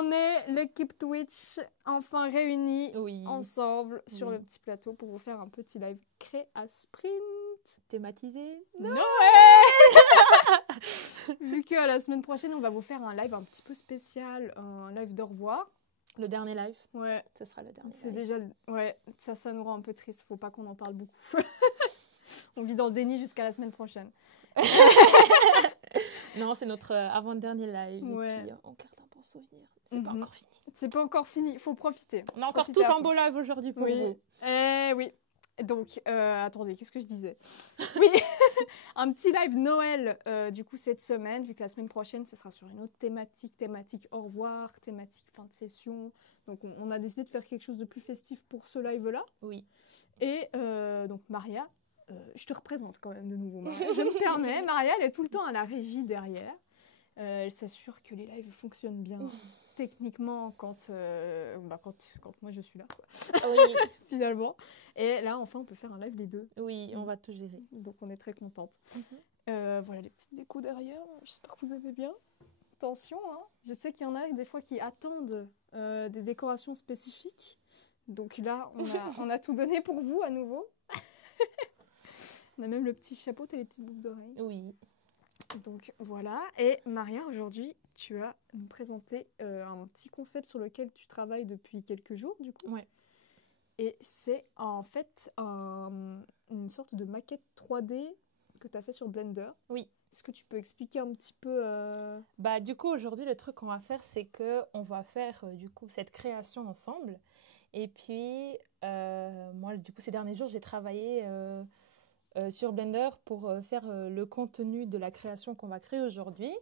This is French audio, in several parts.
On est l'équipe Twitch enfin réunis Oui. ensemble sur Oui. le petit plateau pour vous faire un petit live Créasprint. Thématisé. Noël. Vu que la semaine prochaine, on va vous faire un live un petit peu spécial, un live d'au revoir. Le dernier live. Ouais, Ce sera le dernier c'est live. déjà... Ouais, ça nous rend un peu triste. Faut pas qu'on en parle beaucoup. On vit dans le déni jusqu'à la semaine prochaine. Non, c'est notre avant-dernier live. Ouais. Et puis, on garde un bon souvenir. C'est pas encore fini. C'est pas encore fini. Faut profiter. On a encore Profiter tout à un fond. beau live aujourd'hui pour vous. Oui. Donc, attendez, qu'est-ce que je disais? Oui, un petit live Noël, du coup, cette semaine, vu que la semaine prochaine, ce sera sur une autre thématique au revoir, thématique fin de session. Donc, on a décidé de faire quelque chose de plus festif pour ce live-là. Oui. Et donc, Maria, je te représente quand même de nouveau, Maria. Je me permets, Maria, elle est tout le temps à la régie derrière. Elle s'assure que les lives fonctionnent bien. Techniquement quand moi je suis là, quoi. Oui. Finalement. Et là, enfin, on peut faire un live les deux. Oui, on va tout gérer. Donc, on est très contente. Voilà les petites décos derrière. J'espère que vous avez bien. Attention, hein. Je sais qu'il y en a des fois qui attendent des décorations spécifiques. Donc là, on a tout donné pour vous à nouveau. On a même le petit chapeau, t'as les petites boucles d'oreilles. Oui. Donc voilà. Et Maria, aujourd'hui, tu vas nous présenter un petit concept sur lequel tu travailles depuis quelques jours, du coup. Ouais. Et c'est en fait une sorte de maquette 3D que tu as fait sur Blender. Oui. Est-ce que tu peux expliquer un petit peu Bah, du coup, aujourd'hui, le truc qu'on va faire, c'est qu'on va faire du coup cette création ensemble. Et puis, moi, du coup, ces derniers jours, j'ai travaillé sur Blender pour faire le contenu de la création qu'on va créer aujourd'hui.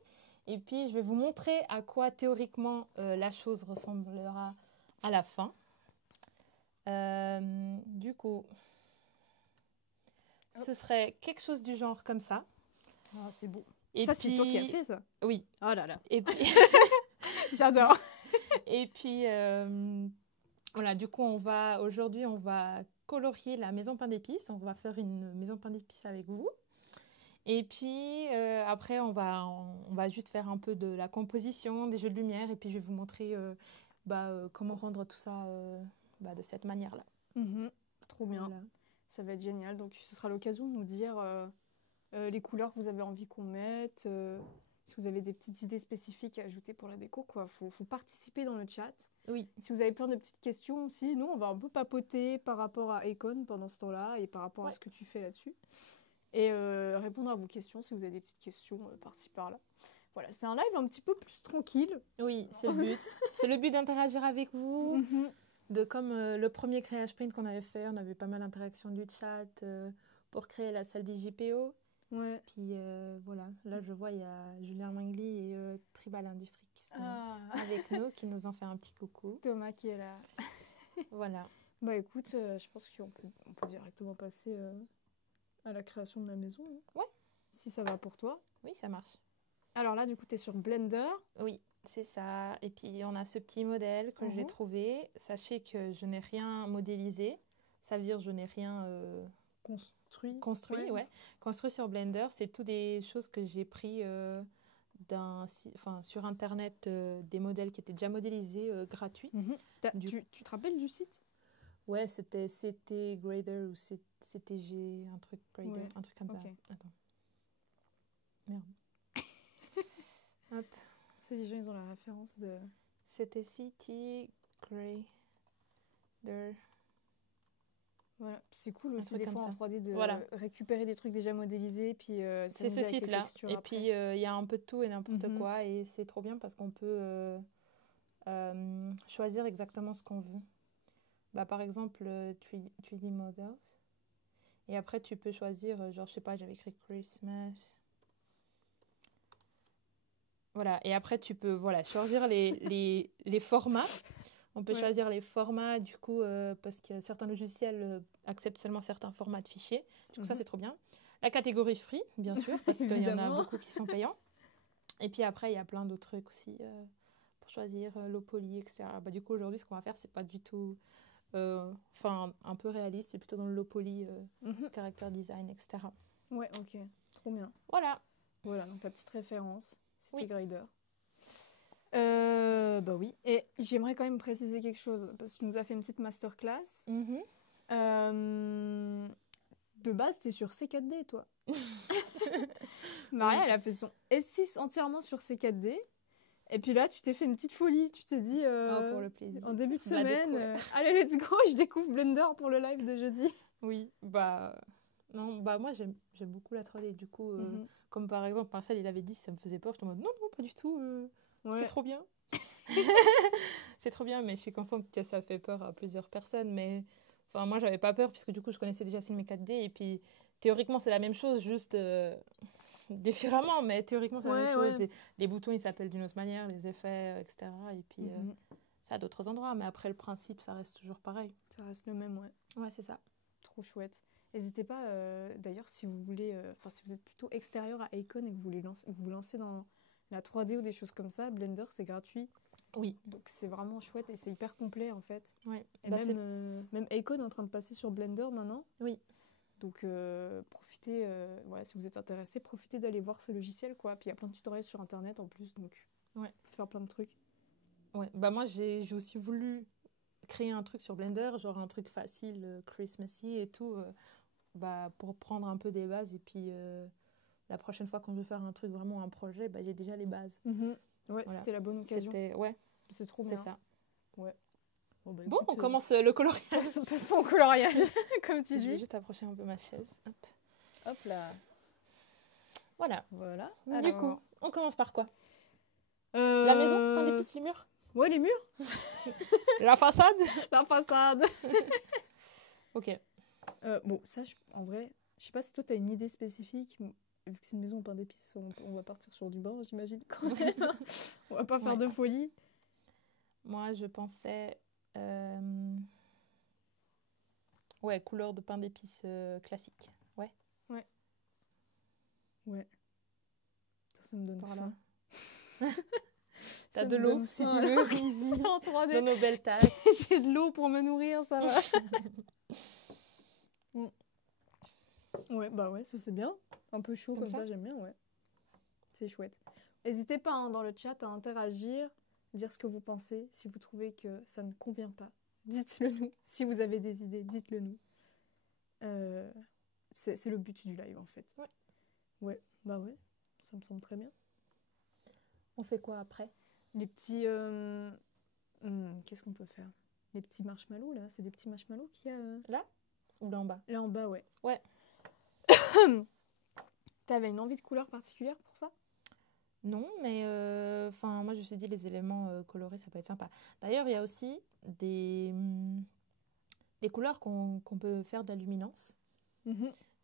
Et puis, je vais vous montrer à quoi théoriquement la chose ressemblera à la fin. Du coup, ce serait quelque chose du genre comme ça. Ah, c'est beau. Et ça, puis... c'est toi qui as fait ça? Oui. Oh là là. Et puis... J'adore. Et puis, voilà, du coup, aujourd'hui, on va colorier la maison pain d'épices. On va faire une maison pain d'épices avec vous. Et puis, après, on va juste faire un peu de la composition, des jeux de lumière. Et puis, je vais vous montrer comment rendre tout ça de cette manière-là. Trop bien. Voilà. Ça va être génial. Donc, ce sera l'occasion de nous dire les couleurs que vous avez envie qu'on mette. Si vous avez des petites idées spécifiques à ajouter pour la déco, quoi. Faut participer dans le chat. Oui. Si vous avez plein de petites questions aussi, nous, on va un peu papoter par rapport à Econ pendant ce temps-là et par rapport à ce que tu fais là-dessus. Et répondre à vos questions si vous avez des petites questions par-ci, par-là. Voilà, c'est un live un petit peu plus tranquille. Oui, c'est le but. C'est le but d'interagir avec vous. Comme le premier Créasprint qu'on avait fait, on avait pas mal d'interactions du chat pour créer la salle des JPO. Ouais. Puis voilà, là je vois il y a Julien Mingli et Tribal Industries qui sont avec nous, qui nous ont fait un petit coucou. Thomas qui est là. Voilà. Bah écoute, je pense qu'on peut directement passer à la création de la maison. Hein. Ouais. Si ça va pour toi. Oui, ça marche. Alors là, du coup, tu es sur Blender. Oui, c'est ça. Et puis on a ce petit modèle que j'ai trouvé. Sachez que je n'ai rien modélisé. Ça veut dire que je n'ai rien... Construit, ouais. Construit sur Blender, c'est tout des choses que j'ai pris sur Internet, des modèles qui étaient déjà modélisés, gratuits. Tu te rappelles du site? Ouais, c'était CT Grader ou CTG, un truc Grader, un truc comme ça. Attends. Merde. Hop. C'est les gens, ils ont la référence de... C'était CT Grader. Voilà, c'est cool aussi des fois en 3D de récupérer des trucs déjà modélisés, puis c'est ce site-là. Et puis il y a un peu de tout et n'importe quoi, et c'est trop bien parce qu'on peut choisir exactement ce qu'on veut. Bah, par exemple, 3D Models. Et après, tu peux choisir, genre, je sais pas, j'avais écrit Christmas. Voilà, et après, tu peux choisir les formats. On peut choisir les formats, du coup, parce que certains logiciels acceptent seulement certains formats de fichiers. Du coup, ça, c'est trop bien. La catégorie free, bien sûr, parce qu'il y en a beaucoup qui sont payants. Et puis après, il y a plein d'autres trucs aussi pour choisir low poly, etc. Bah, du coup, aujourd'hui, ce qu'on va faire, c'est pas du tout... un peu réaliste, c'est plutôt dans le low poly, character design, etc. Ouais, ok. Trop bien. Voilà. Voilà, donc la petite référence, c'était Grader. Bah oui. Et j'aimerais quand même préciser quelque chose, parce que tu nous as fait une petite masterclass. Euh, De base, t'es sur C4D, toi. Maria, Oui. elle a fait son S6 entièrement sur C4D. Et puis là, tu t'es fait une petite folie. Tu t'es dit, Pour le plaisir. en début de La déco, semaine, ouais. allez, let's go, je découvre Blender pour le live de jeudi. Oui, bah non, bah moi j'aime beaucoup la 3D. Du coup, Mhm. comme par exemple Marcel, il avait dit ça me faisait peur. J'étais en mode non, non, pas du tout. C'est Ouais. trop bien. C'est trop bien, mais je suis consciente que ça fait peur à plusieurs personnes. Mais enfin, moi j'avais pas peur puisque du coup je connaissais déjà Cinema 4D et puis théoriquement c'est la même chose, juste différemment, mais théoriquement c'est la même chose. Ouais. Les boutons ils s'appellent d'une autre manière, les effets, etc. Et puis Mhm. ça à d'autres endroits, mais après le principe ça reste toujours pareil. Ça reste le même, ouais. Ouais, c'est ça. Trop chouette. N'hésitez pas, d'ailleurs, si vous voulez, si vous êtes plutôt extérieur à Icon et que vous vous lancez dans la 3D ou des choses comme ça, Blender, c'est gratuit. Oui. Donc c'est vraiment chouette et c'est hyper complet, en fait. Ouais. Et Bah, même Icon est en train de passer sur Blender maintenant. Oui. Donc profitez, voilà, si vous êtes intéressé, profitez d'aller voir ce logiciel, quoi. Puis il y a plein de tutoriels sur Internet en plus, donc Ouais. on peut faire plein de trucs. Ouais. Bah moi j'ai aussi voulu créer un truc sur Blender, genre un truc facile, Christmassy et tout, bah, pour prendre un peu des bases. Et puis la prochaine fois quand je veux faire un truc, vraiment un projet, bah, j'ai déjà les bases. Ouais, Voilà. c'était la bonne occasion. Ouais, C'est trop c'est bien. ça. Ouais. Bon, bah, Bon, écoute, on commence le coloriage. passons au coloriage, comme tu Je vais dis. juste approcher un peu ma chaise. Hop. Hop là. Voilà. Voilà. Du coup, on commence par quoi? Euh, La maison, pain d'épices, les murs, Ouais, les murs. la façade. La façade. Ok. Bon, ça, en vrai, je sais pas si toi, t'as une idée spécifique. Vu que c'est une maison au pain d'épices, on va partir sur du bain, j'imagine, quand même. On va pas faire Ouais. de folie. Moi, je pensais... Ouais, couleur de pain d'épices classique. Ouais. Ouais. Ça me donne Par faim. là. T'as Ça de me l'eau, donne si faim, tu veux. alors que c'est en 3D. Dans nos belles tasses. J'ai de l'eau pour me nourrir, ça va. Ouais, bah ouais, ça c'est bien. Un peu chaud comme ça, j'aime bien, ouais. C'est chouette. N'hésitez pas dans le chat à interagir, dire ce que vous pensez. Si vous trouvez que ça ne convient pas, dites-le nous. Si vous avez des idées, dites-le nous. C'est le but du live en fait. Ouais. Ouais, bah ouais, ça me semble très bien. On fait quoi après? Les petits... qu'est-ce qu'on peut faire? Les petits marshmallows là, c'est des petits marshmallows qu'il y a... Là? Ou là en bas? Là en bas, ouais. Ouais. T'avais une envie de couleur particulière pour ça? Non, mais moi je me suis dit les éléments colorés ça peut être sympa. D'ailleurs, il y a aussi des couleurs qu'on peut faire de la luminance.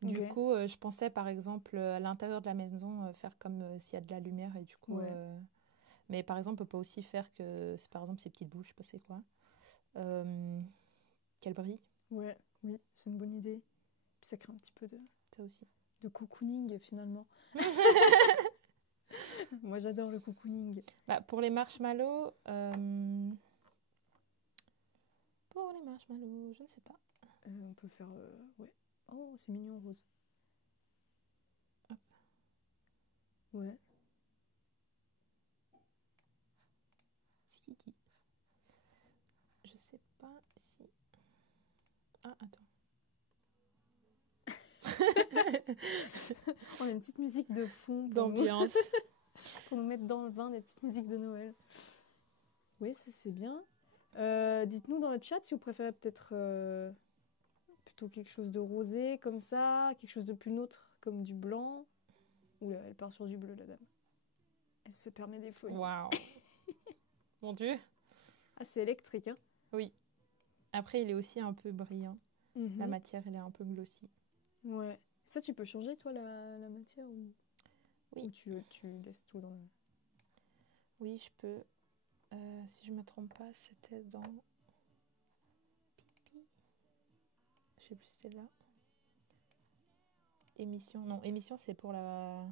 Du Ok. coup, je pensais par exemple à l'intérieur de la maison faire comme s'il y a de la lumière et du coup. Ouais. Mais par exemple, on peut aussi faire que, par exemple, ces petites boules, je sais pas c'est quoi, qu'elles brillent. Ouais, oui, c'est une bonne idée. Ça crée un petit peu Ça aussi. de cocooning finalement. Moi j'adore le cocooning. Bah, pour les marshmallows, je ne sais pas. On peut faire... ouais. Oh, c'est mignon rose. Hop. Ouais. Si. Je sais pas si... Ah, attends. On a une petite musique de fond D'ambiance. pour nous mettre dans le bain, des petites musiques de Noël. Oui, ça c'est bien. Dites-nous dans le chat si vous préférez peut-être plutôt quelque chose de rosé comme ça, quelque chose de plus neutre comme du blanc. Oula, elle part sur du bleu la dame. Elle se permet des folies. Waouh. Mon Dieu. Ah, c'est électrique, hein? Oui. Après, il est aussi un peu brillant. La matière, elle est un peu glossy. Ouais. Ça, tu peux changer, toi, la matière ou... Oui. Ou tu laisses tout dans le... Oui, je peux. Si je me trompe pas, c'était dans... Je sais plus si c'était là. Émission. Non, émission, c'est pour la...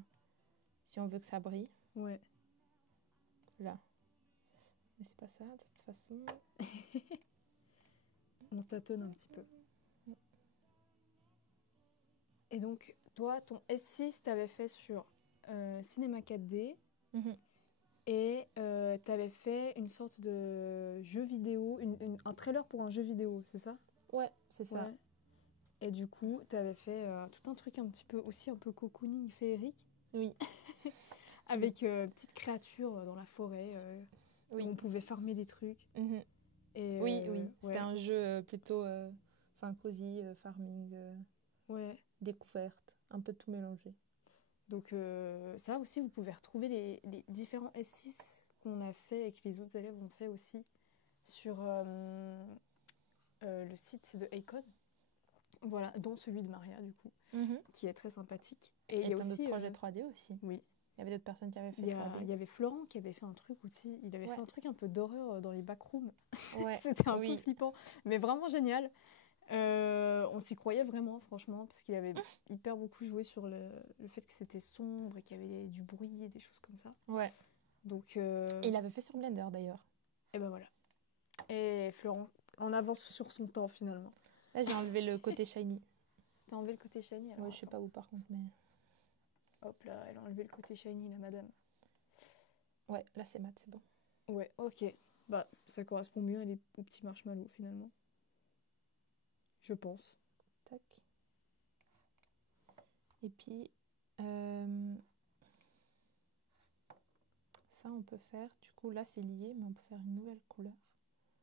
Si on veut que ça brille. Ouais. Là. Mais c'est pas ça, de toute façon. On tâtonne un petit peu. Et donc, toi, ton S6, t'avais fait sur Cinéma 4D. Et tu avais fait une sorte de jeu vidéo, un trailer pour un jeu vidéo, c'est ça? Ouais, c'est ça. Ouais. Et du coup, tu avais fait tout un truc un petit peu aussi un peu cocooning féerique. Oui. Avec petites créatures dans la forêt Oui. où on pouvait farmer des trucs. Mhm. Et, Oui, oui. C'était ouais. un jeu plutôt cosy, farming, Ouais. découverte, un peu tout mélangé. Donc ça aussi, vous pouvez retrouver les différents S6 qu'on a fait et que les autres élèves ont fait aussi sur le site de Acon. Voilà, dont celui de Maria du coup, qui est très sympathique. Et il y a plein aussi d'autres projets 3D aussi. Oui. Il y avait d'autres personnes qui avaient fait 3D. Il y avait Florent qui avait fait un truc aussi. Il avait fait un truc un peu d'horreur dans les backrooms. Ouais. C'était un peu flippant, mais vraiment génial. On s'y croyait vraiment, franchement, parce qu'il avait hyper beaucoup joué sur le fait que c'était sombre et qu'il y avait du bruit et des choses comme ça. Ouais. Donc, il l'avait fait sur Blender d'ailleurs. Et ben voilà. Et Florent, en avance sur son temps finalement. Là, j'ai enlevé le côté shiny. T'as enlevé le côté shiny alors? Ouais, je sais pas où par contre, mais. Hop là, elle a enlevé le côté shiny, la madame. Ouais, là c'est mat, c'est bon. Ouais, ok. Bah, ça correspond mieux aux petits marshmallows finalement. Je pense. Tac. Et puis, ça on peut faire. Du coup, là c'est lié, mais on peut faire une nouvelle couleur.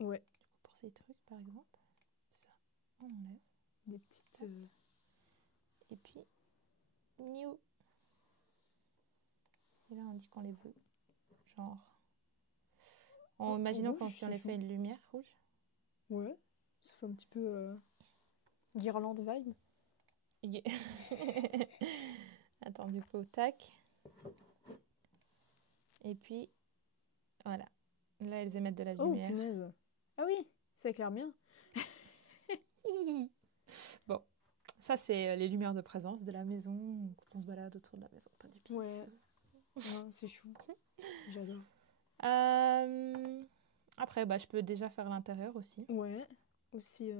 Ouais. Pour ces trucs, par exemple. Ça, on enlève. Des petites. Et puis, new. Et là, on dit qu'on les veut. Genre. En imaginant quand si on les fait une lumière rouge. Ouais. Ça fait un petit peu guirlande vibe. Attends, du coup, tac. Et puis, voilà. Là, elles émettent de la lumière. Oh, punaise. Ah oui, ça éclaire bien. Bon, ça, c'est les lumières de présence de la maison quand on se balade autour de la maison. Pas d'épices. Ouais. Non, c'est chou. J'adore. Après, bah, je peux déjà faire l'intérieur aussi. Ouais. Aussi,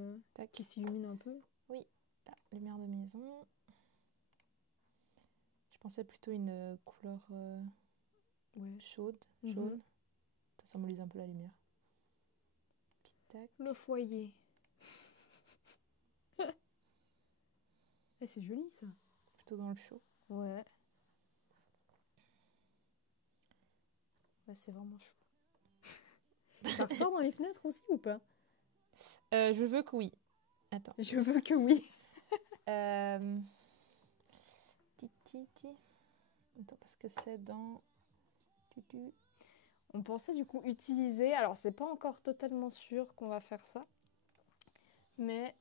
qui s'illumine un peu. Oui. Là, lumière de maison. Je pensais plutôt une couleur chaude, jaune. Ça symbolise un peu la lumière. Puis, tac. Le foyer. Et c'est joli ça. Plutôt dans le chaud. Ouais. Ouais, c'est vraiment chou. Ça ressort dans les fenêtres aussi ou pas? Je veux que oui. Attends. Je veux que oui. Attends, parce que c'est dans... On pensait du coup utiliser... Alors, c'est pas encore totalement sûr qu'on va faire ça. Mais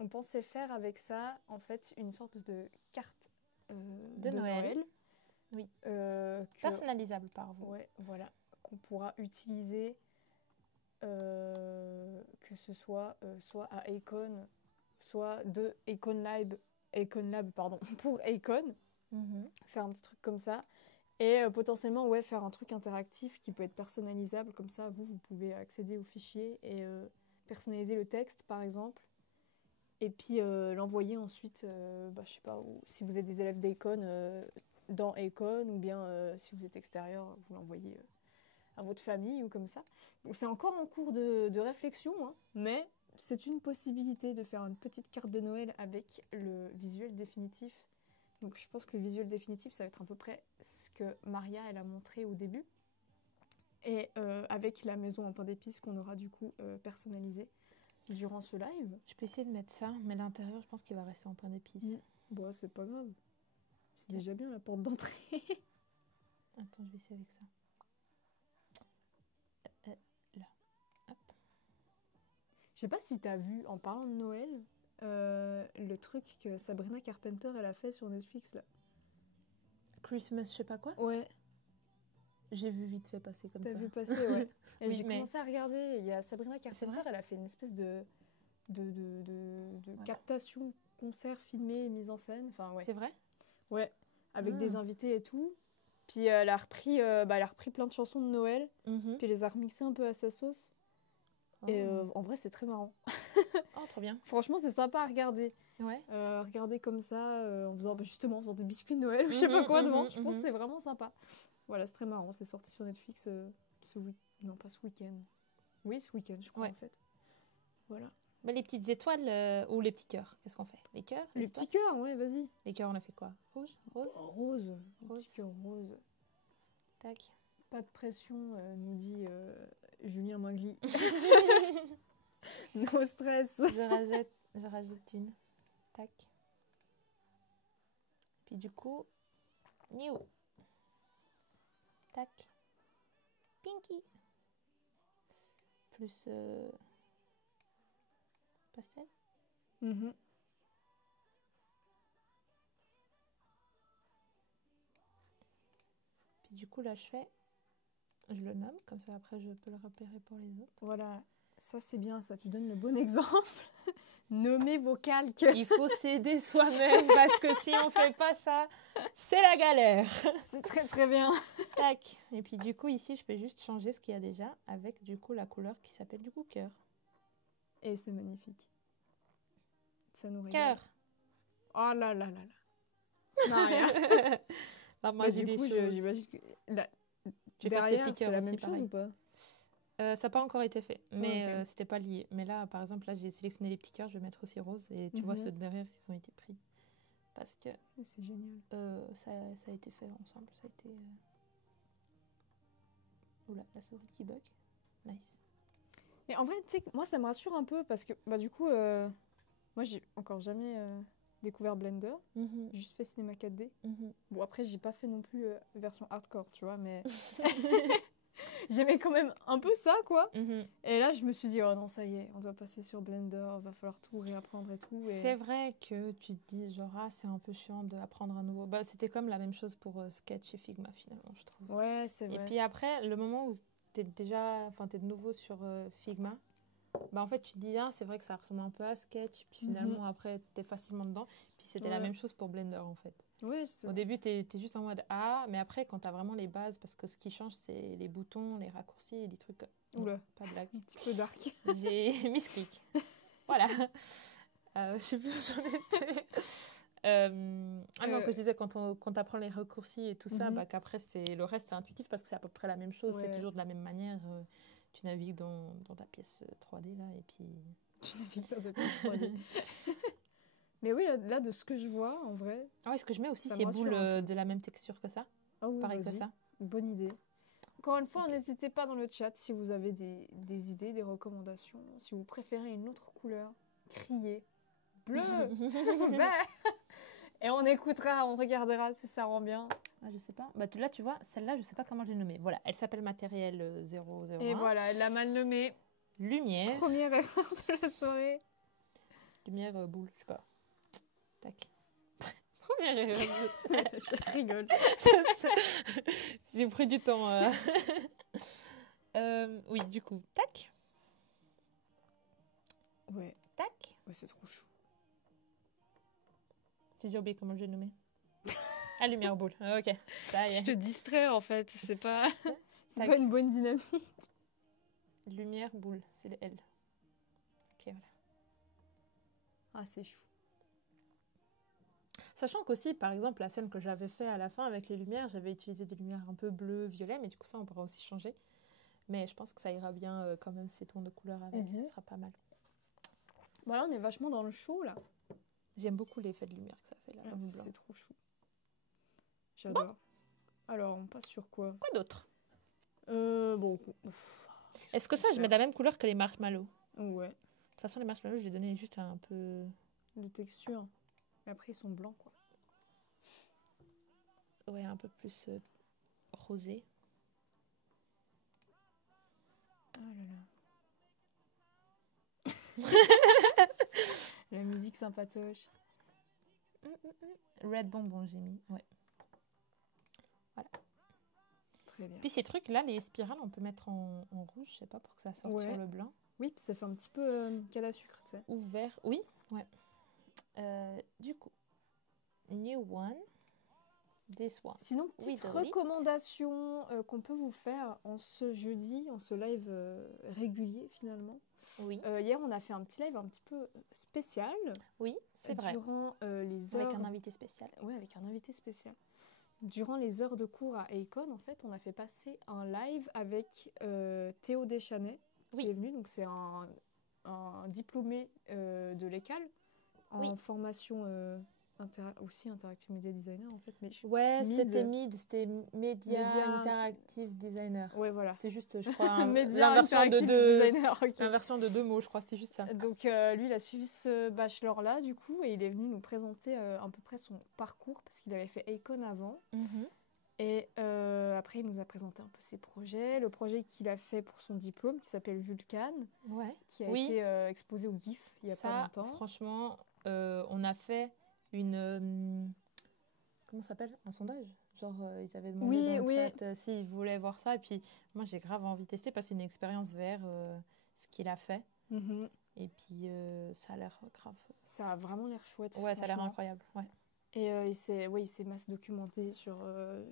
on pensait faire avec ça, en fait, une sorte de carte de Noël. Oui. Personnalisable par vous. Ouais, voilà. Qu'on pourra utiliser, que ce soit à Acon, soit de Acon Lab pour Acon. Faire un petit truc comme ça. Et potentiellement, ouais, faire un truc interactif qui peut être personnalisable. Comme ça, vous pouvez accéder au fichier et personnaliser le texte, par exemple. Et puis l'envoyer ensuite, je sais pas, si vous êtes des élèves d'Acon, dans Acon, ou bien si vous êtes extérieur, vous l'envoyez à votre famille ou comme ça. Donc c'est encore en cours de réflexion, hein, mais c'est une possibilité de faire une petite carte de Noël avec le visuel définitif. Donc je pense que le visuel définitif, ça va être à peu près ce que Maria, elle a montré au début. Et avec la maison en pain d'épices qu'on aura du coup personnalisée durant ce live. Je peux essayer de mettre ça, mais l'intérieur, je pense qu'il va rester en pain d'épices. Bon, c'est pas grave. C'est déjà bien la porte d'entrée. Attends, je vais essayer avec ça. Là. Hop. Je sais pas si t'as vu, en parlant de Noël, le truc que Sabrina Carpenter, elle a fait sur Netflix, là. Christmas, je sais pas quoi. Ouais. J'ai vu vite fait passer comme ça. T'as vu passer, ouais. Et Oui, j'ai commencé à regarder. Il y a Sabrina Carpenter, elle a fait une espèce de captation, concert filmé et mise en scène. Enfin, ouais. C'est vrai? Ouais, avec des invités et tout. Puis elle a repris plein de chansons de Noël. Puis elle les a remixées un peu à sa sauce. Et en vrai, c'est très marrant. Oh, trop bien. Franchement, c'est sympa à regarder. Ouais. Regarder comme ça, en faisant des biscuits de Noël ou je sais pas quoi devant. Je pense que c'est vraiment sympa. Voilà, c'est très marrant. C'est sorti sur Netflix non, pas ce week-end. Oui, ce week-end, je crois, Ouais. en fait. Voilà. Bah, les petites étoiles ou les petits cœurs, qu'est-ce qu'on fait? Les cœurs? Les petits cœurs, ouais, vas-y. Les cœurs, on a fait quoi? Rouge? Rose? Rose. Rose. Petit cœur rose. Tac. Pas de pression, nous dit Julien Mingli. No stress. Je rajoute une. Tac. Puis du coup, new. Tac. Pinky. Plus pastel. Mhm. Puis du coup, là, je le nomme, comme ça après je peux le repérer pour les autres. Voilà, ça c'est bien, ça, tu donnes le bon exemple. Nommez vos calques. Il faut s'aider soi-même parce que si on fait pas ça, c'est la galère. C'est très très bien. Tac. Et puis du coup, ici, je peux juste changer ce qu'il y a déjà avec du coup la couleur qui s'appelle du coup cœur. Et c'est magnifique. Ça nous régale. Cœur. Oh là là là là. Non, rien. La Bah, magie du des coup, choses. j'imagine que Je vais faire ces derrière, petits c'est cœurs la aussi, même chose pareil. ou pas? Ça n'a pas encore été fait, mais ok. c'était pas lié. Mais là, par exemple, là, j'ai sélectionné les petits cœurs, je vais mettre aussi rose. Et tu vois, ceux de derrière, ils ont été pris. Parce que C'est génial. ça a été fait ensemble. Ça a été... Oula, la souris qui bug. Nice. Mais en vrai, tu sais, moi ça me rassure un peu parce que bah, du coup, moi j'ai encore jamais découvert Blender. J'ai juste fait cinéma 4D. Bon, après, j'ai pas fait non plus version hardcore, tu vois, mais j'aimais quand même un peu ça, quoi. Et là, je me suis dit, oh non, ça y est, on doit passer sur Blender, va falloir tout réapprendre et tout. Et... C'est vrai que tu te dis, genre, ah, c'est un peu chiant d'apprendre un nouveau. Bah, c'était comme la même chose pour Sketch et Figma, finalement, je trouve. Ouais, c'est vrai. Et puis après, le moment où t'es de nouveau sur Figma, bah, en fait, tu te dis, ah, c'est vrai que ça ressemble un peu à Sketch. Puis finalement, après, t'es facilement dedans. Puis c'était la même chose pour Blender, en fait. Ouais, Au début, t'es juste en mode ah, mais après, quand t'as vraiment les bases, parce que ce qui change, c'est les boutons, les raccourcis et des trucs. Oula, pas de blague. un petit peu dark. J'ai mis ce clic. Voilà. Je sais plus où j'en étais. Non, que je disais, quand t'apprends les raccourcis et tout ça, bah, qu'après, le reste, c'est intuitif parce que c'est à peu près la même chose. Ouais. C'est toujours de la même manière. Tu navigues dans ta pièce 3D, là, et puis... Tu navigues dans ta pièce 3D. Mais oui, là, de ce que je vois, en vrai... Ah, est-ce que je mets aussi ça ces me rassure boules un peu. de la même texture que ça? Ah oui, Pareil que vas-y. ça? Bonne idée. Encore une fois, n'hésitez pas dans le chat si vous avez des idées, des recommandations. Si vous préférez une autre couleur, criez. Bleu, vert. Et on écoutera, on regardera si ça rend bien. Ah, je sais pas. Bah, là, tu vois, celle-là, je sais pas comment je l'ai nommée. Voilà, elle s'appelle Matériel 001. Et voilà, elle l'a mal nommée. Lumière. Première erreur de la soirée. Lumière boule, je sais pas. Tac. Première erreur. Je rigole. J'ai pris du temps. Oui, du coup, tac. Ouais. Tac. Ouais, c'est trop chou. J'ai déjà oublié comment je l'ai nommé. Ah, lumière boule. Ah, ok, ça y est. Je te distrais en fait, c'est pas Tac. pas une bonne dynamique. Lumière boule, c'est le L. Ok, voilà. Ah, c'est chou. Sachant qu'aussi, par exemple, la scène que j'avais fait à la fin avec les lumières, j'avais utilisé des lumières un peu bleu, violet, mais du coup, ça, on pourra aussi changer. Mais je pense que ça ira bien quand même ces tons de couleurs avec, ce sera pas mal. Bon, là, on est vachement dans le chaud, là. J'aime beaucoup l'effet de lumière que ça fait là, dans le blanc. C'est trop chou. J'adore. Bon. Alors, on passe sur quoi? Quoi d'autre? Bon. Est-ce que ça, je mets de la même couleur que les marshmallows? Ouais. De toute façon, les marshmallows, je les donnais juste un peu... de texture. Et après, ils sont blancs, quoi. Ouais, un peu plus rosé. Oh là là. La musique sympatoche. Red bonbon, j'ai mis. Ouais. Voilà. Très bien. Puis ces trucs-là, les spirales, on peut mettre en rouge, je sais pas, pour que ça sorte sur le blanc. Oui, puis ça fait un petit peu canne à sucre, tu sais. Ou vert. Oui, ouais. Du coup, new one. This one. Sinon, petite recommandation qu'on peut vous faire en ce jeudi, en ce live régulier finalement. Oui. Hier, on a fait un petit live un petit peu spécial. Oui, c'est vrai. Durant les heures... Avec un invité spécial. Oui, avec un invité spécial. durant les heures de cours à Econ, en fait, on a fait passer un live avec Théo Deschanais qui est venu. Donc, c'est un diplômé de l'ECAL en formation aussi interactive media designer, en fait. Mais c'était Media Interactive Designer. Ouais, voilà. C'est juste, je crois, l'inversion de deux mots, je crois, c'était juste ça. Donc, lui, il a suivi ce bachelor-là, du coup, et il est venu nous présenter à peu près son parcours, parce qu'il avait fait Econ avant. Et après, il nous a présenté un peu ses projets. Le projet qu'il a fait pour son diplôme, qui s'appelle Vulcan, qui a été exposé au GIF il y a pas longtemps. Franchement, on a fait une... comment ça s'appelle? Un sondage? Genre, ils avaient demandé dans le chat s'ils voulaient voir ça. Et puis, moi, j'ai grave envie de tester parce que c'est une expérience vers ce qu'il a fait. Et puis, ça a l'air grave. Ça a vraiment l'air chouette. Ouais, ça a l'air incroyable. Ouais. Et il s'est masse documenté sur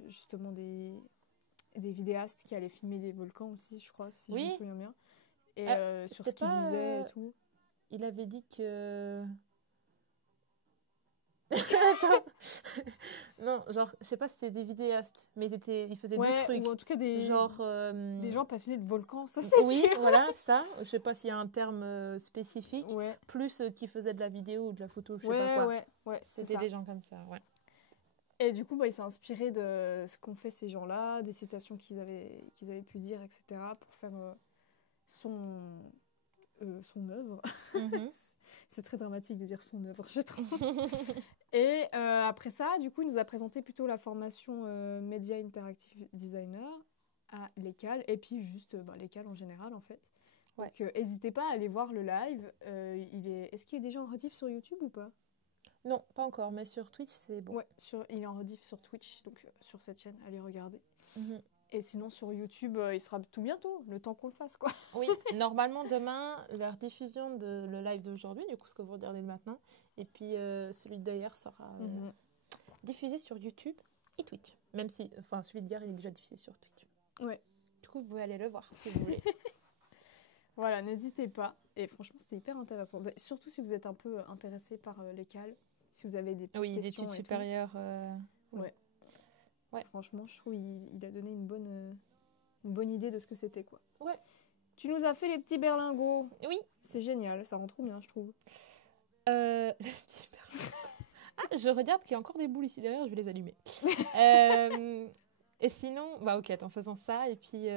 justement des vidéastes qui allaient filmer des volcans aussi, je crois, si je me souviens bien. Et sur ce qu'il disait et tout. Il avait dit que... non, genre, je sais pas si c'était des vidéastes, mais ils faisaient d'autres trucs. Ou en tout cas des gens passionnés de volcans, ça c'est sûr. Voilà, ça. Je sais pas s'il y a un terme spécifique. Plus qui faisaient de la vidéo ou de la photo, je sais pas quoi. C'était des gens comme ça, Et du coup, il s'est inspiré de ce qu'ont fait ces gens-là, des citations qu'ils avaient pu dire, etc., pour faire son œuvre. C'est très dramatique de dire son œuvre, je trouve. Et après ça, du coup, il nous a présenté plutôt la formation Media Interactive Designer à l'ECAL, et puis juste l'ECAL en général, en fait. Donc, n'hésitez pas à aller voir le live. Est-ce qu'il est déjà en rediff sur YouTube ou pas? Non, pas encore, mais sur Twitch, c'est bon. Ouais, il est en rediff sur Twitch, donc sur cette chaîne, allez regarder. Et sinon, sur YouTube, il sera tout bientôt, le temps qu'on le fasse, quoi. Oui, normalement, demain, la rediffusion de le live d'aujourd'hui, du coup, ce que vous regardez maintenant, et puis celui d'hier sera diffusé sur YouTube et Twitch. Même si, celui d'hier, il est déjà diffusé sur Twitch. Ouais. Du coup, vous pouvez aller le voir, si vous voulez. Voilà, n'hésitez pas. Et franchement, c'était hyper intéressant. Surtout si vous êtes un peu intéressé par l'ECAL, si vous avez des petites questions. D'études supérieures. Ouais, franchement, je trouve qu'il a donné une bonne idée de ce que c'était, quoi. Ouais. Tu nous as fait les petits berlingots. Oui. C'est génial, ça rend trop bien, je trouve. Les petits berlingots. Je regarde qu'il y a encore des boules ici derrière, je vais les allumer. Et sinon, en faisant ça, et puis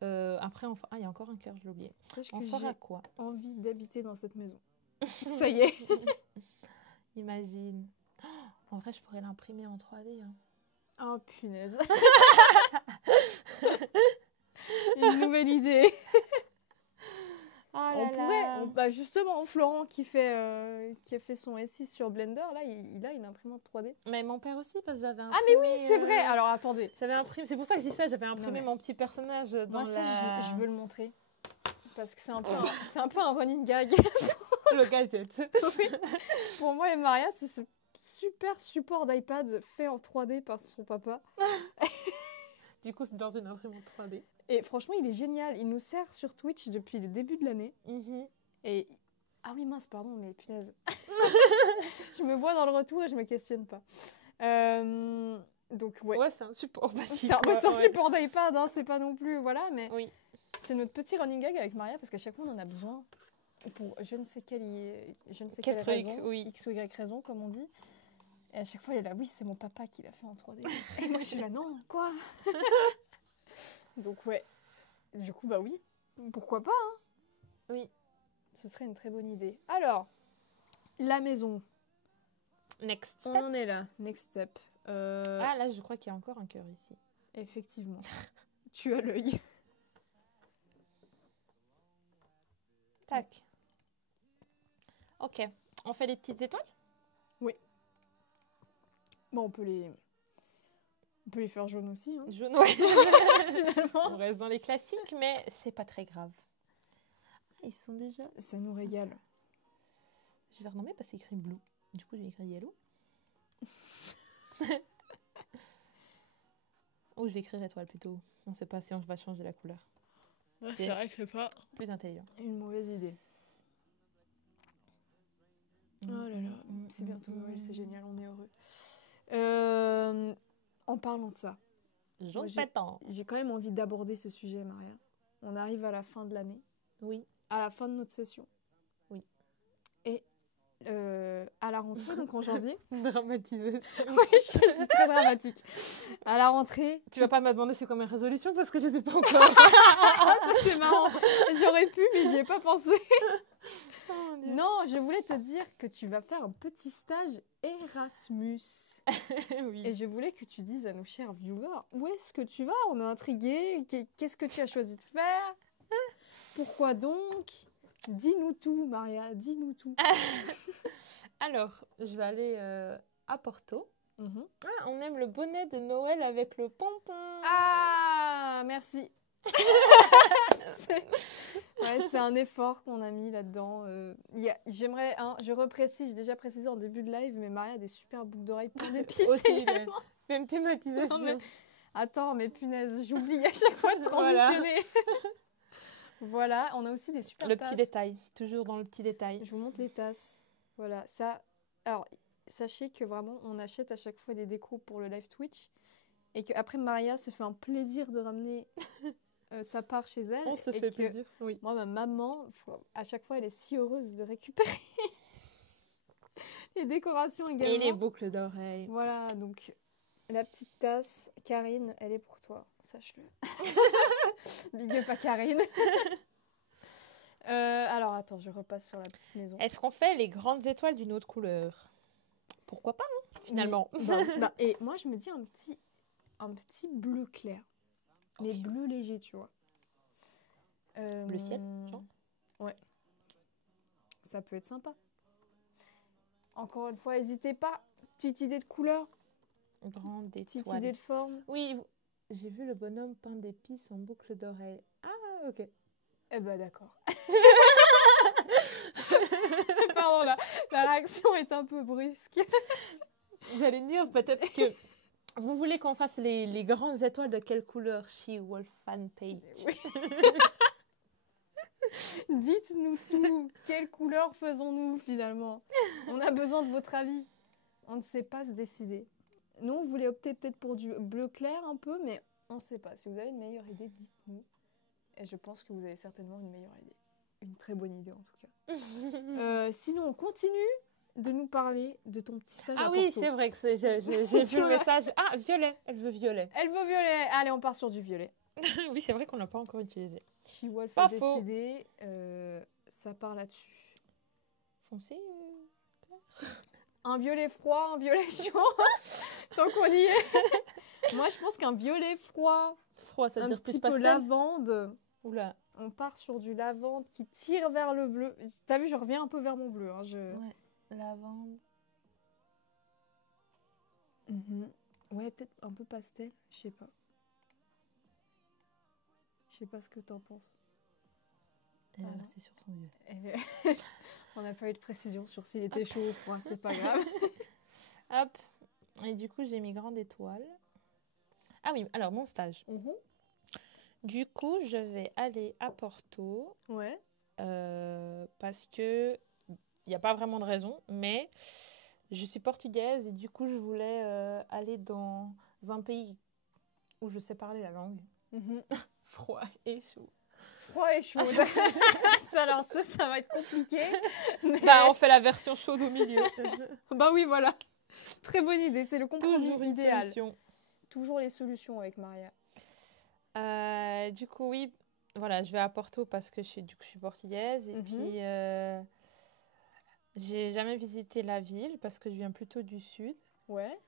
après, il y a encore un cœur, je l'ai oublié. On fera quoi? Envie d'habiter dans cette maison. Ça y est. Imagine. En vrai, je pourrais l'imprimer en 3D. Hein. Oh, punaise. Une nouvelle idée. On pourrait, justement, Florent qui a fait son S6 sur Blender, là, il a une imprimante 3D. Mais mon père aussi, parce que j'avais imprimé... Ah, mais oui, c'est vrai. Alors, attendez. C'est pour ça que je dis ça, j'avais imprimé mon petit personnage dans je veux le montrer. Parce que c'est un peu un running gag. Le gadget. Oui. Pour moi et Maria, c'est ce super support d'iPad fait en 3D par son papa. Du coup, c'est dans une imprimante 3D. Et franchement, il est génial. Il nous sert sur Twitch depuis le début de l'année. Et... Ah oui, mince, pardon, mais punaise. Je me vois dans le retour et je me questionne pas. Donc, ouais, c'est un support. C'est un support d'iPad, hein, c'est pas non plus... Voilà, mais c'est notre petit running gag avec Maria parce qu'à chaque fois, on en a besoin pour je ne sais quelle raison, X ou Y raison, comme on dit. Et à chaque fois, elle est là, oui, c'est mon papa qui l'a fait en 3D. Et moi, je suis là, non, quoi? Donc, du coup, oui, pourquoi pas, hein? Oui. Ce serait une très bonne idée. Alors, la maison. Next step. On est là, next step. Ah, là, je crois qu'il y a encore un cœur ici. Effectivement. Tu as l'œil. Tac. Ok. On fait les petites étoiles? Oui. Bon, on peut les faire jaunes aussi. Hein. Jaune, ouais. Finalement. On reste dans les classiques, mais c'est pas très grave. Ah, ils sont déjà... Ça nous régale. Je vais renommer parce qu'il écrit blue. Du coup, je vais écrire yellow. Ou je vais écrire étoile plutôt. On ne sait pas si on va changer la couleur. C'est vrai que c'est pas plus intelligent. Une mauvaise idée. Oh là là, c'est bientôt Noël, c'est génial, on est heureux. En parlant de ça, Jean j'ai- Pétan. j'ai quand même envie d'aborder ce sujet, Maria. On arrive à la fin de l'année, Oui. à la fin de notre session. Oui. Et à la rentrée, donc en janvier. Dramatisé. Oui, je suis très dramatique. À la rentrée. Tu vas pas me demander c'est quoi mes résolutions parce que je les ai pas encore. Ah, ça c'est marrant. J'aurais pu, mais j'y ai pas pensé. Oh, mon Dieu. Non, je voulais te dire que tu vas faire un petit stage Erasmus. Oui. Et je voulais que tu dises à nos chers viewers, où est-ce que tu vas? On est intrigués. Qu'est-ce que tu as choisi de faire? Pourquoi donc? Dis-nous tout, Maria, dis-nous tout. Alors, je vais aller à Porto. Mhm. Ah, on aime le bonnet de Noël avec le pompon. Ah, merci. C'est un effort qu'on a mis là-dedans. J'aimerais, je reprécise, j'ai déjà précisé en début de live, mais Maria a des super boucles d'oreilles plein d'épices Aussi, également. même thématisation. Non, mais- Attends, mais punaise, j'oublie à chaque fois de Voilà. transitionner. Voilà, on a aussi des super Le tasses. petit détail, toujours dans le petit détail. Je vous montre les tasses. Voilà, ça. Alors, sachez que vraiment, on achète à chaque fois des décos pour le live Twitch. Et qu'après, Maria se fait un plaisir de ramener sa part chez elle. On se et fait que plaisir. Oui. Moi, ma maman, à chaque fois, elle est si heureuse de récupérer les décorations également. Et les boucles d'oreilles. Voilà, donc la petite tasse, Karine, elle est pour toi, sache-le. Big up à Karine. Alors, attends, je repasse sur la petite maison. Est-ce qu'on fait les grandes étoiles d'une autre couleur? Pourquoi pas, hein, finalement. Et moi, je me dis un petit bleu clair. Mais Ok. bleu léger, tu vois. Bleu ciel, genre. Ouais. Ça peut être sympa. Encore une fois, n'hésitez pas. Petite idée de couleur, Grande petite étoile. idée de forme. Oui, j'ai vu le bonhomme peint d'épices en boucle d'oreille. Ah, ok. Eh ben d'accord. Pardon, la réaction est un peu brusque. J'allais dire peut-être que vous voulez qu'on fasse les grandes étoiles de quelle couleur? She-Wolf fan page. Oui. Dites-nous tout. Quelle couleur faisons-nous finalement? On a besoin de votre avis. On ne sait pas se décider. Nous, on voulait opter peut-être pour du bleu clair un peu, mais on ne sait pas. Si vous avez une meilleure idée, dites-nous. Et je pense que vous avez certainement une meilleure idée. Une très bonne idée en tout cas. Sinon, on continue de nous parler de ton petit stage à Ah Porto. oui, c'est vrai que j'ai vu le message. Ah, violet. Elle veut violet. Elle veut violet. Allez, on part sur du violet. Oui, c'est vrai qu'on l'a pas encore utilisé. She-Wolf Pas a faux. décidé. Ça part là-dessus. Foncé. Un violet froid, un violet chaud. Tant qu'on y est. Moi, je pense qu'un violet froid, Froid, ça veut un dire plus petit peu pastel. lavande. Oula. On part sur du lavande qui tire vers le bleu. T'as vu, je reviens un peu vers mon bleu. Hein, Ouais. Lavande. Ouais, peut-être un peu pastel. Je sais pas. Je sais pas ce que t'en penses. Elle est Voilà. restée sur son violet. On n'a pas eu de précision sur s'il était chaud ou froid, c'est pas grave. Hop. Et du coup, j'ai mis grande étoile. Ah oui, alors mon stage. Du coup, je vais aller à Porto Ouais. parce que il n'y a pas vraiment de raison, mais je suis portugaise et du coup, je voulais aller dans un pays où je sais parler la langue. Froid et chaud. Froid et chaud. Alors ça va être compliqué. Mais... Bah, on fait la version chaude au milieu. Bah oui, voilà. Très bonne idée, c'est le compromis Toujours une idéal. solution. Toujours les solutions avec Maria. Du coup, oui, voilà, je vais à Porto parce que je suis portugaise. Et puis, j'ai jamais visité la ville parce que je viens plutôt du sud. Ouais.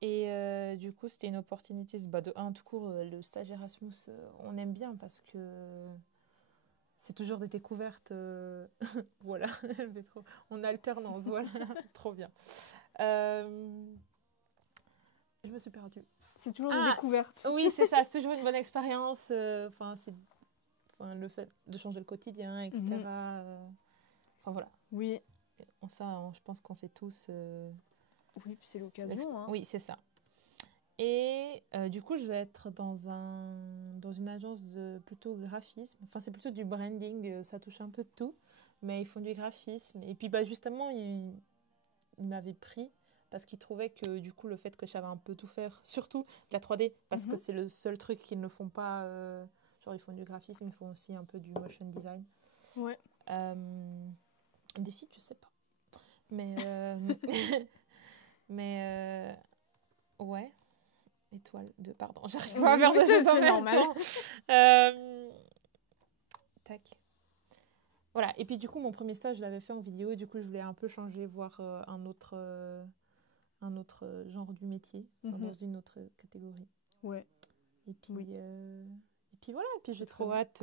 Et du coup, c'était une opportunité. De un, tout court, le stage Erasmus, on aime bien parce que c'est toujours des découvertes. Voilà, en alternance, voilà, trop bien. Je me suis perdue. C'est toujours une découverte. Oui, c'est ça, c'est toujours une bonne expérience. Le fait de changer le quotidien, etc. Enfin, voilà. Oui. Ça, je pense qu'on sait tous. Oui, puis c'est l'occasion. Hein. Oui, c'est ça. Et du coup, je vais être dans une agence de plutôt graphisme. Enfin, c'est plutôt du branding, ça touche un peu de tout. Mais ils font du graphisme. Et puis, justement, ils m'avaient pris parce qu'ils trouvaient que du coup le fait que je savais un peu tout faire, surtout la 3D, parce que c'est le seul truc qu'ils ne font pas, genre ils font du graphisme, ils font aussi un peu du motion design. Ouais. Des sites, je sais pas. Mais, ouais. Étoile de, pardon, j'arrive pas à faire de choses en même temps. Tac. Voilà, et puis du coup, mon premier stage, je l'avais fait en vidéo, et du coup, je voulais un peu changer, voir un autre genre du métier, dans une autre catégorie. Ouais. Et puis, voilà, et puis j'ai trop hâte.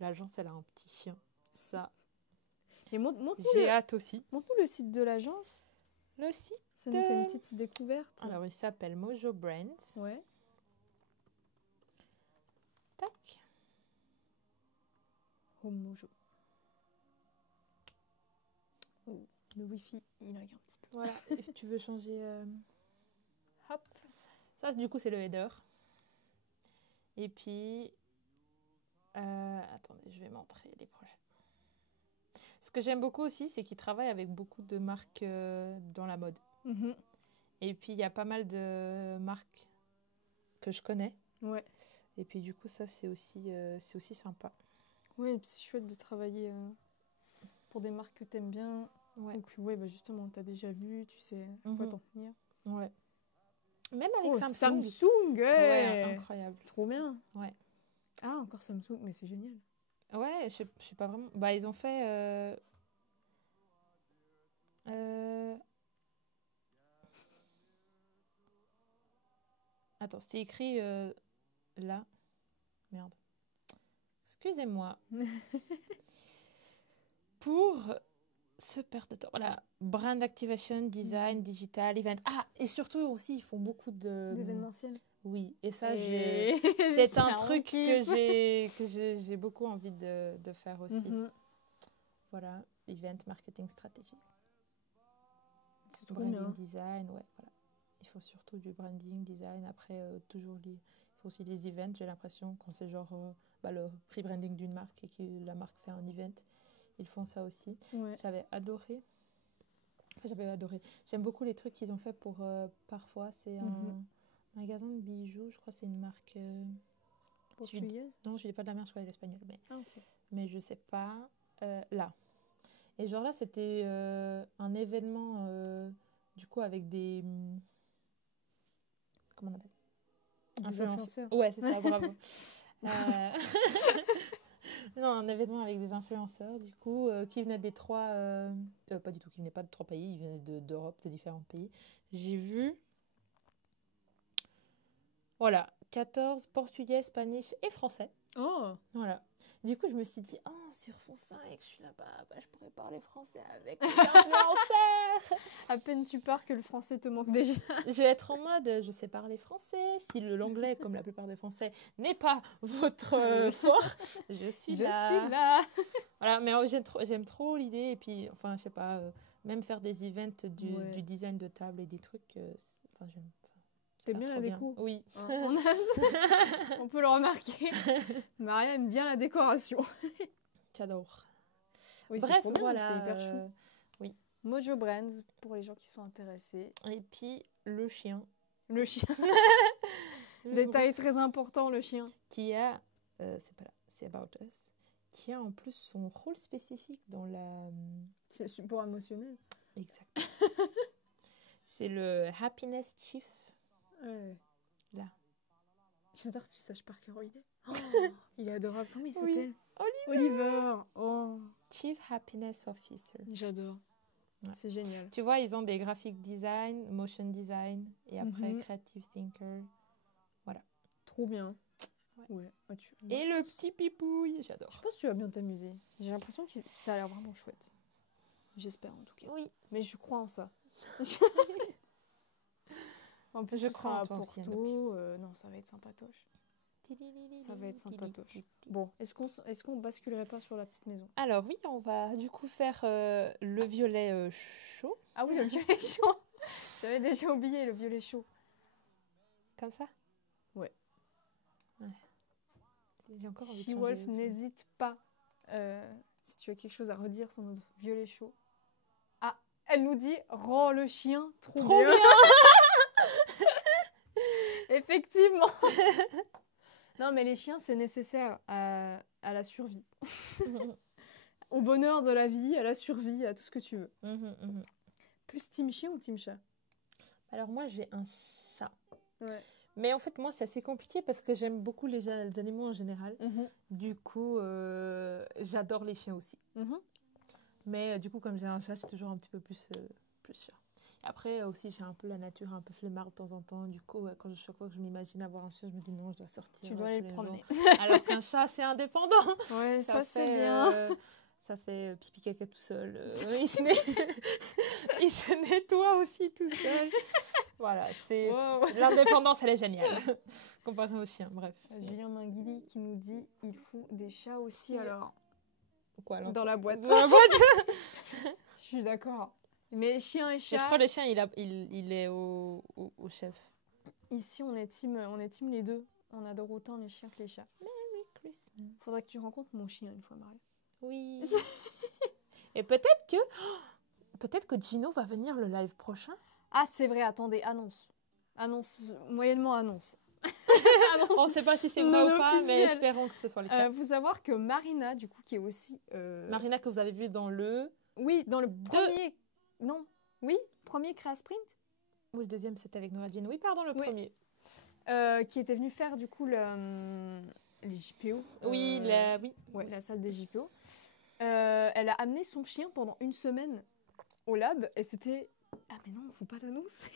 L'agence, elle a un petit chien. Ça, et j'ai hâte aussi. Montre-nous le site de l'agence. Le site. Ça nous fait une petite découverte. Alors, il s'appelle Mojo Brands. Ouais. Tac. Oh, Mojo. Oh, le Wi-Fi, il lag un petit peu. Voilà, et tu veux changer... Hop. Ça, du coup, c'est le header. Et puis... attendez, je vais montrer les prochains. Ce que j'aime beaucoup aussi, c'est qu'ils travaillent avec beaucoup de marques dans la mode. Et puis, il y a pas mal de marques que je connais. Ouais. Et puis, du coup, ça, c'est aussi sympa. Ouais, et puis c'est chouette de travailler pour des marques que t'aimes bien. Ouais. Donc, ouais, bah justement, t'as déjà vu, tu sais quoi t'en tenir. Ouais. Même avec Samsung. Samsung, ouais, incroyable. Trop bien. Ouais. Ah, encore Samsung, mais c'est génial. Ouais, je sais pas vraiment. Bah, ils ont fait... Attends, c'était écrit là. Merde. Excusez-moi. Pour se perdre de temps. Voilà. Brand activation, design, digital, event. Ah, et surtout aussi, ils font beaucoup d'événementiel. Oui, et ça, c'est un truc que j'ai beaucoup envie de faire aussi. Voilà, event marketing stratégie. C'est trop branding bien. Design, ouais, voilà. Il faut surtout du branding design. Après, il faut aussi les events. J'ai l'impression quand c'est genre le rebranding d'une marque et que la marque fait un event, ils font ça aussi. Ouais. J'avais adoré. J'aime beaucoup les trucs qu'ils ont fait pour parfois. C'est un magasin de bijoux. Je crois que c'est une marque portugaise. Non, je dis pas de la merde, je crois l'espagnol, okay. Mais je sais pas. Là. Et genre là, c'était un événement du coup avec des comment on appelle des influenceurs. Ouais, c'est ça, bravo. Non, un événement avec des influenceurs, du coup, qui venaient des trois... pas du tout, qui venaient pas de 3 pays, ils venaient d'Europe, de différents pays. J'ai vu... Voilà, 14 portugais, espagnol et français. Oh. Voilà. Du coup, je me suis dit, si refont ça et que je suis là-bas, je pourrais parler français avec les influenceurs. À peine tu pars que le français te manque déjà. Je vais être en mode, je sais parler français. Si l'anglais, comme la plupart des Français, n'est pas votre fort, je suis là. Voilà, mais j'aime trop l'idée. Et puis, enfin, je sais pas, même faire des events du design de table et des trucs, j'aime. C'est bien la déco. Oui. On peut le remarquer. Maria aime bien la décoration. J'adore. Oui, bref, trop bien, voilà. C'est hyper chou. Oui. Mojo Brands pour les gens qui sont intéressés. Et puis le chien. Le chien. Détail très important, le chien. Qui a, c'est pas là, c'est About Us. Qui a en plus son rôle spécifique dans la. C'est support émotionnel. Exact. C'est le Happiness Chief. Là. J'adore que tu saches par cœur où il est. Il est adorable. Comment il s'appelle? Oliver. Oh. Chief Happiness Officer. J'adore. Ouais. C'est génial. Tu vois, ils ont des graphic design, motion design et après creative thinker. Voilà. Trop bien. Ouais. Et le petit pipouille, j'adore. Je pense que tu vas bien t'amuser. J'ai l'impression que ça a l'air vraiment chouette. J'espère en tout cas. Oui. Mais je crois en ça. En plus, je crois à Porto. Non, ça va être sympatoche. Ça va être sympatoche. Bon, est-ce qu'on basculerait pas sur la petite maison? Alors oui, on va du coup faire le violet chaud. Ah oui, le violet chaud. J'avais déjà oublié le violet chaud. Comme ça? Ouais. J'ai encore envie de She-Wolf, n'hésite pas si tu as quelque chose à redire sur notre violet chaud. Ah, Elle nous dit rends le chien trop Trop bien. bien. Effectivement. Non, mais les chiens, c'est nécessaire à la survie. Au bonheur de la vie, à la survie, à tout ce que tu veux. Plus team chien ou team chat? Alors moi, j'ai un chat. Ouais. Mais en fait, moi, c'est assez compliqué parce que j'aime beaucoup les animaux en général. Du coup, j'adore les chiens aussi. Mais du coup, comme j'ai un chat, j'ai toujours un petit peu plus chat. Après, aussi, j'ai un peu la nature un peu flemmarde de temps en temps. Du coup, chaque fois que je m'imagine avoir un chat, je me dis non, je dois sortir. Tu dois aller le promener. Alors qu'un chat, c'est indépendant. Ouais, ça c'est bien. Ça fait pipi caca tout seul. Il se nettoie aussi tout seul. Voilà, c'est l'indépendance, elle est géniale. Comparée au chien, bref. Julien Minguili qui nous dit il faut des chats aussi alors. Quoi, dans la boîte. Dans la boîte. Je suis d'accord. Mais chien et chat. Mais je crois que le chien, il est au chef. Ici, on est team les deux. On adore autant les chiens que les chats. Merry Christmas. Faudrait que tu rencontres mon chien une fois, Marie. Oui. Et peut-être que Gino va venir le live prochain. Ah, c'est vrai, attendez, annonce. Annonce, moyennement annonce. Annonce. On ne sait pas si c'est vrai ou pas, mais espérons que ce soit le cas. Faut savoir que Marina, du coup, qui est aussi... Marina, que vous avez vu dans le... Oui, dans le premier... Non, oui, premier Créa Sprint. Ou le deuxième, c'était avec Nora Jean. Oui, pardon, le premier. Qui était venu faire, du coup, les JPO. Oui, Ouais, la salle des JPO. Elle a amené son chien pendant une semaine au lab, et c'était... Ah, mais non, faut pas l'annoncer.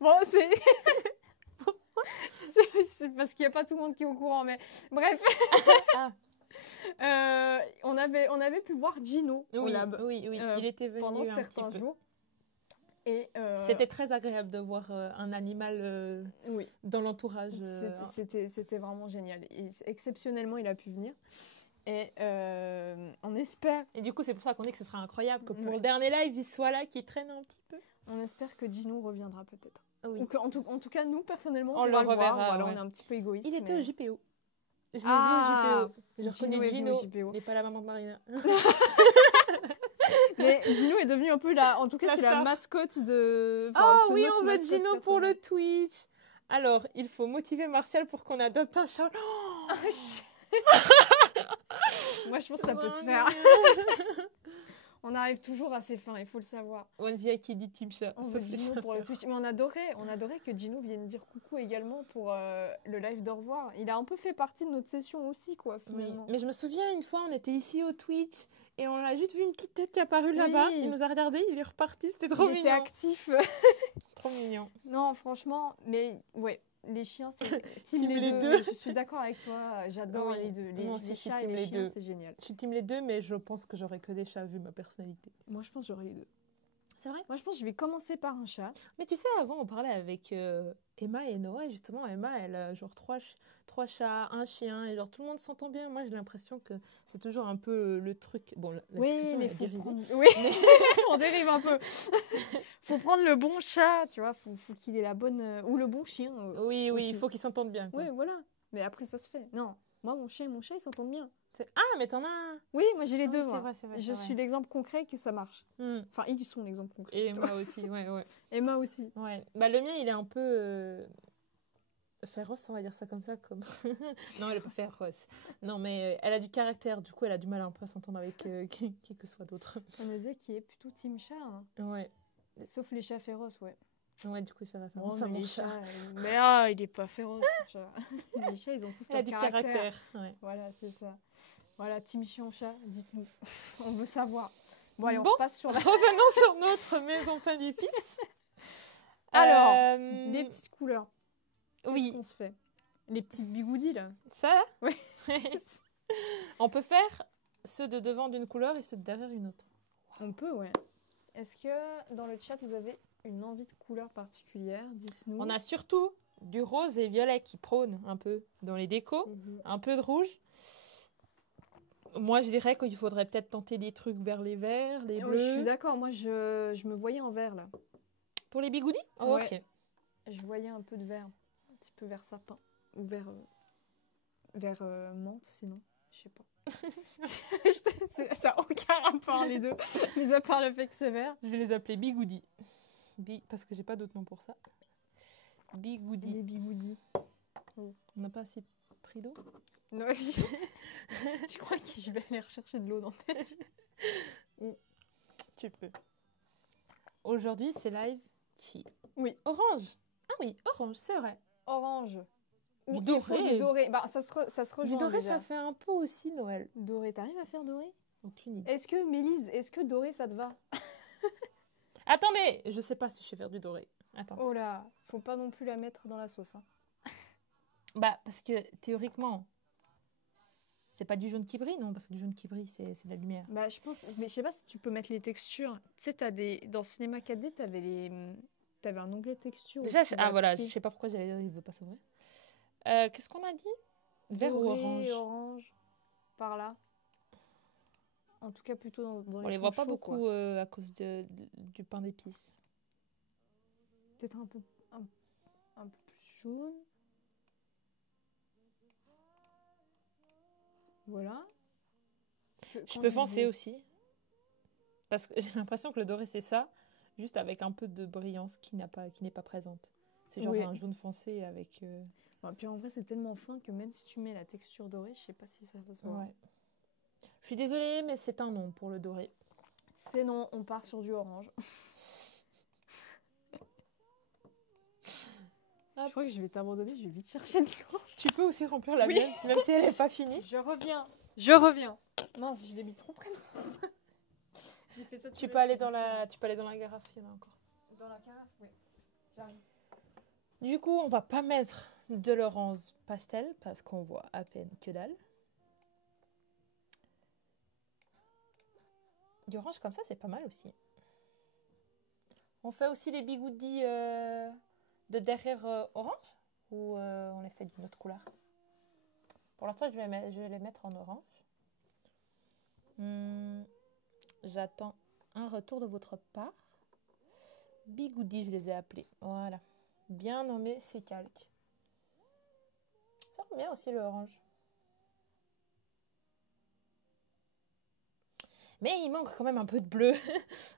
Bon, c'est parce qu'il n'y a pas tout le monde qui est au courant, mais bref. On avait pu voir Gino au lab. Oui, il était venu pendant un certains petit jours. Et c'était très agréable de voir un animal dans l'entourage. C'était vraiment génial. Et exceptionnellement, il a pu venir. Et on espère... Et du coup, c'est pour ça qu'on dit que ce sera incroyable que pour le dernier live, il soit là, qu'il traîne un petit peu. On espère que Gino reviendra peut-être. Oui. Ou que, en tout cas, nous, personnellement, on le reverra. Voilà, on est un petit peu égoïste. Il était au JPO. Je l'ai vu au JPO. J'ai reconnu Gino. Il n'est pas la maman de Marina. Mais Gino est devenu un peu en tout cas, c'est la mascotte de... Oui, on veut Gino pour le Twitch. Alors, il faut motiver Martial pour qu'on adopte un chat. Moi, je pense que ça peut se faire. On arrive toujours à ses fins, il faut le savoir. Wanzia qui dit Team Chat. On veut Gino pour le Twitch. Mais on adorait que Gino vienne dire coucou également pour le live d'au revoir. Il a un peu fait partie de notre session aussi, quoi, finalement. Oui. Mais je me souviens, une fois, on était ici au Twitch et on a juste vu une petite tête qui est apparue là-bas. Il nous a regardé, il est reparti, c'était trop mignon. Il était actif. Trop mignon. Non, franchement, mais ouais. Les chiens, c'est team les deux. Je suis d'accord avec toi. J'adore les deux. Les chats et les chiens, c'est génial. Je suis team les deux, mais je pense que j'aurais que des chats vu ma personnalité. Moi, je pense que j'aurais les deux. C'est vrai? Moi, je pense que je vais commencer par un chat. Mais tu sais, avant, on parlait avec Emma et Noah. Et justement, Emma, elle a genre trois chats, un chien. Et genre, tout le monde s'entend bien. Moi, j'ai l'impression que c'est toujours un peu le truc. Bon, la oui, mais faut prendre... Oui, on dérive un peu. Faut prendre le bon chat, tu vois. Faut qu'il ait la bonne... Ou le bon chien. Oui, il faut qu'ils s'entendent bien. Oui, voilà. Mais après, ça se fait. Non, moi, mon chien et mon chat, ils s'entendent bien. Ah, mais t'en as un. Oui, moi, j'ai les deux, moi. Vrai, je suis l'exemple concret que ça marche. Enfin, ils sont l'exemple concret. Et Emma aussi, ouais. Emma aussi. Ouais. Bah, le mien, il est un peu... féroce, on va dire ça comme ça. Non, elle est pas féroce. Non, mais elle a du caractère. Du coup, elle a du mal un peu à s'entendre avec qui que soit d'autre. Onezia qui est plutôt team chat. Hein. Ouais. Sauf les chats féroces, ouais. Ouais, du coup, il fait référence à mon chat. Mais il est pas féroce, mon chat. Les chats, ils ont tous leur caractère. Ouais. Voilà, c'est ça. Voilà, team chien chat, dites-nous. On veut savoir. Bon, allez, on repasse sur la... Revenons sur notre maison panifice. Alors, les petites couleurs. Qu'est-ce qu'on se fait? Les petits bigoudis, là. Ça? Oui. On peut faire ceux de devant d'une couleur et ceux de derrière une autre. On peut, ouais. Est-ce que dans le chat, vous avez une envie de couleur particulière? Dites-nous. On a surtout du rose et violet qui prônent un peu dans les décos. Un peu de rouge. Moi, je dirais qu'il faudrait peut-être tenter des trucs vers les verts, les bleus. Je suis d'accord. Moi, je me voyais en vert, là. Pour les bigoudis? Ouais. Ok. Je voyais un peu de vert. Un petit peu vert sapin. Ou vert menthe, sinon. Je sais pas. Ça n'a aucun rapport les deux, mis à part le fait que c'est vert. Je vais les appeler Bigoudi. Parce que j'ai pas d'autre nom pour ça. Bigoudi. Les bigoudis. On n'a pas assez pris d'eau? Non, je crois que je vais aller rechercher de l'eau dans le pêche. Tu peux. Aujourd'hui, c'est live qui? Oui. Orange. Ah oui, orange, c'est vrai. Orange. Du Ou doré. il faut du doré. Bah, ça se rejoint Du doré, déjà. ça fait un peu aussi Noël. Doré, t'arrives à faire doré? Aucune idée. Est-ce que, Mélise, est-ce que doré, ça te va? Attendez, je sais pas si je sais faire du doré. Attends. Oh là, faut pas non plus la mettre dans la sauce. Hein. Bah, parce que théoriquement, c'est pas du jaune qui brille, non? Parce que du jaune qui brille, c'est de la lumière. Bah, je pense, mais je sais pas si tu peux mettre les textures. Tu sais, dans Cinéma 4D, t'avais un onglet texture. Déjà, voilà, je sais pas pourquoi j'allais dire il veut pas s'ouvrir. Qu'est-ce qu'on a dit? Vert ou orange? Orange, par là. En tout cas, plutôt dans les On les voit tons pas chauds, beaucoup à cause du pain d'épices. Peut-être un peu plus jaune. Voilà. Je peux foncer aussi. Parce que j'ai l'impression que le doré, c'est ça, juste avec un peu de brillance qui n'est pas présente. C'est genre un jaune foncé avec... Ouais, puis en vrai, c'est tellement fin que même si tu mets la texture dorée, je sais pas si ça va se voir. Ouais. Je suis désolée, mais c'est un non pour le doré. C'est non, on part sur du orange. Je crois que je vais t'abandonner, je vais vite chercher de l'eau. Tu peux aussi remplir la mienne, même si elle n'est pas finie. Je reviens. Mince, je l'ai mis trop près. J'ai fait ça. Tu peux aller dans la carafe, il y en a encore. Dans la carafe, oui. J'arrive. Du coup, on va pas mettre de l'orange pastel parce qu'on voit à peine que dalle. Du orange comme ça, c'est pas mal aussi. On fait aussi les bigoudis de derrière orange ou on les fait d'une autre couleur? Pour l'instant, je vais les mettre en orange. J'attends un retour de votre part. Bigoudi, je les ai appelés. Voilà. Bien nommé, c'est calque. Ça rend bien aussi le orange. Mais il manque quand même un peu de bleu.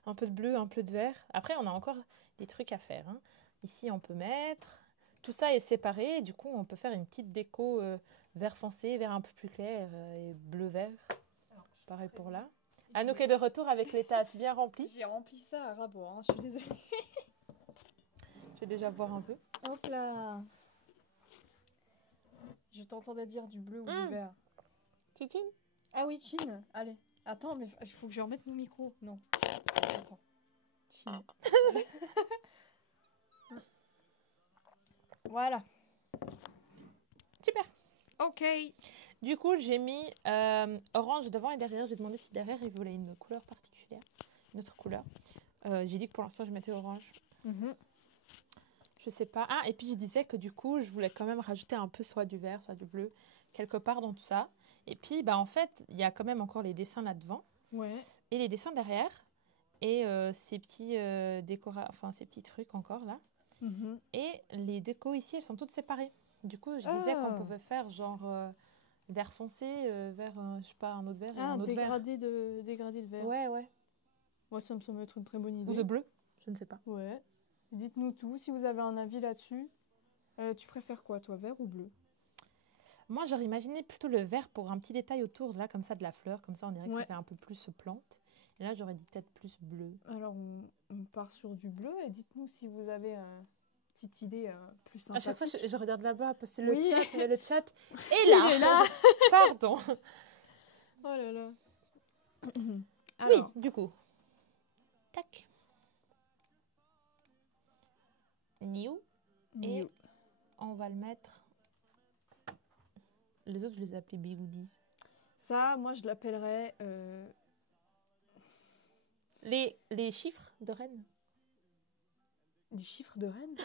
Un peu de bleu, un peu de vert. Après, on a encore des trucs à faire. Hein. Ici, on peut mettre... Tout ça est séparé. Du coup, on peut faire une petite déco vert foncé, vert un peu plus clair et bleu-vert. Pareil pour là. Anouk est de retour avec les tasses bien remplies. J'ai rempli ça à rabord, hein. Je suis désolée. Je vais déjà voir un peu. Hop là. Je t'entendais dire du bleu ou du vert. Titine. Ah oui, Chine. Allez. Attends, mais il faut que je remette mon micro. Non. Attends. Chine. Voilà. Super. Ok. Du coup, j'ai mis orange devant et derrière. J'ai demandé si derrière, il voulait une couleur particulière. Une autre couleur. J'ai dit que pour l'instant, je mettais orange. Je sais pas. Ah, et puis je disais que du coup, je voulais quand même rajouter un peu soit du vert, soit du bleu, quelque part dans tout ça. Et puis, bah, en fait, il y a quand même encore les dessins là-devant. Ouais. Et les dessins derrière. Et ces petits ces petits trucs encore là. Et les décos ici, elles sont toutes séparées. Du coup, je disais qu'on pouvait faire genre vert foncé, vert, je sais pas, un autre vert et un autre dégradé de vert. Ouais. Moi, ça me semble être une très bonne idée. Ou de bleu, je ne sais pas. Ouais. Dites-nous tout, si vous avez un avis là-dessus. Tu préfères quoi, toi, vert ou bleu? Moi, j'aurais imaginé plutôt le vert pour un petit détail autour, là, comme ça, de la fleur. Comme ça, on dirait que ça fait un peu plus plante. Et là, j'aurais dit peut-être plus bleu. Alors, on part sur du bleu et dites-nous si vous avez une petite idée plus sympathique. À chaque fois, je regarde là-bas parce que Oui. le chat est là. Il est là. Pardon. Oh là là. Alors. Oui, du coup. Tac. New. Et on va le mettre... Les autres, je les ai appelés bigoudis. Ça, moi, je l'appellerais... Les chiffres de reine. Des chiffres de reine?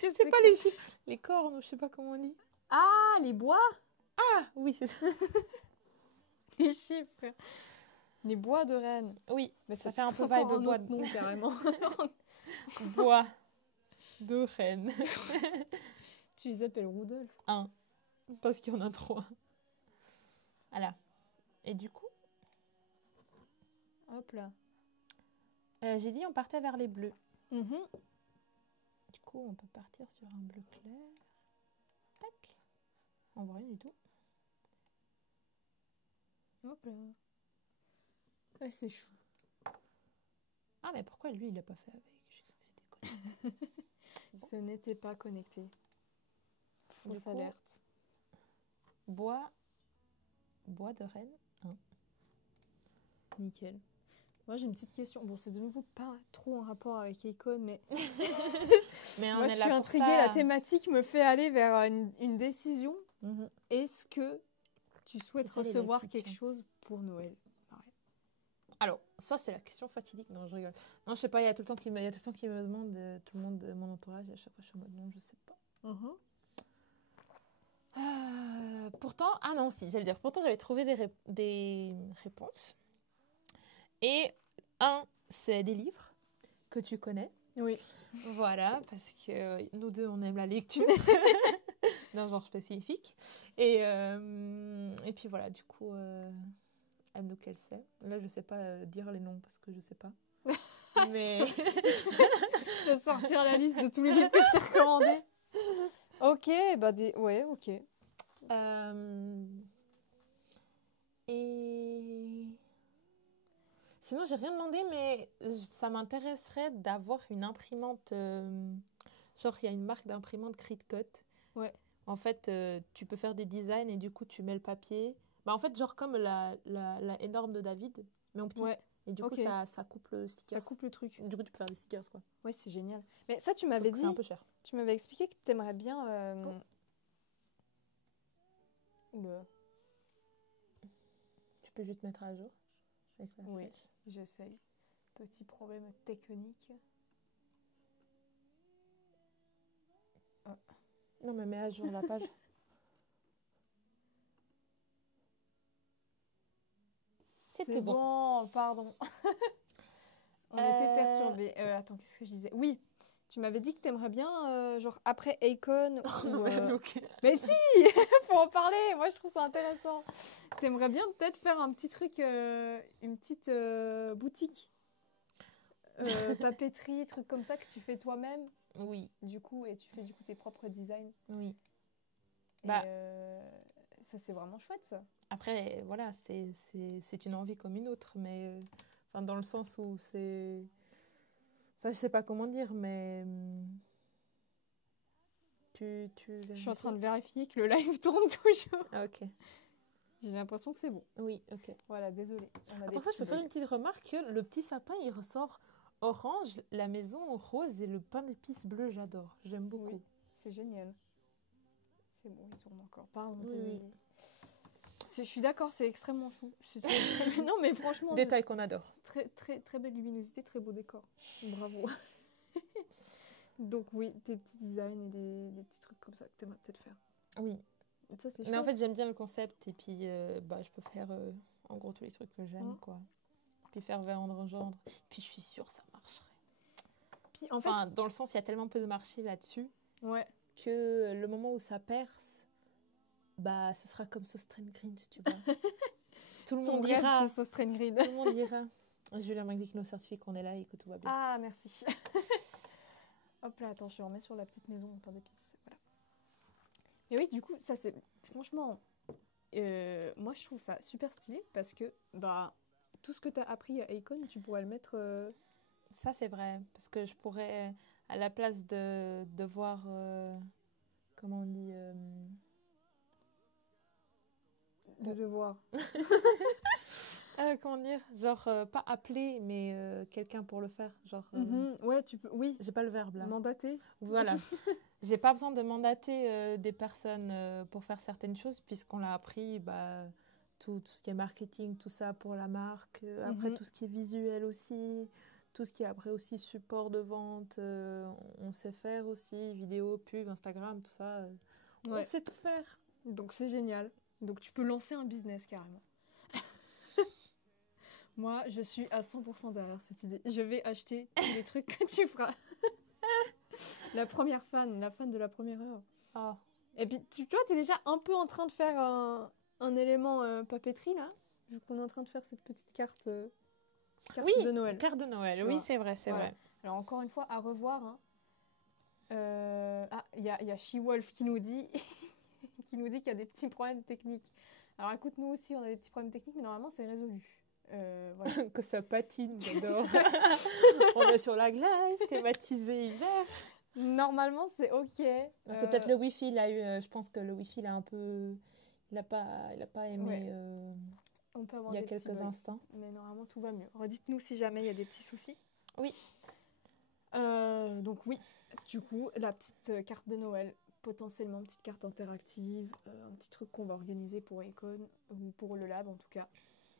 C'est pas les chiffres. Les cornes, je sais pas comment on dit. Ah, les bois? Ah, oui, c'est ça. Les chiffres. Les bois de reine. Oui, mais ça fait un peu vibe bois. Non, carrément. Bois de reine. Tu les appelles Rudolf? Un. Parce qu'il y en a 3. Voilà. Et du coup, Hop là. j'ai dit on partait vers les bleus. Mhm. Du coup, on peut partir sur un bleu clair. Tac. On voit rien du tout. Hop là. Ouais, c'est chou. Ah, mais pourquoi lui, il l'a pas fait avec? J'ai cru que c'était connecté. Ce n'était pas connecté. Fausse Du coup, alerte. Bois de Rennes. Hein. Nickel. Moi, j'ai une petite question. Bon, c'est de nouveau pas trop en rapport avec Icon, mais Mais on moi, est je suis là pour intriguée. ça. La thématique me fait aller vers une décision. Mhm. Est-ce que tu souhaites C'est ça, les recevoir live quelque fiction. chose pour Noël? Alors, ça, c'est la question fatidique. Non, je rigole. Non, je sais pas, il y a tout le temps qui me demande, tout le monde de mon entourage, et à chaque fois, je suis en mode non, je sais pas. Mhm. Pourtant, ah non, si, j'allais dire, pourtant, j'avais trouvé des réponses. Et c'est des livres que tu connais. Oui. Voilà, parce que nous deux, on aime la lecture d'un genre spécifique. Et puis voilà, du coup, Anne qu'elle sait. Là, je sais pas dire les noms parce que je sais pas. Mais Je vais sortir la liste de tous les livres que je t'ai recommandés. Ok, bah ouais, ok. Et sinon, j'ai rien demandé, mais ça m'intéresserait d'avoir une imprimante. Genre, il y a une marque d'imprimante Cricut. Ouais. En fait, tu peux faire des designs et du coup, tu mets le papier. Bah, en fait, genre comme la énorme de David, mais en petit. Ouais. Et du Ok. coup, ça coupe le sticker. Ça coupe le truc. Du coup, tu peux faire des stickers, quoi. Ouais, c'est génial. Mais ça, tu Sauf m'avais que dit, c'est un peu cher. tu m'avais expliqué que tu aimerais bien Tu peux juste mettre à jour avec la Oui, flèche. j'essaye. Petit problème technique. Non, mais mets à jour la page. C'est tout bon. bon, pardon. On était perturbés. Attends, qu'est-ce que je disais? Oui, tu m'avais dit que t'aimerais bien, genre après Akon ou... Ouais, ok. Mais si, faut en parler. Moi, je trouve ça intéressant. T'aimerais bien peut-être faire un petit truc, une petite boutique, papeterie, truc comme ça que tu fais toi-même. Oui, Du coup, et tu fais du coup tes propres designs. oui. Et Bah. ça, c'est vraiment chouette, ça. Après, voilà, c'est une envie comme une autre, mais enfin, dans le sens où c'est... Enfin, je sais pas comment dire, mais... Tu Je suis en train de vérifies? vérifier que le live tourne toujours. Ah, ok. J'ai l'impression que c'est bon. Oui, ok. Voilà, désolée. On a des Après ça, je petits peux faire bugs. une petite remarque que le petit sapin, il ressort orange, la maison rose et le pain d'épices bleu, j'adore. J'aime beaucoup. Oui, c'est génial. C'est bon, il tourne encore. Pardon, Oui, désolée. oui. Je suis d'accord, c'est extrêmement chou. Non, mais franchement, Détail qu'on adore. très, très, très belle luminosité, très beau décor. Bravo. Donc oui, des petits designs et des petits trucs comme ça que t'aimerais peut-être faire. Oui. Ça, c'est Mais en chouette. fait, j'aime bien le concept et puis bah, je peux faire en gros tous les trucs que j'aime, quoi. Puis faire vendre, gendre. Puis je suis sûre ça marcherait. Puis en fait, Enfin, dans le sens, il y a tellement peu de marché là-dessus ouais. que le moment où ça perce, bah, ce sera comme Sauce Train Green, tu vois. Tout le Ton monde rêve, ira. c'est Sauce Train Grid. Tout le monde ira. Julien McVick nous certifie qu'on est là et que tout va bien. Ah, merci. Hop là, attends, je remets sur la petite maison en pain d'épices. Voilà. Mais oui, du coup, ça c'est... Franchement, moi je trouve ça super stylé parce que bah, tout ce que tu as appris à Akon, tu pourrais le mettre... Ça, c'est vrai. Parce que je pourrais, à la place de devoir, comment on dit, de devoir. comment dire, genre, pas appeler, mais quelqu'un pour le faire. Genre, Ouais, tu peux... Oui, j'ai pas le verbe là. mandater. Voilà. J'ai pas besoin de mandater des personnes pour faire certaines choses, puisqu'on l'a appris, bah, tout ce qui est marketing, tout ça pour la marque. Après, tout ce qui est visuel aussi. Tout ce qui est après aussi support de vente, on sait faire aussi, vidéo, pub, Instagram, tout ça. Ouais. On sait tout faire. Donc c'est génial. Donc tu peux lancer un business carrément. Moi, je suis à 100% derrière cette idée. Je vais acheter tous les trucs que tu feras. La fan de la première heure. Oh. Et puis, tu vois, t'es déjà un peu en train de faire un élément papeterie, là, vu qu'on est en train de faire cette petite carte, carte Oui, de Noël. carte de Noël, Tu oui, vois. c'est vrai, c'est Voilà. vrai. Alors, encore une fois, à revoir. Hein. Il y a She-Wolf qui nous dit qui nous dit qu'il y a des petits problèmes techniques. Alors, écoute, nous aussi, on a des petits problèmes techniques, mais normalement, c'est résolu. Voilà. Que ça patine, j'adore. On est sur la glace, thématisé hiver. Normalement, c'est OK. C'est peut-être le Wi-Fi, il a eu, je pense que le Wi-Fi, il a un peu... Il a pas aimé Ouais. On peut avoir il y a des petits quelques bugs, instants. mais normalement, tout va mieux. Redites-nous si jamais il y a des petits soucis. Oui. Donc oui, du coup, la petite carte de Noël, potentiellement une petite carte interactive, un petit truc qu'on va organiser pour Econ, ou pour le lab en tout cas.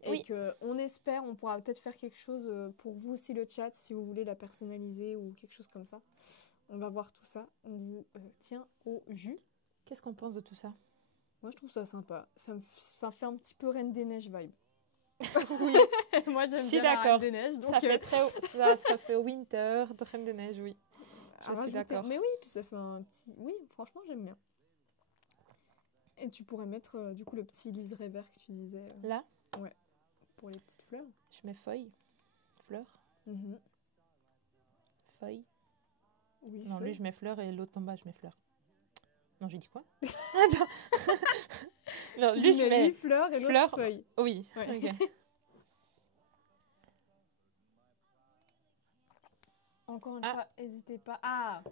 Et Oui. qu'on espère, on pourra peut-être faire quelque chose pour vous aussi, le chat, si vous voulez la personnaliser ou quelque chose comme ça. On va voir tout ça, on vous tient au jus. Qu'est-ce qu'on pense de tout ça? Moi, je trouve ça sympa. Ça fait un petit peu Reine des Neiges vibe. Oui, Moi, j'aime je suis bien la Reine d'accord. des Neiges. Donc, Ça fait ça fait winter, de Reine des Neiges, oui. Je suis d'accord. Mais oui, puis ça fait un petit... Oui, franchement, j'aime bien. Et tu pourrais mettre, du coup, le petit liseré vert que tu disais. Là, Ouais, pour les petites fleurs. je mets feuille, fleur, feuille. Oui, Non, feuille. lui, je mets fleur et l'autre en bas, je mets fleur. Non, j'ai dit quoi? Attends. Non, Tu lui, lui je mets mets lui fleur et l'autre fleur. feuille. Oui, Ouais. ok. Encore une Ah. fois, n'hésitez pas. Ah,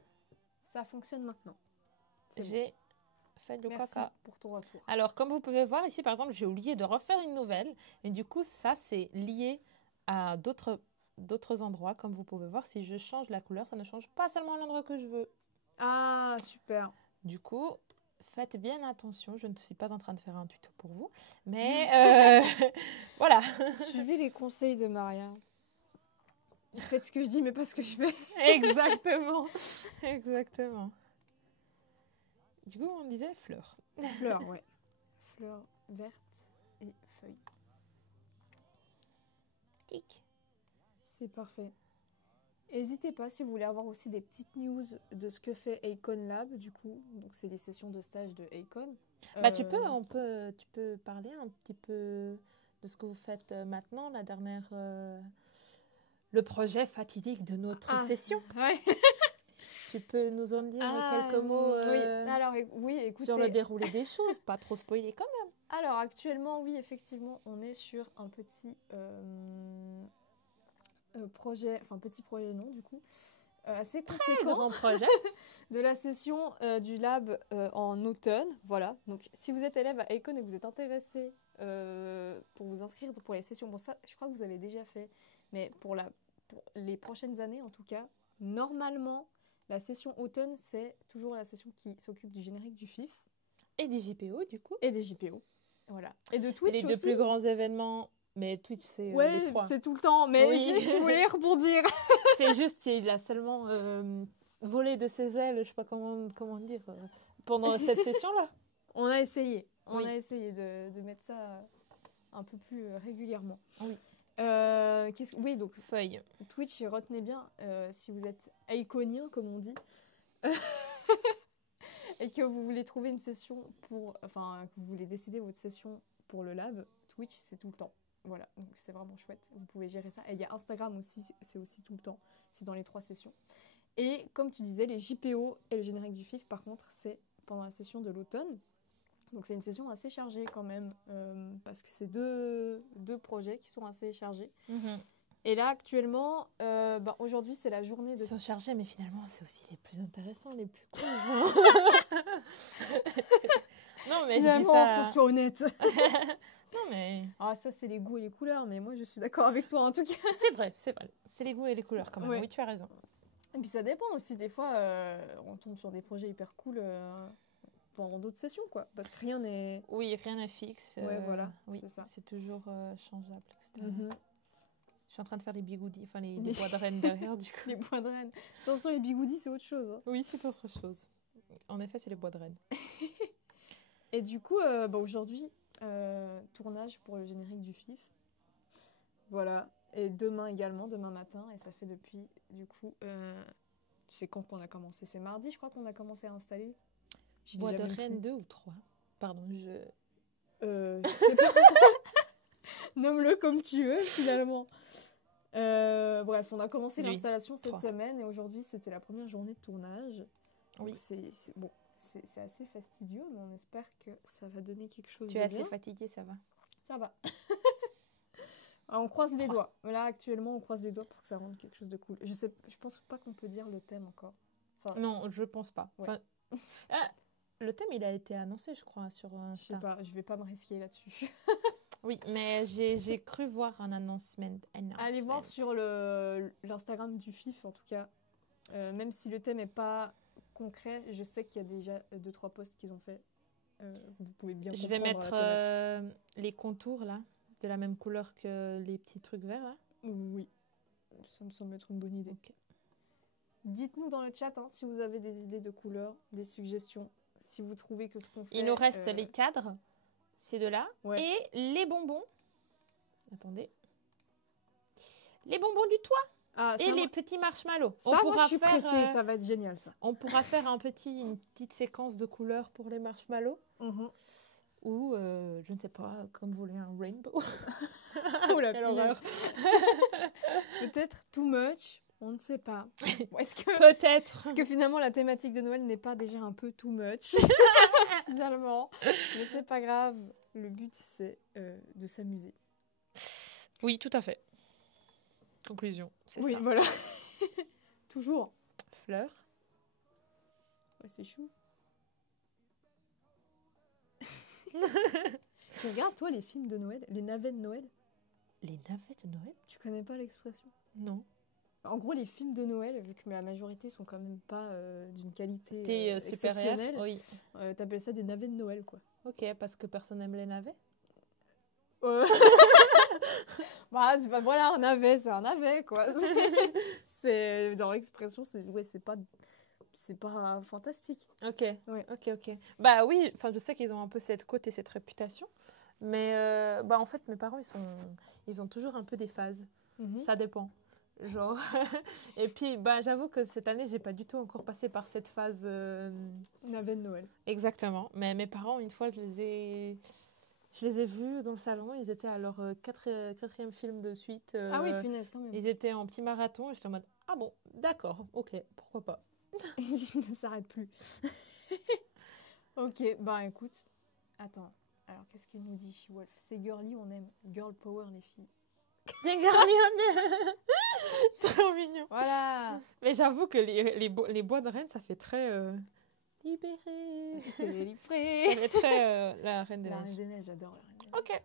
ça fonctionne maintenant. C'est bon. J'ai fait le Merci caca. pour ton retour. Alors, comme vous pouvez voir ici, par exemple, j'ai oublié de refaire une nouvelle. Et du coup, ça, c'est lié à d'autres endroits. Comme vous pouvez voir, si je change la couleur, ça ne change pas seulement l'endroit que je veux. Ah, super. Du coup, faites bien attention. Je ne suis pas en train de faire un tuto pour vous. Mais voilà. Suivez les conseils de Maria. Faites ce que je dis, mais pas ce que je fais. Exactement. Exactement. Du coup, on disait fleurs. Fleurs, ouais. Fleurs vertes et feuilles. Tic. C'est parfait. N'hésitez pas si vous voulez avoir aussi des petites news de ce que fait Acon Lab, du coup. Donc, c'est des sessions de stage de Acon. Bah, tu peux parler un petit peu de ce que vous faites maintenant, la dernière, le projet fatidique de notre session. Ouais. Tu peux nous en dire quelques mots Oui, alors, oui, écoutez. sur le déroulé des choses, pas trop spoiler quand même. Alors, actuellement, oui, effectivement, on est sur un petit projet, enfin, petit projet non, du coup, assez conséquent. Grand projet. De la session du lab en automne. Voilà. Donc, si vous êtes élève à Econ et que vous êtes intéressé pour vous inscrire pour les sessions, bon, ça, je crois que vous avez déjà fait, mais pour les prochaines années, en tout cas, normalement, la session automne, c'est toujours la session qui s'occupe du générique du FIF. Et des JPO, du coup. Et des JPO. Voilà. Et de Twitch et les aussi. deux plus grands événements. Mais Twitch, c'est les trois. C'est tout le temps. Mais Oui. je voulais rebondir. C'est juste qu'il a seulement volé de ses ailes, je sais pas comment dire, pendant cette session-là. On a essayé. On Oui. a essayé de mettre ça un peu plus régulièrement. Oui. Oui, donc Feuille. Twitch, retenez bien, si vous êtes iconien, comme on dit, et que vous voulez trouver une session que vous voulez décider votre session pour le lab, Twitch, c'est tout le temps. Voilà, donc c'est vraiment chouette. Vous pouvez gérer ça. Et il y a Instagram aussi, c'est aussi tout le temps. C'est dans les 3 sessions. Et comme tu disais, les JPO et le générique du FIF, par contre, c'est pendant la session de l'automne. Donc c'est une session assez chargée quand même, parce que c'est deux projets qui sont assez chargés. Et là, actuellement, aujourd'hui, c'est la journée de... Ils sont chargés, mais finalement, c'est aussi les plus intéressants, les plus cool. Non, mais finalement, je dis ça... qu'on soit honnête. Non, mais... Ah, ça, c'est les goûts et les couleurs, mais moi, je suis d'accord avec toi, en tout cas. C'est vrai. C'est les goûts et les couleurs, quand même. Ouais. Oui, tu as raison. Et puis, ça dépend aussi. Des fois, on tombe sur des projets hyper cool pendant d'autres sessions, quoi. Parce que rien n'est... Oui, rien n'est fixe. Ouais, voilà, oui, c'est ça. C'est toujours changeable, etc. Je suis en train de faire les bigoudis, enfin les bois de rennes derrière, du coup. Les bois de rennes. Attention, les bigoudis, c'est autre chose. Hein. Oui, c'est autre chose. En effet, c'est les bois de rennes. Et du coup, aujourd'hui, tournage pour le générique du FIF. Voilà. Et demain également, demain matin. Et ça fait depuis, du coup, c'est quand qu'on a commencé? C'est mardi, je crois qu'on a commencé à installer. Bois de rennes 2 ou 3? Pardon, Je sais pas. Nomme-le comme tu veux, finalement. Bref, on a commencé Lui. l'installation cette 3. semaine et aujourd'hui, c'était la première journée de tournage. Oui. Donc, c'est assez fastidieux, mais on espère que ça va donner quelque chose Tu de es bien. assez fatiguée, ça va. Ça va. Alors, on croise les 3. doigts. Là, actuellement, on croise les doigts pour que ça rende quelque chose de cool. Je pense pas qu'on peut dire le thème encore. Enfin, Non, je pense pas. Ouais. Enfin, le thème, il a été annoncé, je crois, sur je Insta. sais pas, je vais pas me risquer là-dessus. Oui, mais j'ai cru voir un announcement. Allez voir sur l'Instagram du FIF, en tout cas. Même si le thème est pas concret, je sais qu'il y a déjà 2-3 posts qu'ils ont fait. Vous pouvez bien Je comprendre vais la mettre thématique. les contours, là, de la même couleur que les petits trucs verts, là. Oui, ça me semble être une bonne idée. Ok. Dites-nous dans le chat si vous avez des idées de couleurs, des suggestions, si vous trouvez que ce qu'on fait... Il nous reste les cadres, ces deux-là, Ouais. et les bonbons. Attendez. Les bonbons du toit Ah, et ça, les petits marshmallows. ça, moi, je suis pressée, ça va être génial, ça. On pourra faire une petite séquence de couleurs pour les marshmallows. Ou, je ne sais pas, comme vous voulez, un rainbow. Oh la Quelle punaise. horreur. Peut-être too much, on ne sait pas. Peut-être. Est-ce que finalement la thématique de Noël n'est pas déjà un peu too much finalement, mais c'est pas grave. Le but c'est de s'amuser. Oui, tout à fait. Conclusion. C'est Oui, ça. voilà. Toujours. Fleurs. Ouais, c'est chou. Tu regardes toi les films de Noël, les navets de Noël? Les navets de Noël? Tu connais pas l'expression? Non. En gros, les films de Noël, vu que la majorité sont quand même pas d'une qualité T'es supérieur. exceptionnelle, Oui. t'appelles ça des navets de Noël, quoi. Ok, parce que personne n'aime les navets. Bah, c'est pas voilà un navet, c'est un navet, quoi. C'est dans l'expression, c'est pas fantastique. Ok. Ouais. Ok. Bah oui, enfin je sais qu'ils ont un peu cette cote et cette réputation, mais bah en fait mes parents ils ont toujours un peu des phases. Ça dépend. Genre et puis bah j'avoue que cette année j'ai pas du tout encore passé par cette phase Navet de Noël. exactement, mais mes parents une fois je les ai vus dans le salon, ils étaient à leur quatrième film de suite. Ah oui, punaise quand même. Ils étaient en petit marathon et j'étais en mode ah bon, d'accord, ok, pourquoi pas. Il ne s'arrête plus. Ok, bah écoute. Attends, alors qu'est-ce qu'il nous dit, She-Wolf? C'est girly, on aime. Girl power, les filles. Trop mignon. Voilà. Mais j'avoue que les bois de reine, ça fait très libéré. T'es délivré. Ça fait très la reine des La neiges. Reine des Neiges, j'adore la Reine des Neiges. Ok.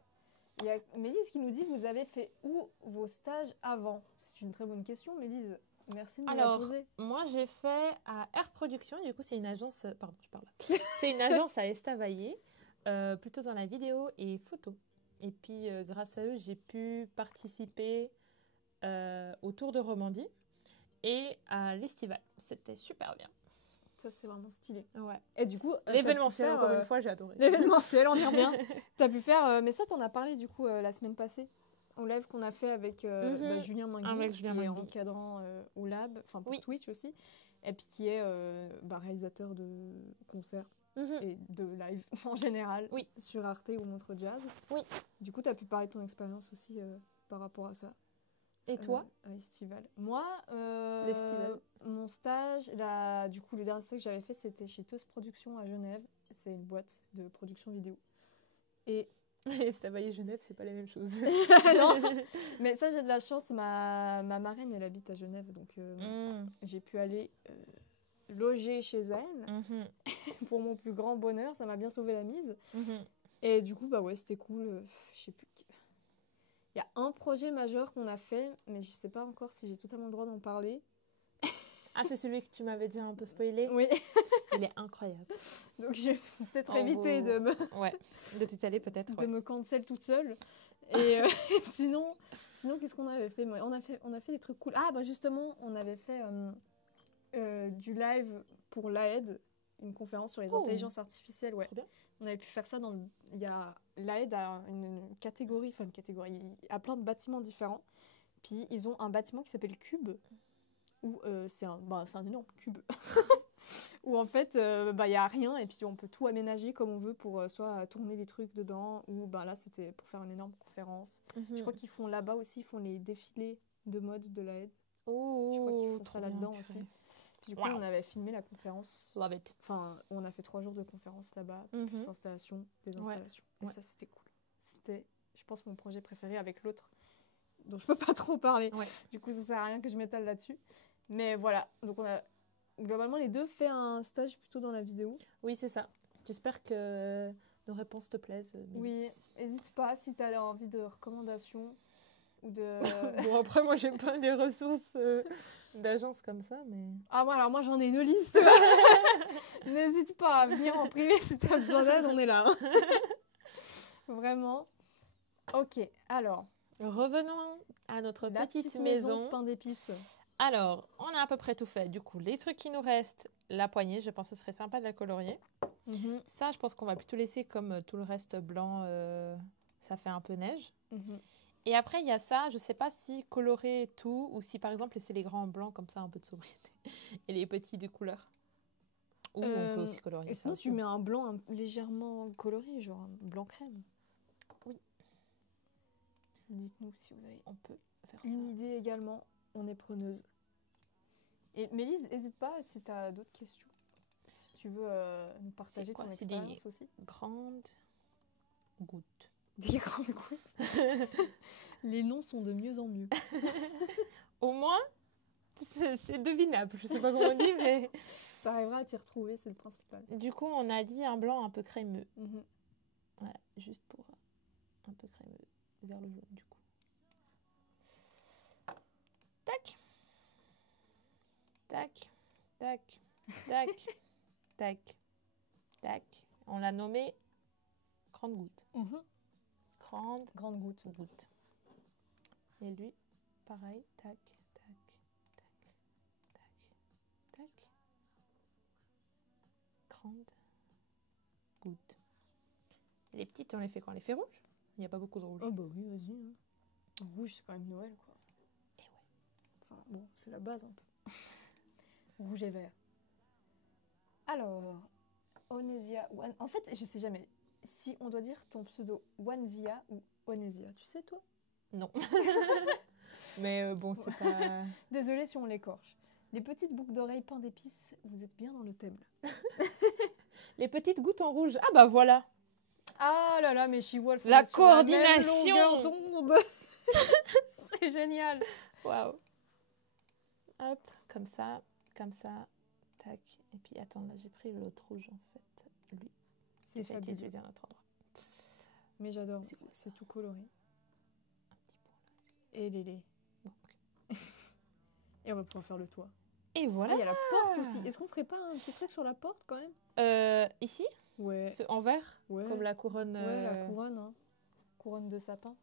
Il y a Mélise qui nous dit, vous avez fait où vos stages avant? C'est une très bonne question, Mélise. Merci de me la Alors, poser. moi j'ai fait à Air Production, du coup c'est une agence, pardon, je parle là. C'est une agence à Estavayer, plutôt dans la vidéo et photo. Et puis grâce à eux, j'ai pu participer au Tour de Romandie et à l'Estival. C'était super bien. Ça, c'est vraiment stylé. Ouais. Et du coup, L'événementiel, encore une fois, j'ai adoré. L'événementiel, on y revient. T'as pu faire... mais ça, t'en as parlé, du coup, la semaine passée. Au live qu'on a fait avec Julien Mingui, qui est encadrant au lab, enfin pour Twitch aussi, et puis qui est réalisateur de concerts et de live en général sur Arte ou Montreux Jazz. Oui. Du coup, t'as pu parler de ton expérience aussi par rapport à ça. Et toi à Estival. Moi, l'Estival. mon stage, du coup, le dernier stage que j'avais fait, c'était chez Teus Productions à Genève. C'est une boîte de production vidéo. Et Estavayer Genève, c'est pas la même chose. Non, mais ça, j'ai de la chance. Ma marraine, elle habite à Genève, donc j'ai pu aller loger chez elle. Pour mon plus grand bonheur, ça m'a bien sauvé la mise. Et du coup, bah ouais, c'était cool. Je sais plus. Il y a un projet majeur qu'on a fait, mais je sais pas encore si j'ai totalement le droit d'en parler. Ah, c'est celui que tu m'avais déjà un peu spoilé? Oui. Il est incroyable. Donc je vais peut-être éviter de me... Ouais, de t'étaler peut-être. De me cancel toute seule. Et sinon qu'est-ce qu'on avait fait? On a fait des trucs cool. Ah, bah justement, on avait fait du live pour l'AED, une conférence sur les intelligences artificielles. Ouais. On avait pu faire ça il y a l'AED a une catégorie, il a plein de bâtiments différents. Puis ils ont un bâtiment qui s'appelle Cube, où c'est un énorme cube Où en fait, il y a rien et puis on peut tout aménager comme on veut pour soit tourner des trucs dedans ou là, c'était pour faire une énorme conférence. Je crois qu'ils font là-bas aussi, ils font les défilés de mode de la aide. Oh, je crois qu'ils font ça trop bien, là-dedans purée. aussi. Du coup, on avait filmé la conférence. Love it. Enfin, on a fait 3 jours de conférence là-bas, plus installation, des installations. Et ça, c'était cool. C'était, je pense, mon projet préféré avec l'autre dont je peux pas trop parler. Ouais. Du coup, ça sert à rien que je m'étale là-dessus. Mais voilà, donc on a globalement les deux fait un stage plutôt dans la vidéo. Oui, c'est ça. J'espère que nos réponses te plaisent. Oui, n'hésite pas si tu as envie de recommandations ou de... Bon, après, moi, j'ai pas des ressources d'agence comme ça, mais... Ah, alors moi, j'en ai une liste. N'hésite pas à venir en privé si tu as besoin d'aide, on est là. Vraiment. Ok, alors... Revenons à notre la petite maison pain d'épices. Alors, on a à peu près tout fait. Du coup, les trucs qui nous restent, la poignée, je pense que ce serait sympa de la colorier. Ça, je pense qu'on va plutôt laisser comme tout le reste blanc, ça fait un peu neige. Et après, il y a ça, je sais pas si colorer tout ou si par exemple laisser les grands blancs comme ça, un peu de sobriété, et les petits de couleur. Ou on peut aussi colorier et ça. sinon, Aussi. tu mets un blanc légèrement coloré, genre un blanc crème. Oui. Dites-nous si vous avez On peut faire une idée également, on est preneuse. Et Mélise, n'hésite pas si tu as d'autres questions. Si tu veux nous partager ton expérience aussi. Grandes gouttes. Des grandes gouttes. Les noms sont de mieux en mieux. Au moins, c'est devinable. Je sais pas comment on dit, mais... Tu arriveras à t'y retrouver, c'est le principal. Du coup, on a dit un blanc un peu crémeux. Voilà, juste pour un peu crémeux vers le jaune, du coup. Tac. Tac. Tac. Tac. Tac. Tac. On l'a nommé grande goutte. Grande goutte. Et lui, pareil. Tac. Tac. Tac. Tac. Tac. Grande goutte. Les petites, on les fait quand on les fait rouges. Il n'y a pas beaucoup de rouge. Oh bah oui, vas-y. Rouge, c'est quand même Noël, quoi. Et ouais. Enfin, bon, c'est la base un peu. Rouge et vert. Alors, Onesia. En fait, je sais jamais si on doit dire ton pseudo Wanzia ou Onesia. Tu sais, toi? Non. Mais bon, c'est pas... Désolée si on l'écorche. Les petites boucles d'oreilles pain d'épices, vous êtes bien dans le thème. Les petites gouttes en rouge. Ah bah voilà. Ah là là, mais She-Wolf, la coordination la même longueur d'onde. C'est génial. Waouh. Hop, comme ça, tac. Et puis attends, là j'ai pris l'autre rouge en fait. Lui, c'est fabuleux. Utilisé à un autre endroit. Mais j'adore, c'est tout coloré. Un petit point là. Et les. Bon, okay. Et on va pouvoir faire le toit. Et voilà. Il y a la porte aussi. Est-ce qu'on ferait pas un petit truc sur la porte quand même? Ici? Ouais. En vert? Ouais. Comme la couronne. Ouais, la couronne. Hein. Couronne de sapin.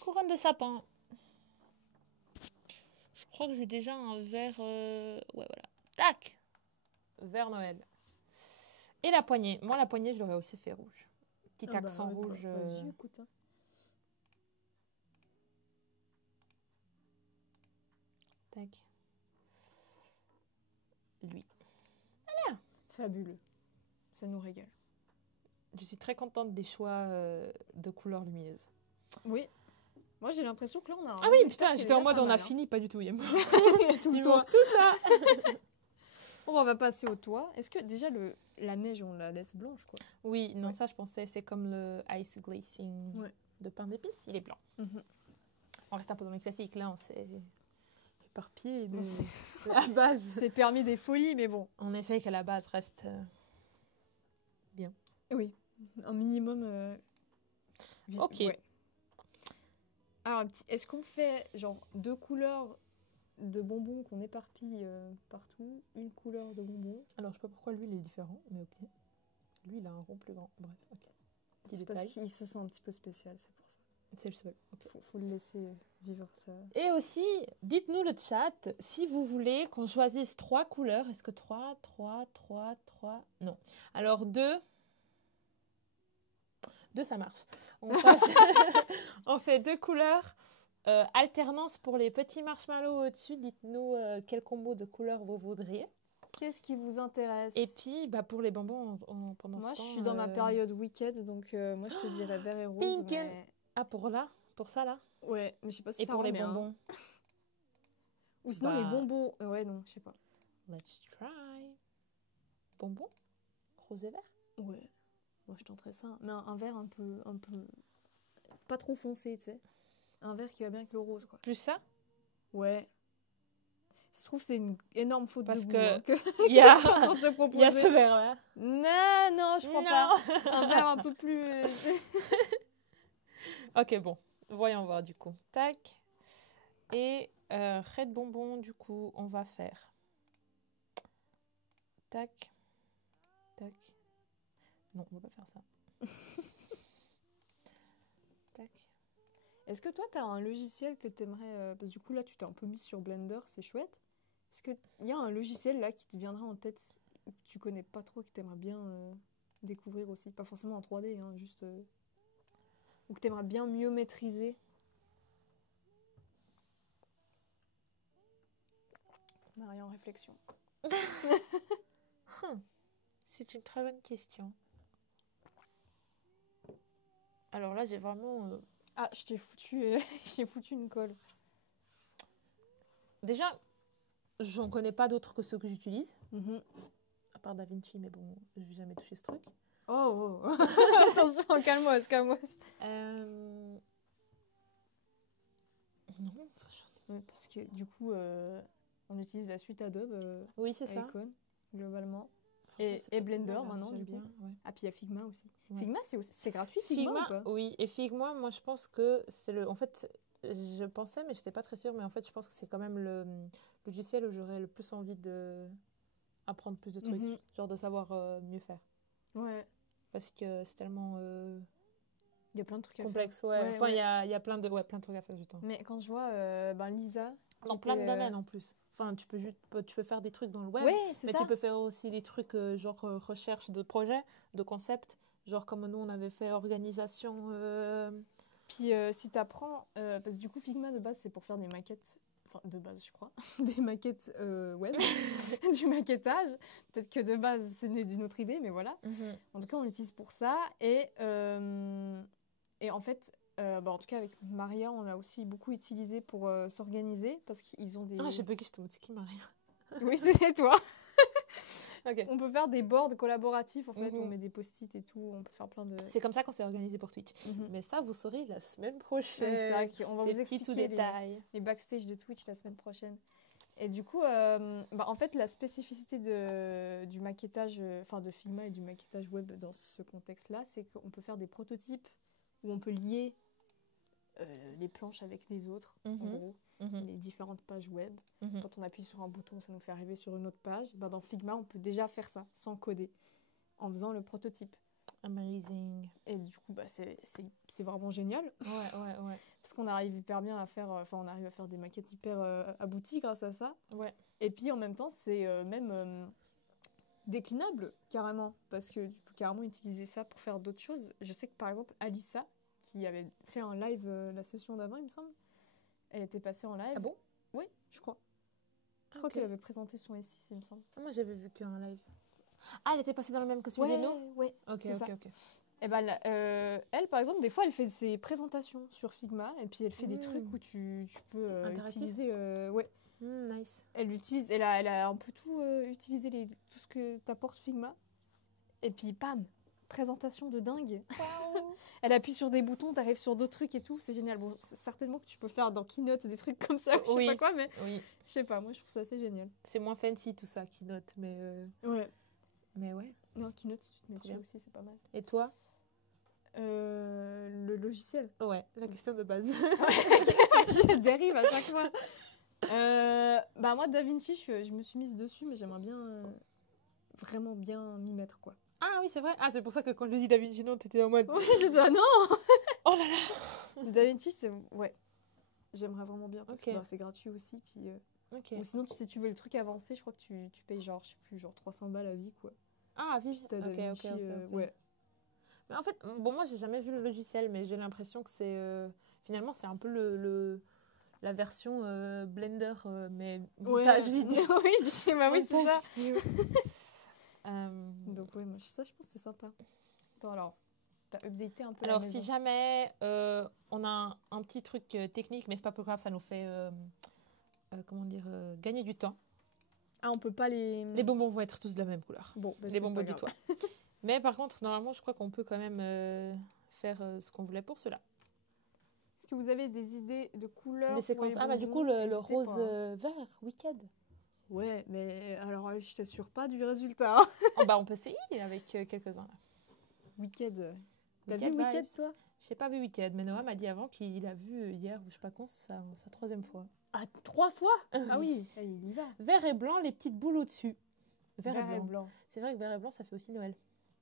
Couronne de sapin. Je crois que j'ai déjà un vert. Ouais, voilà. Tac! Vert Noël. Et la poignée. Moi, la poignée, je l'aurais aussi fait rouge. Petit accent rouge. Vas-y, écoute. Hein. Tac. Lui. Voilà. Fabuleux. Ça nous régale. Je suis très contente des choix de couleurs lumineuses. Oui. Moi, j'ai l'impression que là, on a un... Ah oui, putain, j'étais en mode on a fini, pas du tout. Il tout le toit. Tout ça. Bon, on va passer au toit. Est-ce que déjà, la neige, on la laisse blanche, quoi? Oui, non, ça, je pensais, c'est comme le ice glazing de pain d'épices. Il est blanc. On reste un peu dans les classiques. Là, on s'est éparpillé. La base. C'est permis des folies, mais bon. On essaye que la base reste bien. Oui, un minimum... Ok. Ouais. Alors, est-ce qu'on fait genre 2 couleurs de bonbons qu'on éparpille partout, une couleur de bonbons? Alors, je sais pas pourquoi lui, il est différent, mais ok. Lui, il a un rond plus grand. Bref, ok. C'est parce qu'il se sent un petit peu spécial, c'est pour ça. C'est le seul. Okay. Faut le laisser vivre ça. Et aussi, dites-nous le chat, si vous voulez qu'on choisisse 3 couleurs. Est-ce que 3? Non. Alors 2, ça marche. On fait 2 couleurs alternance pour les petits marshmallows au-dessus. Dites-nous quel combo de couleurs vous voudriez. Qu'est-ce qui vous intéresse? Et puis, bah, pour les bonbons, pendant Moi, ce temps... je suis dans ma période Wicked, donc moi, je te dirais vert et rose. Pink mais... Ah, pour ça, là? Ouais, mais je sais pas si Et ça pour rend les bien. bonbons? Ou sinon, les bonbons... ouais, non, je sais pas. Let's try. Bonbons? Rose et vert? Ouais, moi, je tenterais ça. Mais un vert un peu... Pas trop foncé, tu sais. Un vert qui va bien avec le rose, quoi. Plus ça? Ouais. Je trouve que c'est une énorme faute Parce de goût. que Il y a... te proposer. Il y a ce vert-là. Non, je crois pas. Un vert un peu plus... Ok, bon. Voyons voir, du coup. Tac. Et red bonbon, du coup, on va faire... Tac. Tac. Non, on va pas faire ça. Tac. Est-ce que toi, tu as un logiciel que tu aimerais... parce que du coup, là, tu t'es un peu mis sur Blender, c'est chouette. Est-ce qu'il y a un logiciel, là, qui te viendra en tête, que tu connais pas trop, que tu aimerais bien découvrir aussi? Pas forcément en 3D, hein, juste... ou que tu aimerais bien mieux maîtriser? Marie en réflexion. C'est une très bonne question. Alors là, j'ai vraiment... Ah, je t'ai foutu une colle. Déjà, j'en connais pas d'autres que ceux que j'utilise. Mm-hmm. À part DaVinci, mais bon, je vais jamais toucher ce truc. Oh. Attention, calmos. Non, ouais, parce que du coup, on utilise la suite Adobe. Oui, c'est ça. Icon, globalement. Et Blender maintenant, du coup. Ouais. Ah, puis il y a Figma aussi. Ouais. Figma, c'est gratuit, Figma ou pas? Oui, et Figma, moi, je pense que c'est le... En fait, je pensais, mais je n'étais pas très sûre, mais en fait, je pense que c'est quand même le logiciel où j'aurais le plus envie d'apprendre plus de trucs. Mm-hmm. Genre de savoir mieux faire. Ouais. Parce que c'est tellement... Il y a plein de trucs complexe, à faire. ouais. Enfin, il y a plein de trucs à faire du temps. Mais quand je vois Lisa... Dans plein de domaines, en plus. Enfin, tu peux faire des trucs dans le web, ouais, c'est mais ça. tu peux faire aussi des trucs genre recherche de projets, de concepts, genre comme nous on avait fait organisation. Puis si tu apprends, parce que du coup Figma de base c'est pour faire des maquettes, enfin de base je crois, des maquettes web, du maquettage. Peut-être que de base c'est né d'une autre idée, mais voilà. Mm-hmm. En tout cas on l'utilise pour ça et en fait... en tout cas, avec Maria, on l'a aussi beaucoup utilisé pour s'organiser parce qu'ils ont des... Ah, j'ai bugué, je te dis qui Maria. Oui, c'est toi. Okay. On peut faire des boards collaboratifs, en fait. Mm-hmm. On met des post-it et tout. On peut faire plein de... C'est comme ça qu'on s'est organisé pour Twitch. Mm-hmm. Mais ça, vous saurez la semaine prochaine. C'est vrai qu'on va vous expliquer les backstage de Twitch la semaine prochaine. Et du coup, en fait, la spécificité du maquettage, de Figma et du maquettage web dans ce contexte-là, c'est qu'on peut faire des prototypes où on peut lier les planches avec les autres, en gros, les différentes pages web. Quand on appuie sur un bouton, ça nous fait arriver sur une autre page. Dans Figma, on peut déjà faire ça, sans coder, en faisant le prototype. Amazing. Et du coup, c'est vraiment génial. Ouais. Parce qu'on arrive hyper bien à faire... on arrive à faire des maquettes hyper abouties grâce à ça. Ouais. Et puis, en même temps, c'est même déclinable, carrément. Parce que tu peux carrément utiliser ça pour faire d'autres choses. Je sais que, par exemple, Alissa, qui avait fait un live la session d'avant, il me semble. Elle était passée en live. Ah bon? Oui, je crois. Je crois qu'elle avait présenté son S6, il me semble. Ah, moi, j'avais vu qu'un live. Ah, elle était passée dans le même que celui de nous? Ouais, ok. Et elle, par exemple, des fois, elle fait ses présentations sur Figma et puis elle fait des trucs où tu peux utiliser... nice. Elle a un peu tout utilisé, tout ce que t'apporte Figma. Et puis, bam, présentation de dingue. Wow. Elle appuie sur des boutons, t'arrives sur d'autres trucs et tout, c'est génial. Bon, certainement que tu peux faire dans Keynote des trucs comme ça, je sais pas quoi, mais je sais pas, moi je trouve ça assez génial. C'est moins fancy tout ça, Keynote, mais... Ouais. Mais ouais. Non, Keynote, si tu te mets dessus aussi, c'est pas mal. Et toi? Le logiciel. Ouais, la question de base. Je dérive à chaque fois. Moi, DaVinci, je me suis mise dessus, mais j'aimerais bien vraiment bien m'y mettre, quoi. Ah oui, c'est vrai. Ah, c'est pour ça que quand je dis DaVinci, non, t'étais en mode... Oui, j'ai dit, ah non. Oh là là. DaVinci, c'est... Ouais. J'aimerais vraiment bien, parce que c'est gratuit aussi, puis... Ou sinon, si tu veux le truc avancé, je crois que tu payes genre 300 balles à vie, quoi. Ah, vie, t'as DaVinci, ouais. Mais en fait, bon, moi, j'ai jamais vu le logiciel, mais j'ai l'impression que c'est... finalement, c'est un peu le la version Blender, mais Ouais. montage vidéo. Oui, oui, c'est ça. Euh, Donc oui, moi ça je pense que c'est sympa. Attends alors, t'as updaté un peu Alors, la si maison. jamais on a un petit truc technique, mais c'est pas plus grave, ça nous fait comment dire, gagner du temps. Ah, on peut pas les... Les bonbons vont être tous de la même couleur. Bon, bah, Les c'est bonbons pas du grave. toit. Mais par contre, normalement, je crois qu'on peut quand même faire ce qu'on voulait pour cela. Est-ce que vous avez des idées de couleurs Des pour séquences. les Ah, bah du coup, bonbons? le N'hésitez rose pas, hein. vert, Wicked. Ouais, mais alors je t'assure pas du résultat. Oh, bah, on peut essayer avec quelques-uns là. Wicked. T'as Wicked vu Wicked, vibes. toi? J'ai pas vu Wicked, mais Noah m'a dit avant qu'il a vu hier, ou je sais pas quand, sa troisième fois. Ah, 3 fois? Ah oui, il y va. Vert et blanc, les petites boules au-dessus. Vert et Vert blanc. C'est vrai que vert et blanc, ça fait aussi Noël.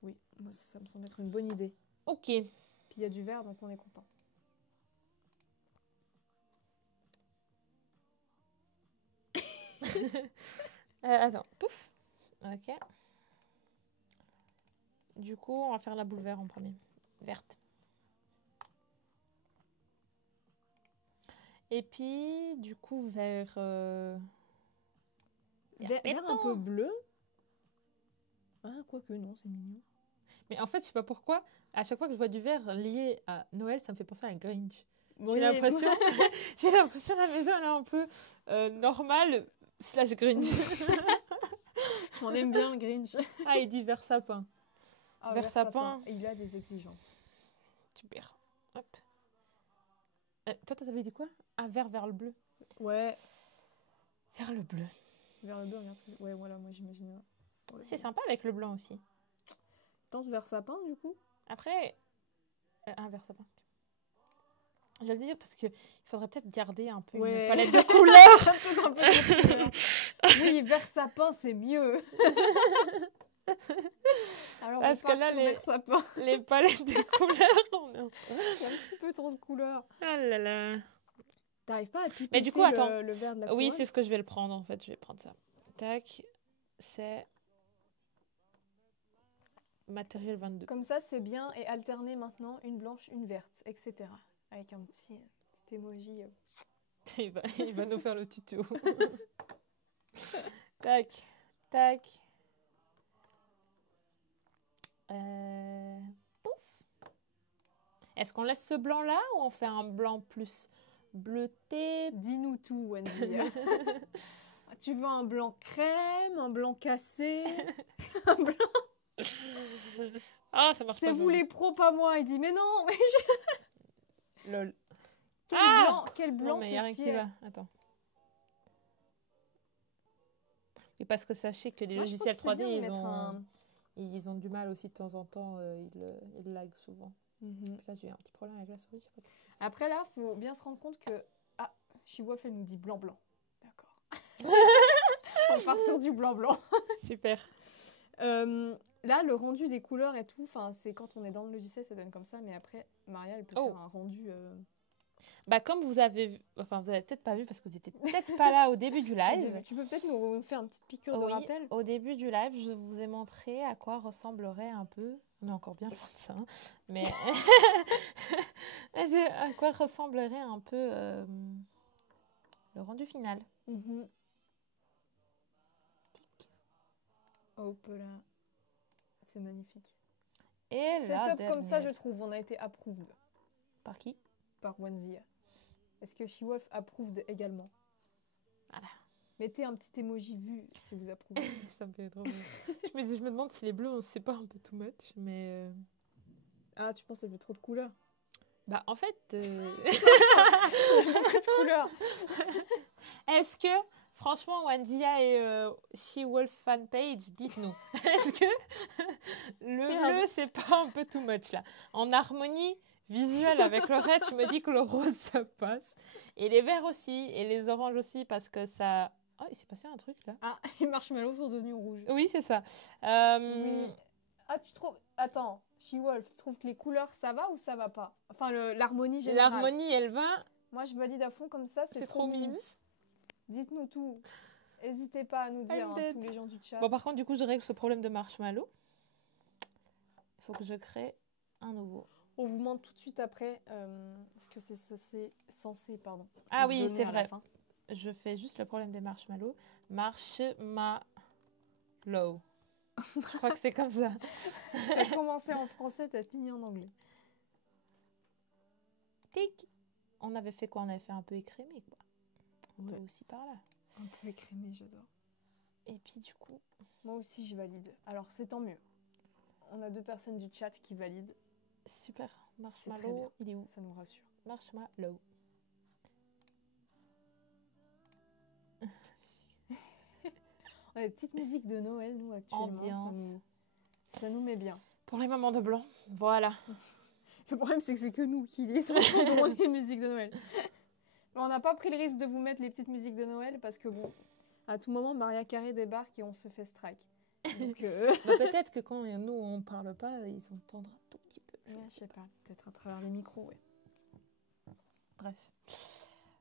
Oui, moi ça me semble être une bonne idée. Ok. Puis il y a du vert, donc on est content. Attends, pouf. Ok. Du coup, on va faire la boule verte en premier. Verte. Et puis, du coup, vert... Vert un peu bleu. Ah, quoique non, c'est mignon. Mais en fait, je sais pas pourquoi, à chaque fois que je vois du vert lié à Noël, ça me fait penser à un Grinch. Oui, J'ai l'impression que la maison elle est un peu normale / Grinch. On aime bien le Grinch. Ah, il dit vert sapin. Ah, Vert sapin. Et il a des exigences. Super. Hop. Toi, t'avais dit quoi? Ah, vert vers le bleu. Ouais. Vers le bleu. Vers le bleu, regarde. Ouais, voilà, moi j'imagine. Ouais, C'est sympa avec le blanc aussi. Tente vers sapin, du coup. Après, un vert sapin. J'allais le dire parce qu'il faudrait peut-être garder un peu une palette de couleurs. Oui, vert sapin, c'est mieux. Alors, parce que là, vert sapin. Les palettes de couleurs, il y a un petit peu trop de couleurs. Ah là là. T'arrives pas à piper Mais du coup, attends. le vert de la couronne? Oui, c'est ce que je vais le prendre en fait. Je vais prendre ça. Tac. C'est matériel 22. Comme ça, c'est bien. Et alterner maintenant une blanche, une verte, etc. Avec un petit emoji. Il va nous faire le tuto. Tac. Tac. Pouf. Est-ce qu'on laisse ce blanc là ou on fait un blanc plus bleuté? Dis-nous tout, Wendy. Tu veux un blanc crème, un blanc cassé, un blanc... Ah, ça marche pas. C'est vous les pros, pas moi. Il dit, mais non, mais Lol. Quel blanc Non, mais il n'y a rien qui va. Attends. Et parce que sachez que les logiciels 3D, ils ont du mal aussi de temps en temps. Ils lag souvent. Là, j'ai eu un petit problème avec la souris. Je sais pas. Après, là, faut bien se rendre compte que... Ah, She-Wolf, elle nous dit blanc-blanc. D'accord. On part sur du blanc-blanc. Super. Là, le rendu des couleurs et tout, c'est quand on est dans le logiciel, ça donne comme ça. Mais après, Maria, elle peut faire un rendu... Bah, comme vous avez vu, enfin, vous avez peut-être pas vu parce que vous n'étiez peut-être pas là au début du live. Tu peux peut-être nous faire une petite piqûre de rappel? Au début du live, je vous ai montré à quoi ressemblerait un peu... On est encore bien loin de ça, hein, mais à quoi ressemblerait un peu le rendu final. Hop là. C'est magnifique. Et c'est top comme ça, je trouve. On a été approved. Par qui? Par Wendy. Est-ce que She-Wolf approved également? Voilà. Mettez un petit emoji vu si vous approuvez. Ça me fait trop bien. je me demande si les bleus, c'est pas un peu too much, mais... Ah, tu penses qu'elle fait trop de couleurs? Bah, en fait... beaucoup de couleurs. Est-ce que, franchement, Wandia et She-Wolf fanpage, dites-nous. Est-ce que le bleu, c'est pas un peu too much, là? En harmonie visuelle avec le red, je me dis que le rose, ça passe. Et les verts aussi, et les oranges aussi, parce que ça... Oh, il s'est passé un truc, là. Ah, les marshmallows sont devenus rouges. Oui, c'est ça. Oui. Ah, tu trouves... Attends, She-Wolf, tu trouves que les couleurs, ça va ou ça va pas? Enfin, l'harmonie générale. L'harmonie, elle va. Moi, je valide à fond comme ça, c'est trop mimes. Dites-nous tout. N'hésitez pas à nous dire, tous les gens du chat. Bon, par contre, du coup, je règle ce problème de marshmallow. Il faut que je crée un nouveau. On vous montre tout de suite après ce que c'est censé, Ah oui, donner c'est à la vrai. fin. Je fais juste le problème des marshmallows. Marshmallow. Je crois que c'est comme ça. T'as commencé en français, t'as fini en anglais. Tic. On avait fait quoi? On avait fait un peu écrémé, quoi. On peut Ouais. aussi par là. Un peu écrémé, j'adore. Et puis du coup... Moi aussi, je valide. Alors, c'est tant mieux. On a 2 personnes du chat qui valident. Super. C'est très bien. Marshmallow, il est où? Ça nous rassure. Marshmallow. On a des petites musiques de Noël, nous, actuellement. Ambiance. Ça nous met bien. Pour les moments de blanc. Voilà. Le problème, c'est que c'est que nous qui les entendons les musiques de Noël. Mais on n'a pas pris le risque de vous mettre les petites musiques de Noël parce que, bon, à tout moment, Maria Carré débarque et on se fait strike. Donc, Bah, peut-être que quand nous, on parle pas, ils entendront un tout petit peu. ouais, je sais pas. Peut-être à travers les micros, ouais. Bref.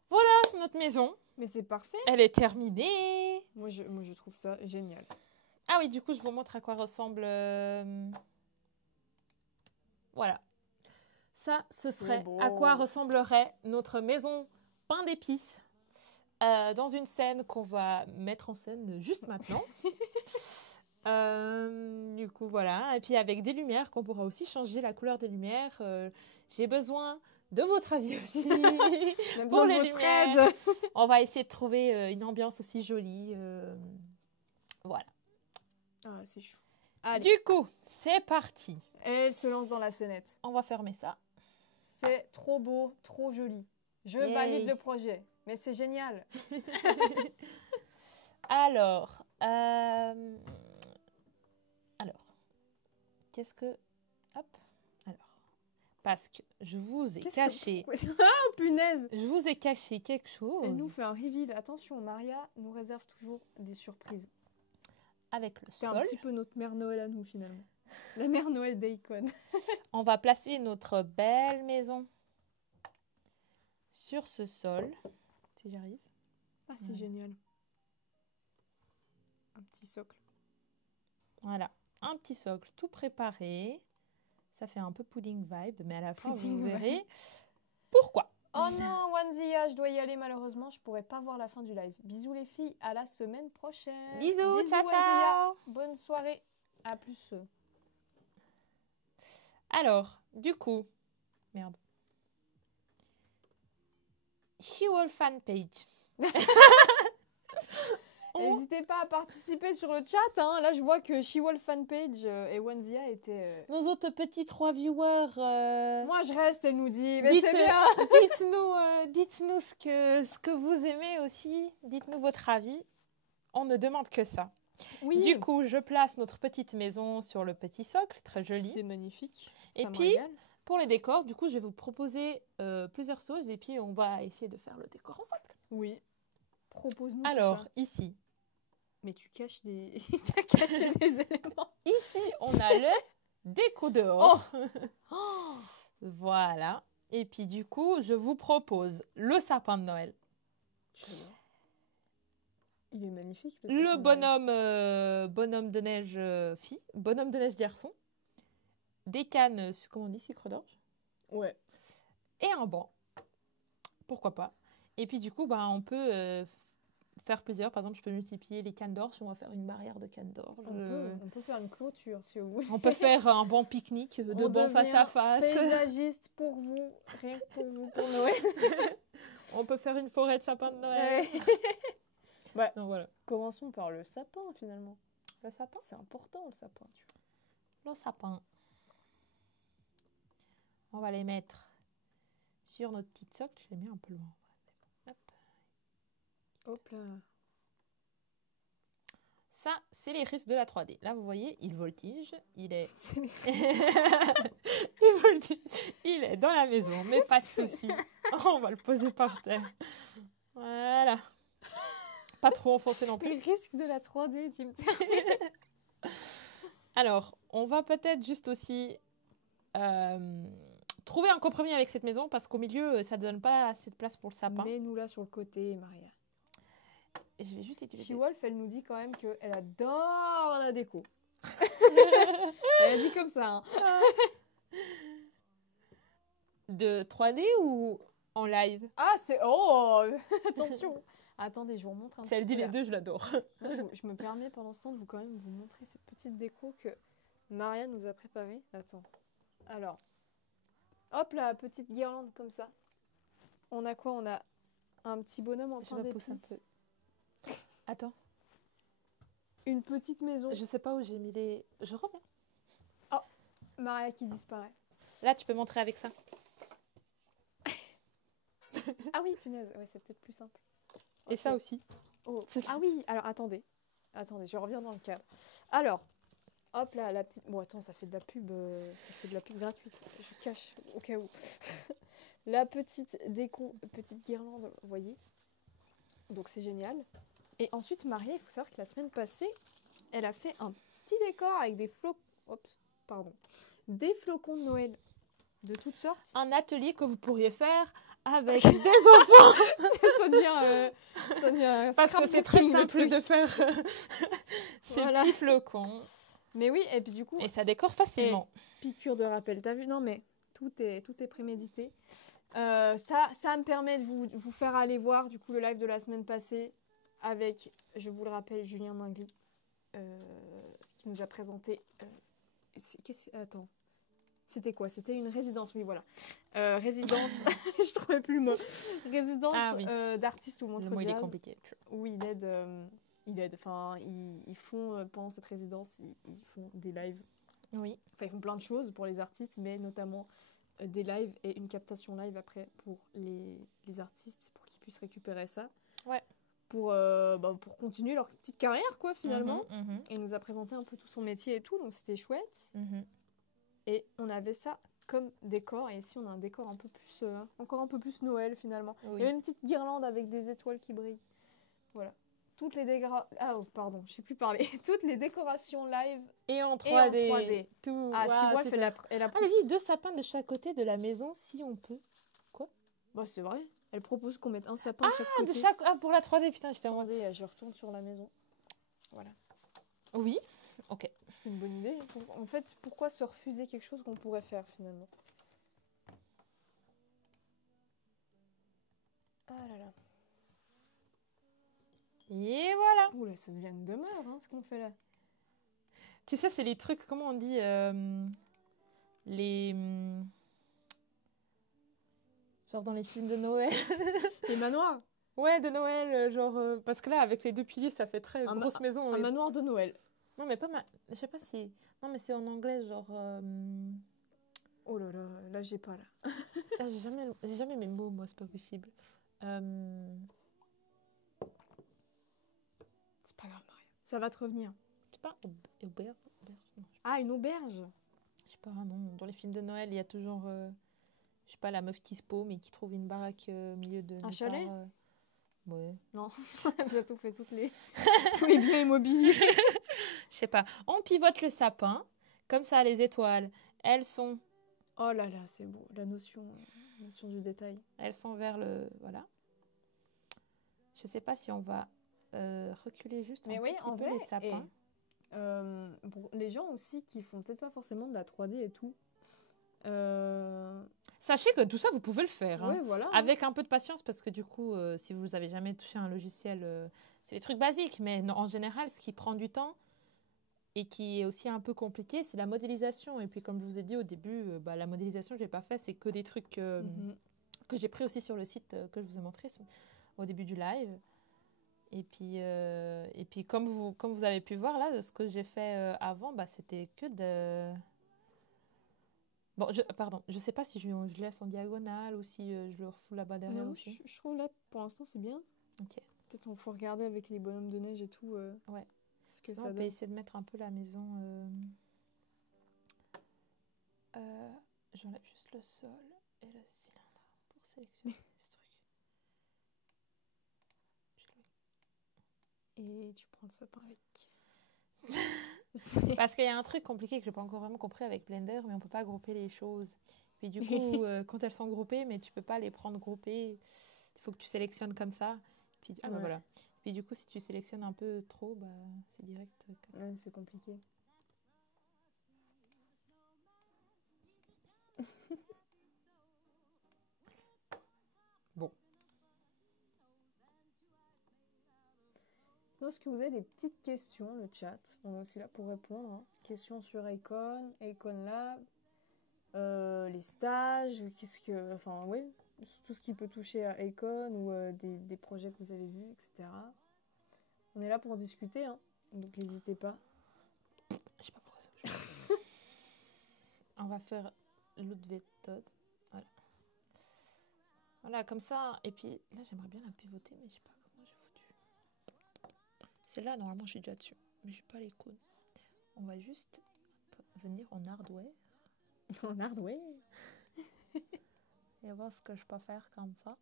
Voilà notre maison. Mais c'est parfait. Elle est terminée. Moi, je trouve ça génial. Ah oui, du coup, je vous montre à quoi ressemble... Voilà. Ça, ce C'est serait beau. à quoi ressemblerait notre maison pain d'épices dans une scène qu'on va mettre en scène juste maintenant. Du coup, voilà. Et puis avec des lumières, qu'on pourra aussi changer la couleur des lumières. J'ai besoin de votre avis aussi. On a Pour besoin de les votre lumières. aide. On va essayer de trouver une ambiance aussi jolie. Voilà. Ah, c'est chou. Allez, Du coup, c'est parti. elle se lance dans la scénette. On va fermer ça. C'est trop beau, trop joli. Je Yay. valide le projet. Mais c'est génial. Alors, qu'est-ce que... Hop. Alors, parce que je vous ai caché... Oh punaise. Je vous ai caché quelque chose Elle nous fait un reveal. Attention, Maria nous réserve toujours des surprises. avec le C'est sol. un petit peu notre mère Noël à nous, finalement. La mère Noël d'Acon. On va placer notre belle maison sur ce sol, si j'arrive. Ah, c'est génial. Un petit socle. Voilà, un petit socle tout préparé. Ça fait un peu pudding vibe, mais à la fin, Pudding vous vibe. verrez pourquoi. Oh non, Wanzia, je dois y aller malheureusement. Je pourrai pas voir la fin du live. Bisous les filles, à la semaine prochaine. Bisous, ciao, Wanzia. ciao. Bonne soirée. À plus. Alors, du coup, merde. She-Wolf fan page. N'hésitez pas à participer sur le chat. Hein. Là, je vois que She-Wolf Fanpage et Wanzia étaient... Nos autres petits 3 viewers. Moi, je reste, elle nous dit. Mais c'est bien. Dites-nous ce que vous aimez aussi. Dites-nous votre avis. On ne demande que ça. Oui. Du coup, je place notre petite maison sur le petit socle, très joli. C'est magnifique. Et Ça me puis, régale. pour les décors, du coup, je vais vous proposer plusieurs choses et puis on va essayer de faire le décor ensemble. Oui. Propose-nous Alors, tout ça. ici. Mais tu caches des... T'as caché des éléments. Ici, on a le déco dehors. Voilà. Et puis, du coup, je vous propose le sapin de Noël. Il est magnifique. Le bonhomme de neige fille, bonhomme de neige garçon, des cannes, comment on dit, sucre d'orge, Ouais. et un banc. Pourquoi pas. Et puis du coup, bah, on peut faire plusieurs. Par exemple, je peux multiplier les cannes d'orge. On va faire une barrière de cannes d'orge. On peut faire une clôture si vous voulez. On peut faire un banc pique-nique de On banc face à devient face. Paysagiste pour vous, rien que pour vous, pour Noël. On peut faire une forêt de sapins de Noël. Ouais. Donc voilà. Commençons par le sapin finalement. Le sapin, c'est important le sapin. Tu vois. Le sapin. On va les mettre sur notre petite socle. Je les mets un peu loin. Hop. Hop là. Ça, c'est les risques de la 3D. Là, vous voyez, il voltige. Il est... il voltige. Il est dans la maison, mais pas de souci. On va le poser par terre. Voilà. Pas trop enfoncé non Le plus. risque de la 3D, tu me Alors, on va peut-être juste aussi trouver un compromis avec cette maison parce qu'au milieu, ça ne donne pas assez de place pour le sapin. Mets-nous là sur le côté, Maria. Et je vais juste utiliser... She-Wolf, elle nous dit quand même qu'elle adore la déco. Elle a dit comme ça. Hein. de 3D ou en live? Ah, c'est... Oh attention. Attendez, je vous remontre un Si petit elle dit peu, les là. deux, je l'adore. Moi, je me permets pendant ce temps de quand même vous montrer cette petite déco que Maria nous a préparée. Attends. Alors, hop là, petite guirlande comme ça. On a quoi? On a un petit bonhomme en Je pain me pousse un d'épices. peu. Attends, Une petite maison. je sais pas où j'ai mis les... Je reviens. Maria qui disparaît. Là, tu peux montrer avec ça. Ah oui, punaise. Ouais, c'est peut-être plus simple. Et Ok. ça aussi. Oh. Ah oui, alors attendez. Attendez, je reviens dans le cadre. Alors, hop là, la petite... Bon, attends, ça fait de la pub, gratuite. Je cache, au cas où. La petite déco, petite guirlande, vous voyez. Donc c'est génial. Et ensuite, Maria, il faut savoir que la semaine passée, elle a fait un petit décor avec des flocons... Oups, pardon. Des flocons de Noël de toutes sortes. Un atelier que vous pourriez faire avec des enfants. Ça devient Parce que c'est très scrapbooking, le simple truc. de faire ces Voilà. petits flocons. Mais oui, et puis du coup, Et ça décore facilement. piqûre de rappel, t'as vu? Non mais tout est prémédité. Ça me permet de vous faire aller voir du coup le live de la semaine passée avec, je vous le rappelle, Julien Mingli qui nous a présenté... Attends, c'était quoi? C'était une résidence, oui voilà. Résidence, je trouvais plus le mot. Résidence d'artistes au Montreux Le mot, il est Jazz. compliqué. Oui, il aide. Enfin, ils font, pendant cette résidence, ils font des lives. Oui. Enfin, ils font plein de choses pour les artistes, mais notamment des lives et une captation live après pour les artistes, pour qu'ils puissent récupérer ça. Ouais. Pour continuer leur petite carrière, quoi, finalement. Et il nous a présenté un peu tout son métier et tout, donc c'était chouette. Et on avait ça comme décor, et ici on a un décor un peu plus, encore un peu plus Noël, finalement. Oui. Il y a une petite guirlande avec des étoiles qui brillent. Voilà. Toutes les je sais plus parler. Toutes les décorations live Et en 3D. et en 3D. Tout. Ah, Waouh, Chihuahua c'est fait elle a Ah, mais oui, 2 sapins de chaque côté de la maison, si on peut. Bah, c'est vrai. Elle propose qu'on mette un sapin de chaque Ah, côté. pour la 3D, putain, j'étais en... Attendez, je retourne sur la maison. Voilà. Oui, ok. C'est une bonne idée. En fait, pourquoi se refuser quelque chose qu'on pourrait faire, finalement? Ah là là. Et voilà. Oula, ça devient une demeure, hein, ce qu'on fait là. Tu sais, c'est les trucs, comment on dit, les... genre dans les films de Noël. Les manoirs. Ouais, de Noël, genre... parce que là, avec les 2 piliers, ça fait très grosse maison. Un manoir de Noël. Non, mais pas mal. Je sais pas si... Non, mais c'est en anglais, genre... Oh là là, là j'ai pas là. Ah, j'ai jamais mes mots, moi, c'est pas possible. C'est pas grave, Maria. Ça va te revenir. C'est pas auberge? Non, Ah, une auberge. je sais pas, non. Dans les films de Noël, il y a toujours... je sais pas, la meuf qui se paume et qui trouve une baraque au milieu de... Un chalet? Ouais. Non, elle a tout fait, tous les biens immobiliers. Je sais pas. On pivote le sapin. Comme ça, les étoiles, elles sont Oh là là, c'est beau. La notion du détail. Elles sont vers le... Voilà. Je sais pas si on va reculer juste Mais un oui, tout en petit peu vrai, les sapins. pour les gens aussi qui font peut-être pas forcément de la 3D et tout. Sachez que tout ça, vous pouvez le faire. Hein. Ouais, voilà. Avec un peu de patience, parce que du coup, si vous avez jamais touché un logiciel, c'est des trucs basiques. Mais non, en général, ce qui prend du temps et qui est aussi un peu compliqué, c'est la modélisation. Et puis, comme je vous ai dit au début, la modélisation, je n'ai pas fait. C'est que des trucs que j'ai pris aussi sur le site que je vous ai montré au début du live. Et puis comme vous avez pu voir, là, ce que j'ai fait avant, c'était que de... Bon, je sais pas si je laisse en diagonale ou si je le refous là-bas derrière Non, aussi. je trouve là, pour l'instant, c'est bien. Ok. Peut-être qu'il faut regarder avec les bonhommes de neige et tout. Ouais. Ce que Sinon, ça on peut donne. essayer de mettre un peu la maison... J'enlève juste le sol et le cylindre pour sélectionner ce truc. Et tu prends le sapin avec. Parce qu'il y a un truc compliqué que je n'ai pas encore vraiment compris avec Blender, mais on ne peut pas grouper les choses. Puis du coup, quand elles sont groupées, mais tu ne peux pas les prendre groupées, il faut que tu sélectionnes comme ça. Puis, voilà. Puis du coup, si tu sélectionnes un peu trop, c'est direct. Ouais, c'est compliqué. maintenant, est-ce que vous avez des petites questions, le chat? On est aussi là pour répondre. Hein. Questions sur Akon, Akon Lab, les stages, enfin, oui, tout ce qui peut toucher à Akon ou des projets que vous avez vus, etc. On est là pour discuter, hein, donc n'hésitez pas. Je sais pas pourquoi ça. On va faire l'autre méthode. Voilà. Voilà, comme ça. Et puis là, j'aimerais bien la pivoter, mais je sais pas comment j'ai foutu. Celle-là, normalement, je suis déjà dessus. Mais je n'ai pas les cônes. On va juste venir en hardware. En hardware. Et voir ce que je peux faire comme ça.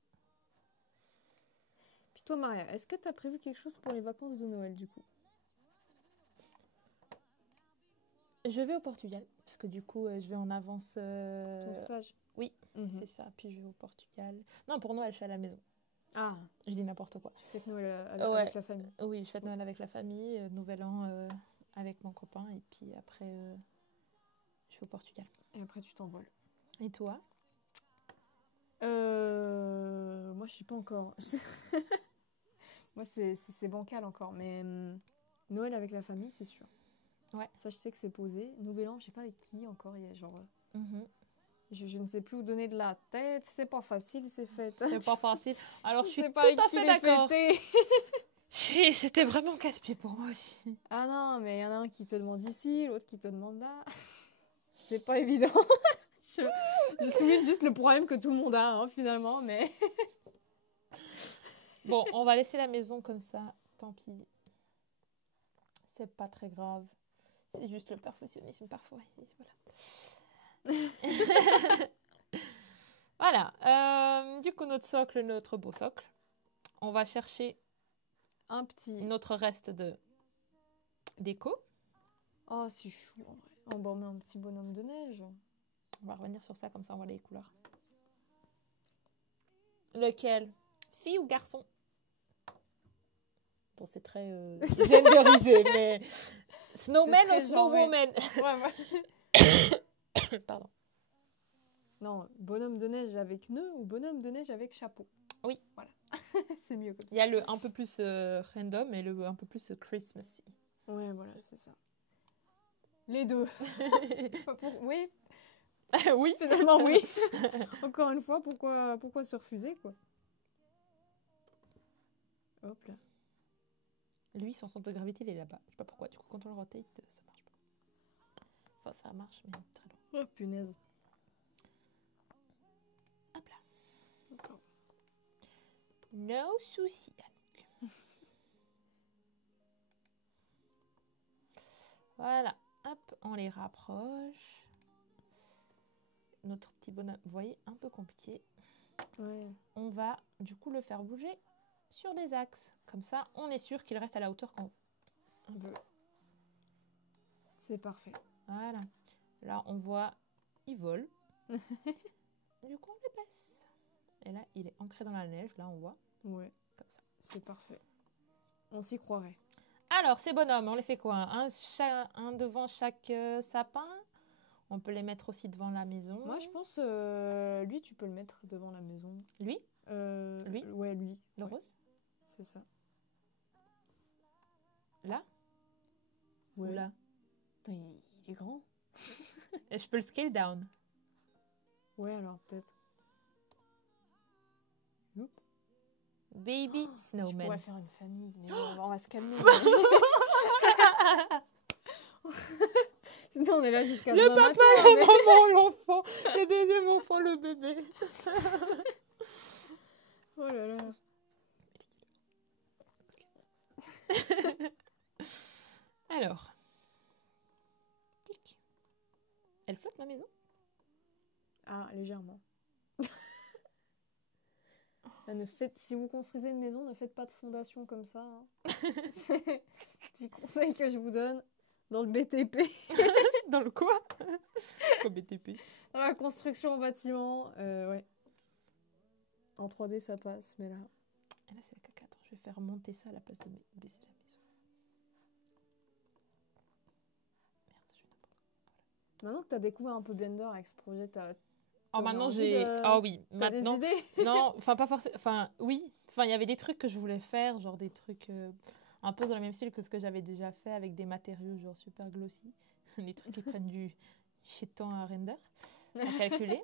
Puis toi, Maria, est-ce que tu as prévu quelque chose pour les vacances de Noël, du coup? Je vais au Portugal, parce que du coup, je vais en avance... Ton stage? Oui, c'est ça. Puis je vais au Portugal. Non, pour Noël, je suis à la maison. Ah, je dis n'importe quoi. Tu fêtes Noël avec la famille? Oui, je fête Noël avec la famille, Nouvel An avec mon copain, et puis après, je vais au Portugal. Et après, tu t'envoles. Et toi? Moi, je suis pas encore. Moi, c'est bancal encore, mais Noël avec la famille, c'est sûr. Ouais. Ça, je sais que c'est posé. Nouvel An, je sais pas avec qui encore. Il y a genre. Je ne sais plus où donner de la tête. C'est pas facile, ces fêtes. C'est pas facile. Alors, je suis pas tout à fait d'accord. fêter. C'était vraiment casse-pied pour moi aussi. Ah non, mais il y en a un qui te demande ici, l'autre qui te demande là. C'est pas évident. je souligne juste le problème que tout le monde a, hein, finalement, mais... Bon, on va laisser la maison comme ça. Tant pis. C'est pas très grave. C'est juste le perfectionnisme parfois. Voilà. Voilà. Du coup, notre socle, notre beau socle. On va chercher notre reste de déco. Oh, c'est chou en vrai. On va mettre un petit bonhomme de neige. On va revenir sur ça, comme ça on voit les couleurs. Lequel? Fille ou garçon? Bon, c'est très genderisé, mais... Snowman ou snowwoman? Ouais. Pardon. Non, bonhomme de neige avec nœud ou bonhomme de neige avec chapeau? Oui. Voilà. C'est mieux comme ça. Il y a le un peu plus random et le un peu plus Christmassy. Ouais, voilà, c'est ça. Les deux. Oui. Oui. Finalement, oui. Encore une fois, pourquoi se refuser, quoi? Hop là. Lui, son centre de gravité, il est là-bas. Je sais pas pourquoi. Du coup, quand on le rotate, ça marche pas. Enfin, ça marche, mais très loin. Oh, punaise. Hop là. D'accord. No souci. Voilà. Hop, on les rapproche. Notre petit bonhomme, vous voyez, un peu compliqué. Ouais. On va, du coup, le faire bouger sur des axes. Comme ça, on est sûr qu'il reste à la hauteur qu'on veut. C'est parfait. Voilà. Là, on voit, il vole. Du coup, on le passe. Et là, il est ancré dans la neige. Là, on voit. Ouais. Comme ça. C'est parfait. On s'y croirait. Alors, ces bonhommes, on les fait quoi? Un devant chaque sapin. On peut les mettre aussi devant la maison. Moi, je pense, lui, tu peux le mettre devant la maison. Lui? Lui? Ouais, lui. Le rose? C'est ça. Là? Ouais. Ou là? Putain, il est grand. Et je peux le scale down. Ouais, alors peut-être. Baby Snowman. Je pourrais faire une famille, mais on va se calmer. Sinon, on est là jusqu'à le papa, la maman, l'enfant. Le deuxième enfant, le bébé. Oh là là. Alors. Tic. Elle flotte, ma maison? Ah, légèrement. Si vous construisez une maison, ne faites pas de fondation comme ça. Hein. Petit conseil que je vous donne dans le BTP. Dans le quoi? Quoi BTP? Dans la construction en bâtiment, ouais. En 3D, ça passe, mais là... Et là, c'est la caca. Attends, je vais faire monter ça à la place de baisser la maison. Merde, Maintenant que tu as découvert un peu Blender avec ce projet, maintenant j'ai... Ah oui, maintenant... Des idées? Non, enfin pas forcément... Enfin, oui. Enfin, il y avait des trucs que je voulais faire, genre des trucs... un peu dans le même style que ce que j'avais déjà fait avec des matériaux genre super glossy, des trucs qui prennent du shit de temps à render, à calculer.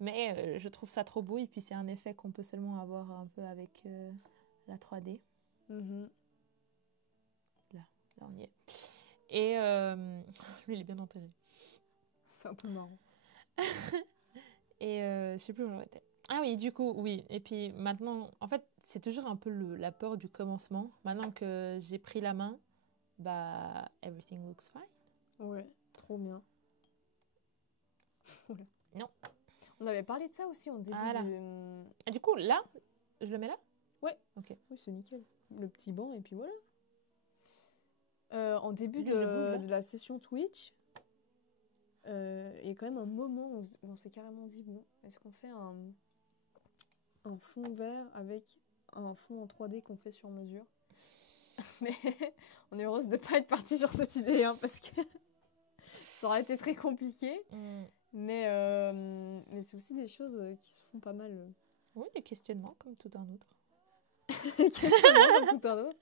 Mais je trouve ça trop beau et puis c'est un effet qu'on peut seulement avoir un peu avec la 3D. Mhm. Là on y est. Et lui, il est bien enterré. C'est un peu marrant. Et je sais plus où j'en étais. Ah oui, du coup, oui. Et puis maintenant, en fait, c'est toujours un peu la peur du commencement. Maintenant que j'ai pris la main, bah, everything looks fine. Ouais, trop bien. Oula. Non. On avait parlé de ça aussi en début Voilà. du... Et du coup, là, je le mets là? Ouais. Ok. Oui, c'est nickel. Le petit banc, et puis voilà. En début Lui, je le bouge, là. de la session Twitch, il y a quand même un moment où on s'est carrément dit, bon, est-ce qu'on fait un fond vert avec un fond en 3D qu'on fait sur mesure? Mais on est heureuse de ne pas être parti sur cette idée, hein, parce que ça aurait été très compliqué. Mais c'est aussi des choses qui se font pas mal. Oui, des questionnements comme tout un autre. Questionnements comme tout un autre.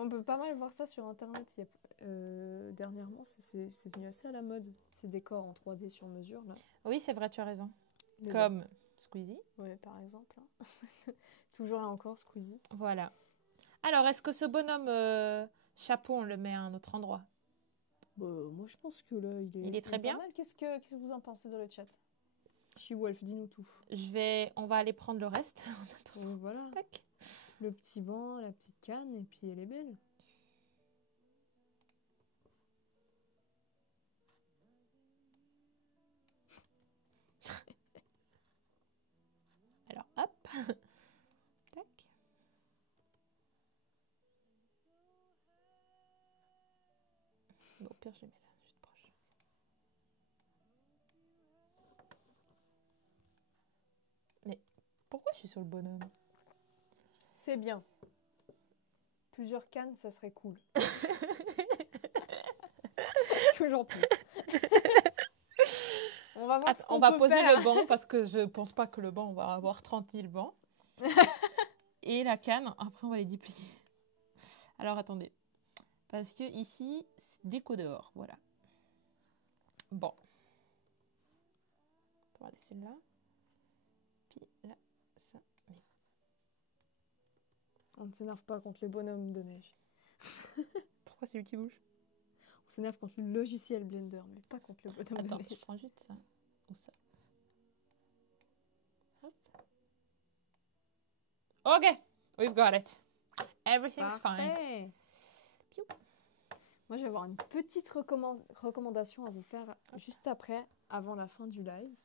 On peut pas mal voir ça sur Internet. Dernièrement, c'est venu assez à la mode, ces décors en 3D sur mesure. Là. Oui, c'est vrai, tu as raison. Mais Comme Squeezie. Ouais, par exemple. Hein. Toujours et encore Squeezie. Voilà. Alors, est-ce que ce bonhomme chapeau, on le met à un autre endroit? Moi, je pense que là, Il est très bien. pas mal. Qu'est-ce que vous en pensez dans le chat? She-Wolf, dis-nous tout. On va aller prendre le reste. Voilà. Tac. Le petit banc, la petite canne, et puis elle est belle. Alors, hop. Tac. Bon, au pire, je les mets là, juste proche. Mais pourquoi je suis sur le bonhomme? C'est bien. Plusieurs cannes, ça serait cool. Toujours plus. On va voir. On va poser le banc parce que je pense pas que le banc, on va avoir 30 000 bancs. Et la canne, après on va les déplier. Alors attendez. Parce que ici, c'est déco dehors. Voilà. Bon. On va laisser là. Puis là, ça. On ne s'énerve pas contre le bonhomme de neige. Pourquoi c'est lui qui bouge? On s'énerve contre le logiciel Blender, mais pas contre le bonhomme Attends, de neige. je prends juste ça. Ou ça. Hop. Ok, we've got it. Everything's fine. Piou. Moi, je vais avoir une petite recommandation à vous faire juste après, avant la fin du live.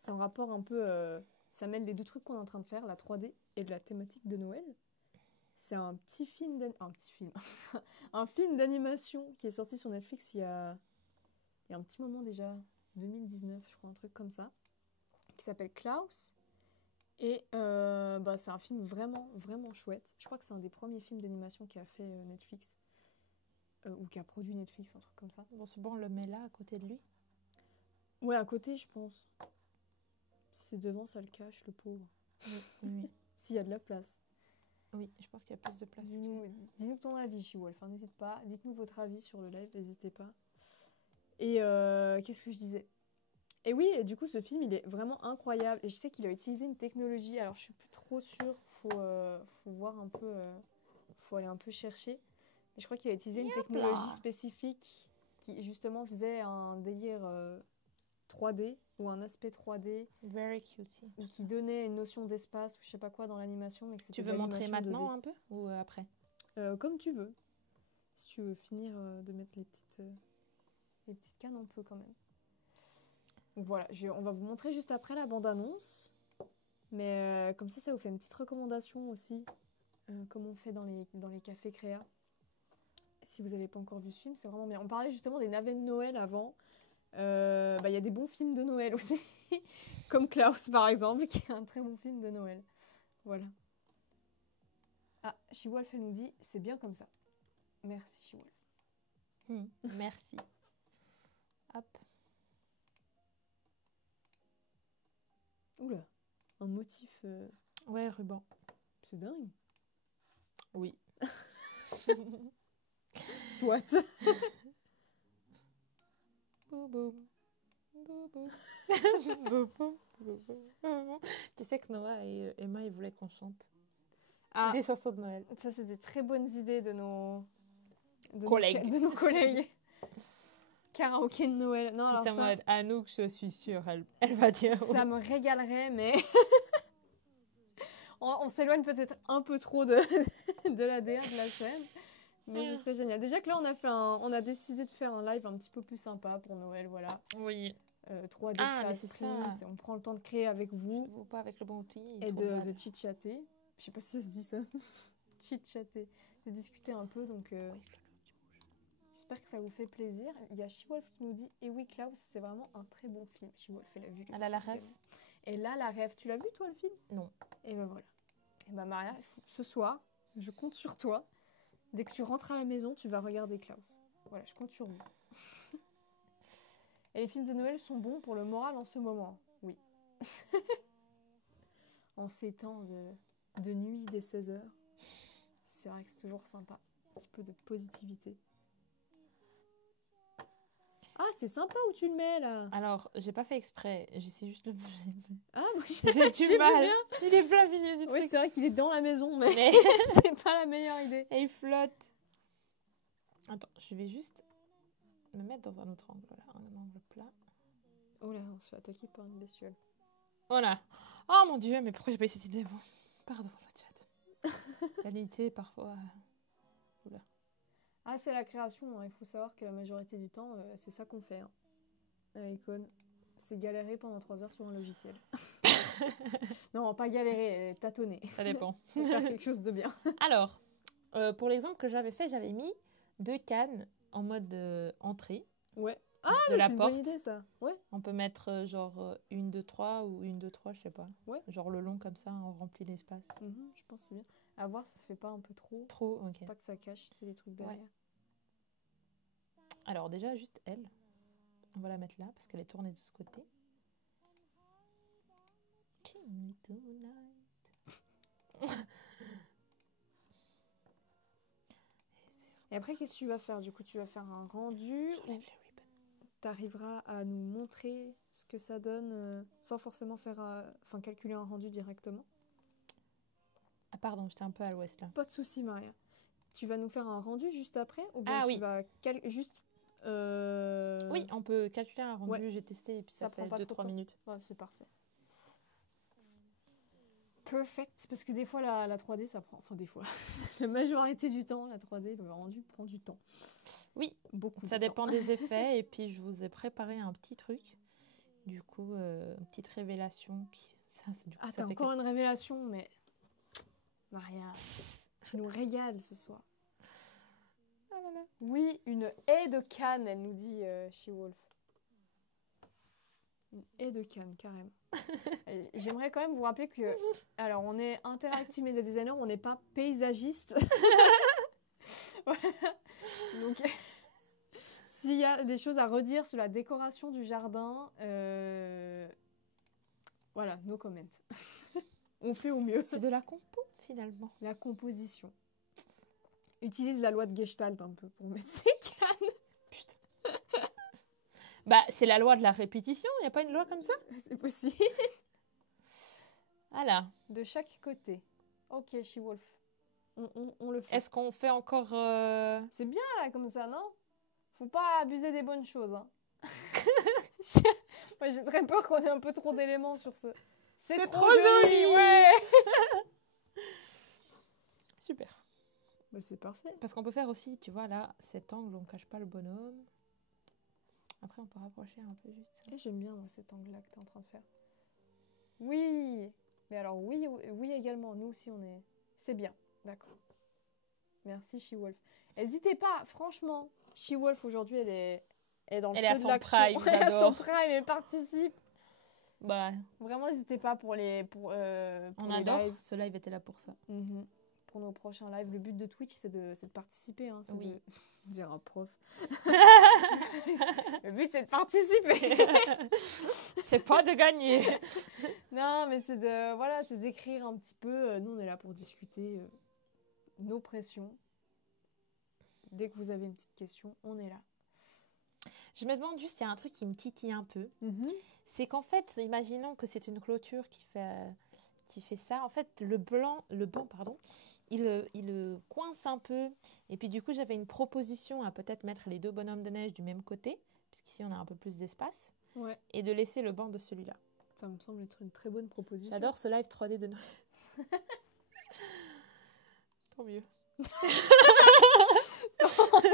C'est un rapport un peu... ça mêle les deux trucs qu'on est en train de faire, la 3D et de la thématique de Noël. C'est un petit film un film d'animation qui est sorti sur Netflix il y a un petit moment déjà, 2019, je crois, un truc comme ça, qui s'appelle Klaus. Et c'est un film vraiment, vraiment chouette. Je crois que c'est un des premiers films d'animation qu'a fait Netflix. Ou qu'a produit Netflix, un truc comme ça. Bon, c'est bon, on le met là, à côté de lui. Ouais, à côté, je pense. Si c'est devant, ça le cache, le pauvre. Oui. S'il y a de la place. Oui, je pense qu'il y a plus de place. Dis-nous ton avis, She-Wolf. Enfin, n'hésite pas. Dites-nous votre avis sur le live, n'hésitez pas. Et qu'est-ce que je disais? Et oui, et du coup, ce film, il est vraiment incroyable. Et je sais qu'il a utilisé une technologie. Alors, je suis plus trop sûre. Faut voir un peu. Faut aller un peu chercher. Mais je crois qu'il a utilisé une technologie spécifique qui, justement, faisait un délire 3D ou un aspect 3D. Very cutie. Qui donnait une notion d'espace ou je sais pas quoi dans l'animation. Mais que tu veux montrer maintenant un peu ou après? Comme tu veux. Si tu veux finir de mettre les petites cannes, on peut quand même. Donc voilà, on va vous montrer juste après la bande-annonce. Mais comme ça vous fait une petite recommandation aussi, comme on fait dans les cafés créa. Si vous n'avez pas encore vu ce film, c'est vraiment bien. On parlait justement des navets de Noël avant. Y a des bons films de Noël aussi. Comme Klaus par exemple, qui est un très bon film de Noël. Voilà. Ah, She-Wolf, elle nous dit, c'est bien comme ça. Merci She-Wolf. Merci. Hop. Oula, un motif... Ouais, ruban. C'est dingue. Oui. Soit. Boum, boum, boum, boum, boum, boum, boum. Tu sais que Noah et Emma, ils voulaient qu'on chante Ah, des chansons de Noël. ça, c'est des très bonnes idées de nos Collègues. de nos collègues. Karaoké de Noël. Non, alors C'est en ça, mode Anouk, je suis sûre, elle va dire oui. ça me régalerait, mais on s'éloigne peut-être un peu trop de, de la DA de la chaîne. Mais ce serait génial. Déjà que là, on a décidé de faire un live un petit peu plus sympa pour Noël, voilà. Oui. 3D Ah, mais facile. c'est ça. On prend le temps de créer avec Je vous ne pas avec le bon outil. et de chit-chatter. Je sais pas si ça se dit ça. Chit-chatter. De discuter un peu, donc j'espère que ça vous fait plaisir. Il y a She-Wolf qui nous dit « Et oui, Klaus, c'est vraiment un très bon film. » She-Wolf, elle a vu le film. Elle a la rêve. Et là, la rêve. Tu l'as vu, toi, le film? Non. Et ben voilà. Et ben Maria, ce soir, je compte sur toi. Dès que tu rentres à la maison, tu vas regarder Klaus. Voilà, je compte sur vous. Et les films de Noël sont bons pour le moral en ce moment. Oui. En ces temps de nuit dès 16h. C'est vrai que c'est toujours sympa. Un petit peu de positivité. Ah, c'est sympa où tu le mets, là. Alors, j'ai pas fait exprès. J'essaie juste de bouger. Ah, moi, J'ai du mal. Il est plein milieu du Oui, truc. c'est vrai qu'il est dans la maison, mais Mais c'est pas la meilleure idée. et il flotte. Attends, je vais juste me mettre dans un autre angle. Là, un angle plat. Oh là, on se fait attaquer par une bestiole. Voilà. Oh mon dieu, mais pourquoi j'ai pas eu cette idée avant? Pardon, le chat. La nullité, parfois. Oula. Ah, c'est la création, hein. Il faut savoir que la majorité du temps, c'est ça qu'on fait. Hein. À Icon, c'est galérer pendant 3 heures sur un logiciel. Non, pas galérer, tâtonner. Ça dépend. Faut faire quelque chose de bien. Alors, pour l'exemple que j'avais fait, j'avais mis 2 cannes en mode entrée. Ouais. Ah, de mais la c'est une porte. bonne idée, ça. Ouais. On peut mettre genre 1, 2, 3 ou 1, 2, 3, je sais pas. Ouais. Genre le long comme ça, on remplit l'espace. Je pense que c'est bien. À voir si ça fait pas un peu trop. Trop, ok. Pas que ça cache, c'est les trucs derrière. Ouais. Alors déjà, juste elle. On va la mettre là parce qu'elle est tournée de ce côté. Chimney tonight. Et après, qu'est-ce que tu vas faire? Du coup, tu vas faire un rendu. J'enlève les ribbons. Tu arriveras à nous montrer ce que ça donne sans forcément calculer un rendu directement. Ah pardon, j'étais un peu à l'ouest là. Pas de souci, Maria. Tu vas nous faire un rendu juste après ou bien Ah tu oui. vas juste... Oui, on peut calculer un rendu, Ouais. j'ai testé et puis ça prend fait pas trop 2-3 de temps. minutes. Ouais, c'est parfait. Perfect, parce que des fois la 3D ça prend, enfin des fois, la majorité du temps la 3D, le rendu prend du temps. Oui, beaucoup. ça dépend des effets et puis je vous ai préparé un petit truc. Du coup, une petite révélation. Ah, t'as encore une révélation, mais Maria, tu nous régales ce soir. Ah là là. Oui, une haie de canne, elle nous dit She-Wolf. Une haie de canne, carrément. J'aimerais quand même vous rappeler que, alors, on est interactive media designer, on n'est pas paysagiste. Voilà. Donc, s'il y a des choses à redire sur la décoration du jardin, voilà, no comment. On fait au mieux. C'est de la compo finalement. La composition. Utilise la loi de Gestalt un peu pour mettre ses cannes. Putain. Bah, c'est la loi de la répétition, il n'y a pas une loi comme ça? C'est possible. Voilà. De chaque côté. Ok, She-Wolf. On le fait. Est-ce qu'on fait encore... C'est bien là comme ça, non? Faut pas abuser des bonnes choses. Hein. Moi j'ai très peur qu'on ait un peu trop d'éléments sur ce. C'est trop joli, ouais. Super. Bah, c'est parfait. Parce qu'on peut faire aussi, tu vois, là, cet angle, on ne cache pas le bonhomme. Après, on peut rapprocher un peu juste ça. Et j'aime bien moi, cet angle-là que tu es en train de faire. Oui. Mais alors oui également, nous aussi on est... C'est bien, d'accord. Merci She-Wolf. N'hésitez pas, franchement, She-Wolf aujourd'hui elle est dans le feu de l'action. Elle est à son prime, elle participe. Bah, vraiment, n'hésitez pas pour on les adore, lives. ce live était là pour ça. Pour nos prochains lives, le but de Twitch c'est de participer. Hein, c'est oui. de dire un prof. Le but c'est de participer. C'est pas de gagner. Non, mais c'est d'écrire un petit peu. Nous on est là pour discuter nos pressions. Dès que vous avez une petite question, on est là. Je me demande juste, il y a un truc qui me titille un peu. Mhm. C'est qu'en fait, imaginons que c'est une clôture qui fait ça. En fait, le banc, pardon, il coince un peu. Et puis, du coup, j'avais une proposition à peut-être mettre les 2 bonhommes de neige du même côté, puisqu'ici, on a un peu plus d'espace, Ouais, et de laisser le banc de celui-là. ça me semble être une très bonne proposition. J'adore ce live 3D de Noël. Tant mieux.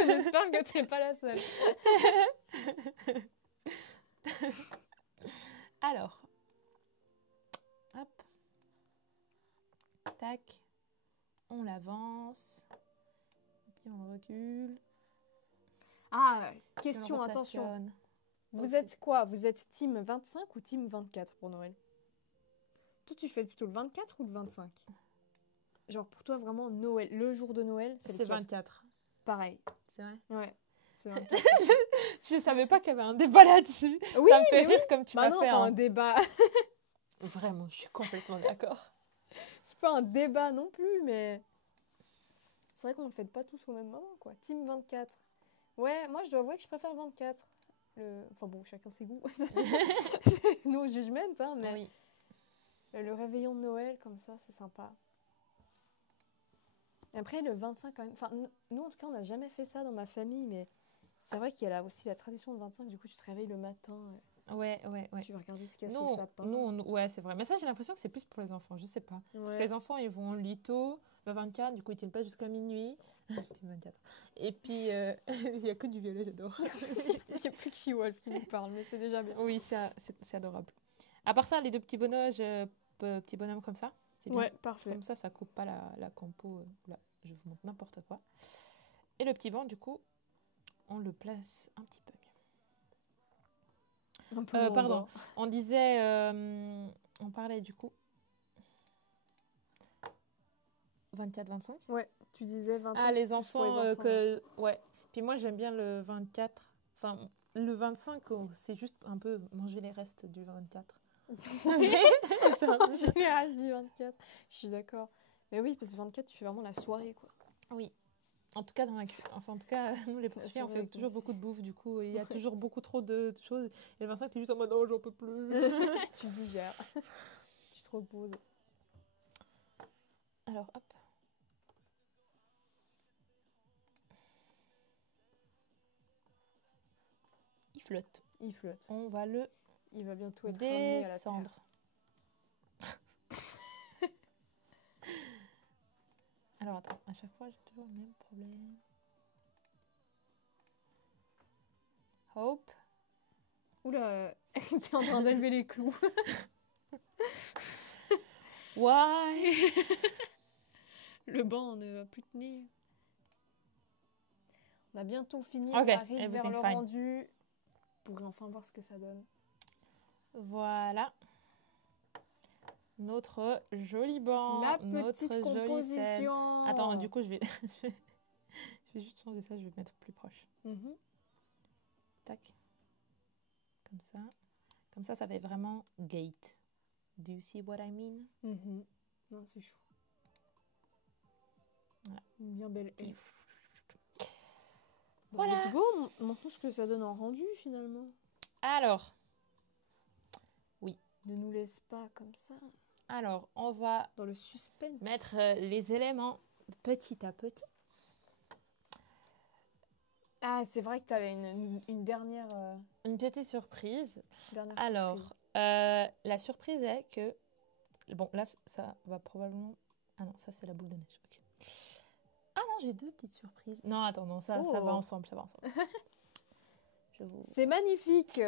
J'espère que t'es pas la seule. Alors, hop, tac, on l'avance, et puis on le recule. Ah, on question, le attention. rotationne. Vous êtes quoi? Vous êtes team 25 ou team 24 pour Noël? Toi, tu fais plutôt le 24 ou le 25? Genre, pour toi, vraiment, Noël, le jour de Noël, c'est C'est lequel? 24. Pareil. C'est vrai. Ouais, c'est 24. Je savais pas qu'il y avait un débat là-dessus. Oui, Ça me fait mais rire comme tu bah m'as non, fait enfin, un... un débat. Vraiment, je suis complètement d'accord. C'est pas un débat non plus, mais c'est vrai qu'on le fait pas tous au même moment, quoi. Team 24. Ouais, moi, je dois avouer que je préfère 24. Enfin bon, chacun ses goûts. C'est no judgment, hein, mais Oui. le réveillon de Noël, comme ça, c'est sympa. Après, le 25, quand même. Enfin, nous, en tout cas, on n'a jamais fait ça dans ma famille, mais c'est vrai qu'il y a là aussi la tradition de 25. Du coup, tu te réveilles le matin, Ouais. tu vas regarder ce qu'il y a sous Nous, le sapin. ouais, c'est vrai. Mais ça, j'ai l'impression que c'est plus pour les enfants. Je sais pas. Parce que Ouais. les enfants, ils vont au lit tôt, le 24, du coup, ils tiennent pas jusqu'à minuit. Team 24. Et puis, il y a que du violet, j'adore. Il n'y a plus que She-Wolf qui nous parle, mais c'est déjà bien. Oui, c'est adorable. À part ça, les 2 petits petits bonhommes comme ça, c'est bien. Ouais, parfait. Comme ça coupe pas la compo. Là, je vous montre n'importe quoi. Et le petit banc, du coup, on le place un petit peu mieux. Un peu moins Pardon, bas. on disait, on parlait du coup 24-25. Ouais, tu disais 25. Ah, les pour enfants, les enfants, ouais. Puis moi, j'aime bien le 24. Enfin, le 25, c'est juste un peu manger les restes du 24. J'ai les races du 24. Je suis d'accord. Mais oui, parce que 24, tu fais vraiment la soirée, quoi. Oui. En tout cas, en tout cas, nous les petits, on fait toujours beaucoup de bouffe, du coup, il y a toujours beaucoup trop de choses. Et le 25, t'es juste en mode, oh, j'en peux plus. Tu digères. Tu te reposes. Alors, hop. Il flotte. Il flotte. On va le Il va bientôt être ramené à la terre. descendre. Alors, attends, à chaque fois, j'ai toujours le même problème. Hope. Oula, t'es en train d'élever les clous. Why? Le banc ne va plus tenir. On a bientôt fini. Ok, On arrive vers everything's le fine. rendu. On pourrait enfin voir ce que ça donne. Voilà. Notre joli banc. La notre petite jolie scène. composition. Attends, du coup, je vais juste changer ça, je vais mettre plus proche. Mhm. Tac. Comme ça. Comme ça fait vraiment gate. Do you see what I mean? Mhm. Non, c'est chou. Voilà. Une bien belle haie. Bon, Voilà. let's go. Montre-nous ce que ça donne en rendu, finalement. Alors, Ne nous laisse pas comme ça, on va dans le suspense. mettre les éléments petit à petit. Ah, c'est vrai que tu avais une dernière, Une petite surprise. dernière Alors, surprise. la surprise est que... Bon, là, ça va probablement... Ah non, ça, c'est la boule de neige. Ok. Ah non, j'ai 2 petites surprises. Non, attends, non, ça Oh. va ensemble, ça va ensemble. Je vous... C'est magnifique.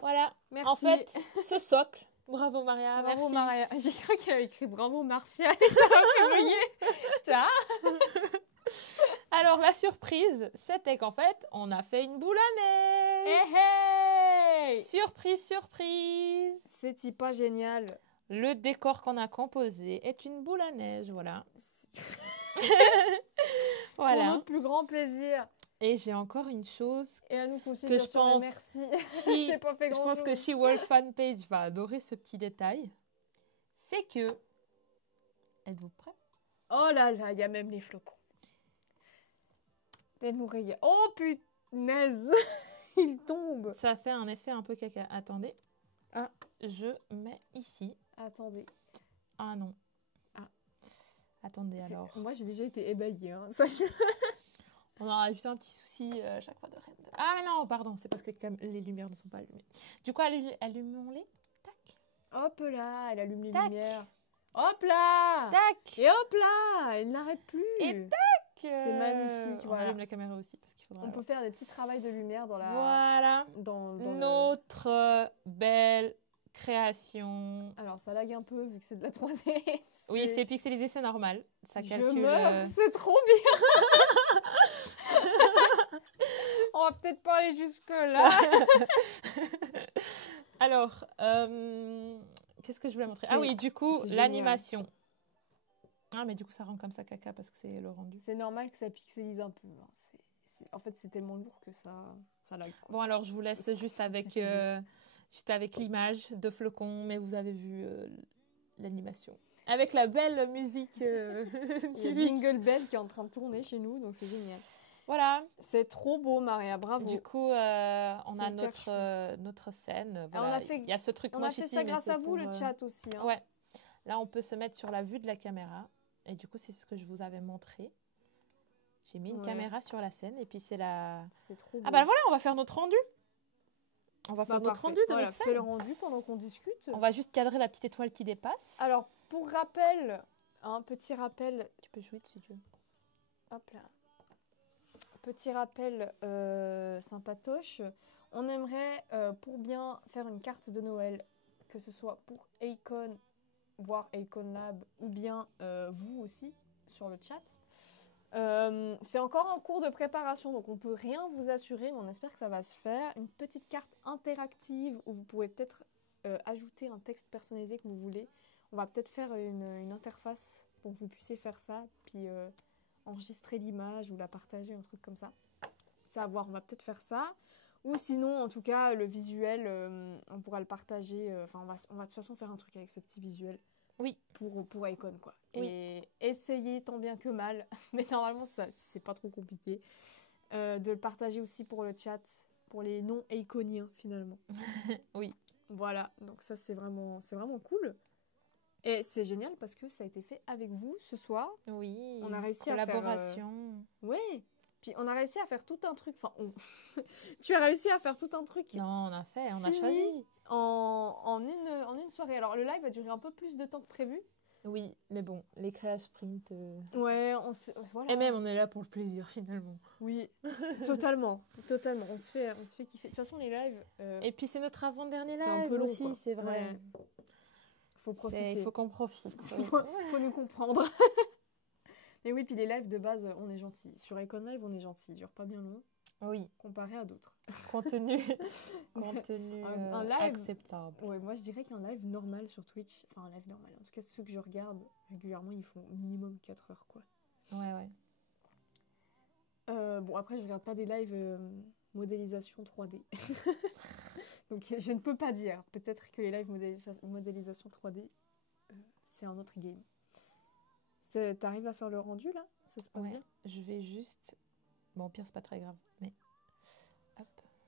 Voilà. Merci. En fait, ce socle... Bravo, Maria. Bravo, merci. Maria. J'ai cru qu'elle avait écrit bravo, Martial. Et ça m'a fait bugger. J'étais, ah. Alors, la surprise, c'était qu'en fait, on a fait une boule à neige. Hey, hey. Surprise, surprise. C'est pas génial. Le décor qu'on a composé est une boule à neige, voilà. Pour Voilà. notre plus grand plaisir. Et j'ai encore une chose. Et à nous aussi, Que bien je sûr, pense- merci. Qui- J'ai pas fait Je grand-chose. pense que She-Wolf Fanpage va adorer ce petit détail. C'est que... Êtes-vous prêts? Oh là là, il y a même les flocons. Et l'oreille. Oh punaise. Il tombe. Ça fait un effet un peu caca. Attendez. Ah. Je mets ici. Attendez. Ah non. Ah. Attendez alors. Moi, j'ai déjà été ébahie. Hein. Ça, On aura juste un petit souci à chaque fois de render. Ah mais non, pardon, c'est parce que les lumières ne sont pas allumées. Du coup, allumons-les. Tac. Hop là, elle allume les Tac. lumières. Hop là. Tac. Et hop là, elle n'arrête plus. Et tac. C'est magnifique. On Voilà. allume la caméra aussi parce qu'il faudra. On peut faire des petits travails de lumière dans la. Voilà. Dans Notre belle création. Alors ça lag un peu vu que c'est de la 3D. Oui, c'est pixelisé, c'est normal. Ça calcule. Je meurs, c'est trop bien. On va peut-être pas aller jusque là. Alors, qu'est-ce que je voulais montrer? Ah oui, du coup, l'animation. Ah, mais du coup, ça rend comme ça caca parce que c'est le rendu. C'est normal que ça pixelise un peu. Hein. En fait, c'est tellement lourd que ça lag. Quoi. Bon, alors, je vous laisse juste avec l'image de Flocon, mais vous avez vu l'animation. Avec la belle musique. Il y a Jingle Bell qui est en train de tourner chez nous, donc c'est génial. Voilà. C'est trop beau, Maria, bravo. Du coup, on a notre scène. Voilà. Il y a ce truc on a fait ça grâce à vous, le chat aussi. Hein. Ouais. Là, on peut se mettre sur la vue de la caméra. Et du coup, c'est ce que je vous avais montré. J'ai mis une caméra sur la scène et puis c'est la... C'est trop beau. Ah bah voilà, on va faire notre rendu. On va faire notre rendu de notre scène. Fais le rendu pendant qu'on discute. On va juste cadrer la petite étoile qui dépasse. Alors, pour rappel, un petit rappel... Tu peux jouer si tu veux. Hop là. Petit rappel sympatoche. On aimerait, pour bien faire une carte de Noël, que ce soit pour Akon, voire Akon Lab, ou bien vous aussi, sur le chat. C'est encore en cours de préparation, donc on peut rien vous assurer, mais on espère que ça va se faire. Une petite carte interactive où vous pouvez peut-être ajouter un texte personnalisé que vous voulez. On va peut-être faire une interface pour que vous puissiez faire ça, puis enregistrer l'image ou la partager, un truc comme ça. Ça à voir, on va peut-être faire ça. Ou sinon, en tout cas, le visuel, on pourra le partager. Enfin, on va de toute façon faire un truc avec ce petit visuel. Oui. Pour Akon, quoi. Oui. Et essayer tant bien que mal, mais normalement, c'est pas trop compliqué, de le partager aussi pour le chat, pour les non-Akoniens, finalement. Oui. Voilà, donc ça, c'est vraiment cool. Et c'est génial parce que ça a été fait avec vous ce soir. Oui. On a réussi collaboration. À faire... Ouais. Puis on a réussi à faire tout un truc. Enfin, tu as réussi à faire tout un truc. Non, on a choisi. En une soirée. Alors le live a duré un peu plus de temps que prévu. Oui, mais bon, les créas sprint. Ouais, voilà. Et même on est là pour le plaisir finalement. Oui, totalement. On se fait kiffer. De toute façon, les lives. Et puis c'est notre avant-dernier live. C'est un peu long, aussi, quoi. c'est vrai. Ouais. Faut profiter. Il faut qu'on profite. faut nous comprendre. Mais oui, puis les lives de base, on est gentil. Sur Akon Live, on est gentil. Ils durent pas bien long. Oui. Comparé à d'autres. Contenu un live acceptable. Ouais, moi je dirais qu'un live normal sur Twitch, enfin un live normal, en tout cas ceux que je regarde régulièrement, ils font minimum 4 heures, quoi. Ouais. Bon, après, je regarde pas des lives modélisation 3D. Donc je ne peux pas dire. Peut-être que les lives modélisation 3D, c'est un autre game. T'arrives à faire le rendu, là? Ça se passe bien? Je vais juste... Bon, au pire, c'est pas très grave, mais... Hop.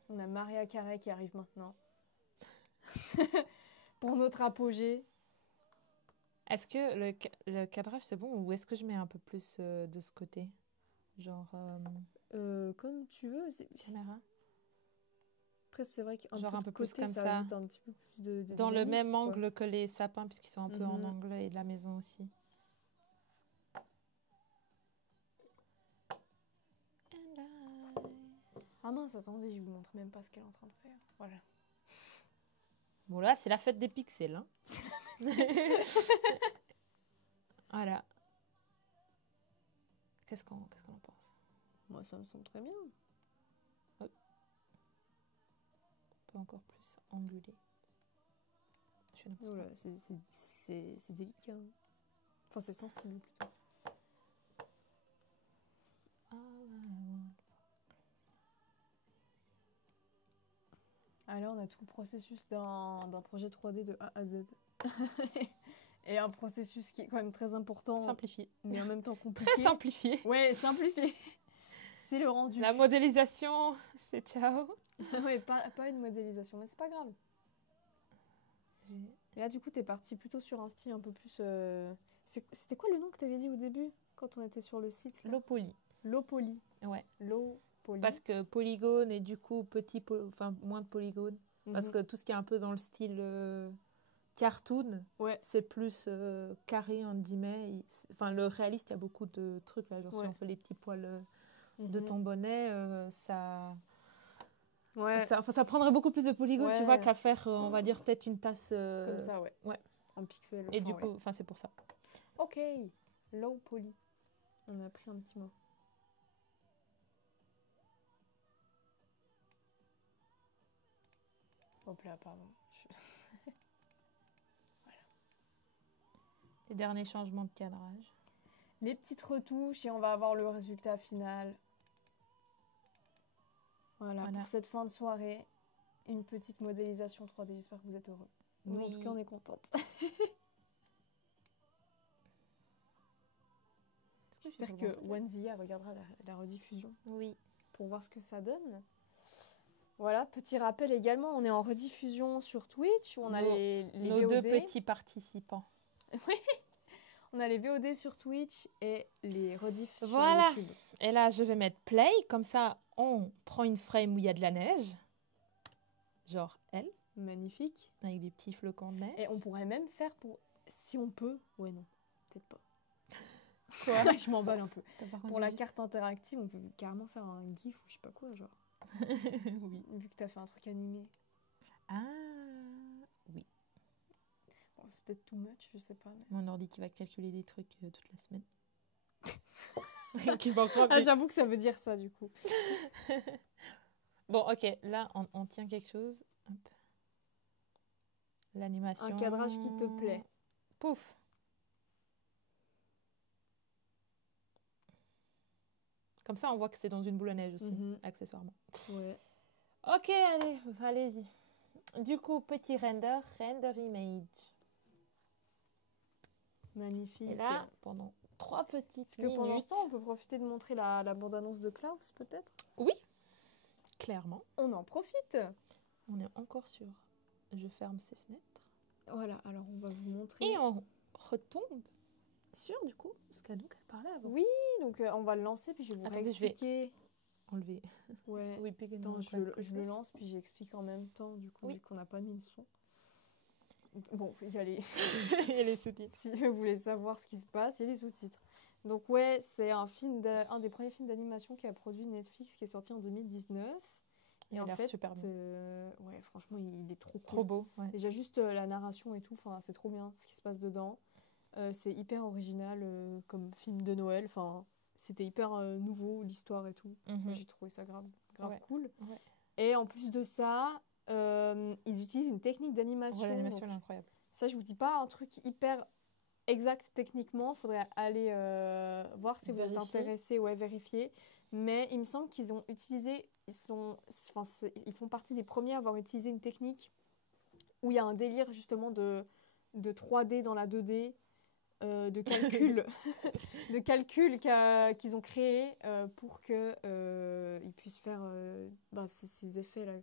On a Maria Carey qui arrive maintenant. Pour notre apogée. Est-ce que le cadrage, c'est bon ou est-ce que je mets un peu plus de ce côté? Genre... comme tu veux. Caméra. Après, c'est vrai qu'un genre peu un peu plus côté, comme ça ça. ajoute un petit peu plus de dans le même quoi. angle que les sapins, puisqu'ils sont un peu en angle, et de la maison aussi. Ah mince, attendez, je vous montre même pas ce qu'elle est en train de faire. Voilà. Bon, là, c'est la fête des pixels. Hein. Voilà. Qu'est-ce qu'on en pense? Moi, ça me semble très bien. Oui. On peut encore plus anguler. Oh là, c'est délicat. Enfin, c'est sensible plutôt. Alors, on a tout le processus d'un projet 3D de A à Z. Et un processus qui est quand même très important. Simplifié. Mais en même temps compliqué. Très simplifié. Ouais, simplifié. c'est le rendu. La modélisation, c'est ciao. Ouais, pas une modélisation, mais c'est pas grave. Et là, du coup, t'es parti plutôt sur un style un peu plus... C'était quoi le nom que t'avais dit au début, quand on était sur le site là? Low poly. Low poly. Ouais. Low poly. Parce que polygone et du coup enfin moins de polygones. Parce Mhm. que tout ce qui est un peu dans le style cartoon, Ouais. c'est plus carré entre guillemets. Enfin le réaliste, il y a beaucoup de trucs là. Genre si Ouais. on fait les petits poils de Mhm. ton bonnet, ça... Ouais. Ça prendrait beaucoup plus de polygones, tu Ouais. vois, qu'à faire, on va dire, peut-être une tasse... Comme ça, ouais. Ouais. En pixels. Et enfin, du ouais. coup, enfin, c'est pour ça. Ok. Low poly. On a appris un petit mot. Hop là, pardon. Les derniers changements de cadrage. Les petites retouches et on va avoir le résultat final. Voilà, Voilà. pour cette fin de soirée, une petite modélisation 3D. J'espère que vous êtes heureux. Nous, en tout cas, on est contente. J'espère que Wanzia regardera la rediffusion. Oui. Pour voir ce que ça donne. Voilà, petit rappel également, on est en rediffusion sur Twitch où on a les nos VOD. deux petits participants. Oui, on a les VOD sur Twitch et les rediffs sur Voilà. YouTube. Et là, je vais mettre play. Comme ça, on prend une frame où il y a de la neige. Genre elle. Magnifique. Avec des petits flocons de neige. Et on pourrait même faire pour... Si on peut... Ouais, non. Peut-être pas. Quoi? Je m'emballe un peu. Pour la carte interactive, on peut carrément faire un gif ou je sais pas quoi, genre. Oui. Vu que t'as fait un truc animé. Ah, oui. Bon, c'est peut-être too much, je sais pas. Mais... Mon ordi qui va calculer des trucs toute la semaine. Qui va encore Ah, j'avoue que ça veut dire ça, du coup. Bon, ok. Là, on tient quelque chose. Hop. L'animation. Un cadrage qui te plaît. Pouf. Comme ça, on voit que c'est dans une boule à neige aussi, accessoirement. Ouais. Ok, allez-y. Du coup, petit render image. Magnifique. Et là, pendant 3 petites Est-ce que minutes... pendant ce temps, on peut profiter de montrer la bande-annonce de Klaus, peut-être? Oui, clairement. On en profite. On est encore sur... Je ferme ces fenêtres. Voilà, alors on va vous montrer. Et on retombe sur, du coup, ce qu'elle parlait avant. Oui, donc on va le lancer, puis je vais vous réexpliquer. Enlever. Ouais. Oui, Attends, je le lance, puis j'explique en même temps, du coup, vu qu'on n'a pas mis le son. Bon, il y a les... il y a les sous-titres. Si vous voulez savoir ce qui se passe, il y a les sous-titres. Donc ouais, c'est un des premiers films d'animation qui a produit Netflix, qui est sorti en 2019. Et en fait, super bien. ouais, franchement, il est trop cool. Trop beau. Ouais. Déjà juste la narration et tout, c'est trop bien ce qui se passe dedans. C'est hyper original comme film de Noël. C'était hyper nouveau, l'histoire et tout. J'ai trouvé ça grave cool. Ouais. Et en plus de ça, ils utilisent une technique d'animation. Ouais, l'animation est incroyable. Ça, je vous dis pas un truc hyper exact techniquement. Faudrait aller voir si vous êtes intéressé, vérifier. Mais il me semble qu'ils ont utilisé, ils font partie des premiers à avoir utilisé une technique où il y a un délire justement de 3D dans la 2D. De calcul, qu'ils ont créé pour qu'ils puissent faire ces effets là,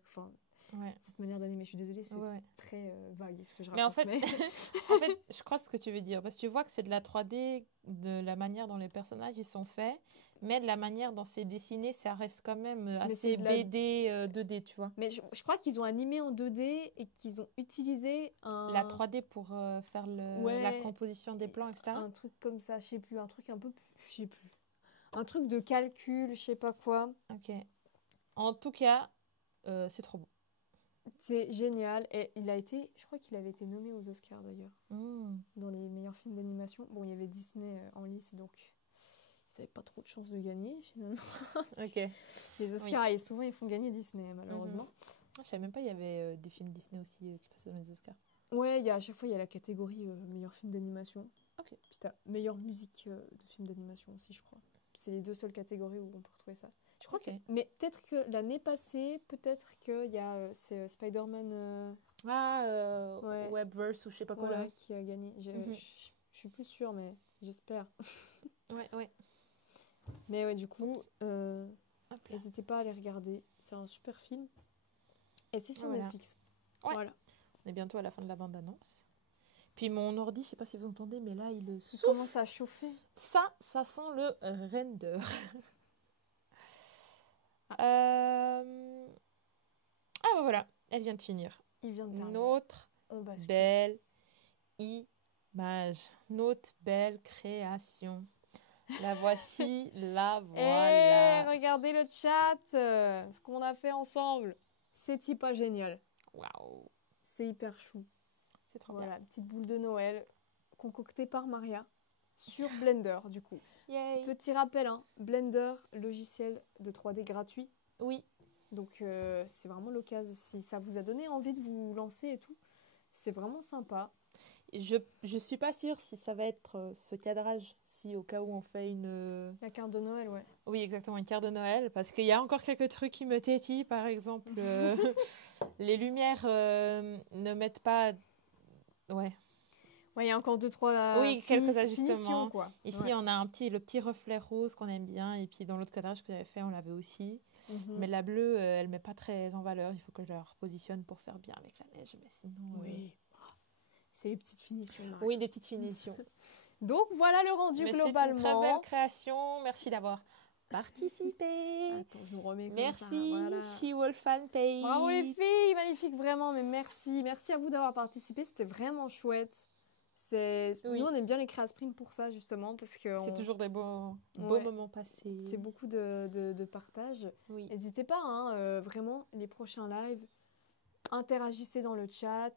cette manière d'animer. Je suis désolée, c'est très vague ce que je raconte. Mais en fait, je crois ce que tu veux dire, parce que tu vois que c'est de la 3D, de la manière dont les personnages ils sont faits, mais de la manière dont c'est dessiné, ça reste quand même assez BD 2D, tu vois. Mais je crois qu'ils ont animé en 2D et qu'ils ont utilisé la 3D pour faire la composition des plans, etc. Un truc comme ça, je sais plus, un truc un peu, je sais plus. Un truc de calcul, je sais pas quoi. Ok. En tout cas, c'est trop beau. C'est génial. Et je crois qu'il avait été nommé aux Oscars d'ailleurs. Dans les meilleurs films d'animation. Bon, il y avait Disney en lice, donc ils n'avaient pas trop de chance de gagner finalement. Ok. Les Oscars, et souvent ils font gagner Disney, malheureusement. Je savais même pas il y avait des films Disney aussi qui passaient dans les Oscars. Ouais, à chaque fois il y a la catégorie meilleur film d'animation. Ok. Puis t'as meilleure musique de film d'animation aussi, je crois. C'est les 2 seules catégories où on peut retrouver ça. Je crois que... Mais peut-être que l'année passée, qu'il y a Spider-Man... Webverse ou je sais pas quoi. Voilà, qui a gagné. Je suis plus sûre, mais j'espère. Ouais. Mais ouais, du coup... Hop là. N'hésitez pas à aller regarder. C'est un super film. Et c'est sur Voilà. Netflix. Ouais. Voilà. On est bientôt à la fin de la bande-annonce. Puis mon ordi, je sais pas si vous entendez, mais là, il Il souffle. commence à chauffer. Ça sent le render. Ah, bah voilà, elle vient de finir. Il vient de terminer. Notre On bascule. belle image, notre belle création. La voici, la voilà. Et regardez le chat, ce qu'on a fait ensemble. C'est hyper génial. Waouh, C'est hyper chou. c'est trop Voilà, petite boule de Noël concoctée par Maria sur Blender du coup. bien. Yay. Petit rappel, hein, Blender, logiciel de 3D gratuit. Oui, Donc c'est vraiment l'occasion. Si ça vous a donné envie de vous lancer et tout, c'est vraiment sympa. je suis pas sûre si ça va être ce cadrage, si au cas où on fait une... La carte de Noël, ouais. Oui, exactement, une carte de Noël, parce qu'il y a encore quelques trucs qui me tétillent, par exemple, les lumières ne mettent pas... Ouais. Ouais, il y a encore 2-3 Oui, quelques ajustements. quoi. Ici, Ouais. on a le petit reflet rose qu'on aime bien, et puis dans l'autre cadrage que j'avais fait, on l'avait aussi. Mhm. Mais la bleue, elle met pas très en valeur, il faut que je la repositionne pour faire bien avec la neige, mais sinon... Oui. C'est les petites finitions. Marie. Oui, des petites finitions. Donc voilà le rendu Mais globalement. c'est une très belle création, merci d'avoir participé. Attends, je remets comme Merci, ça. Voilà. She-Wolf Fan Page. Bravo les filles, magnifique vraiment, mais merci. Merci à vous d'avoir participé, c'était vraiment chouette. Oui. Nous, on aime bien les créasprint pour ça, justement, parce que C'est toujours des beaux Ouais. moments passés. c'est beaucoup de partage. Oui. N'hésitez pas, hein, vraiment, les prochains lives, interagissez dans le chat.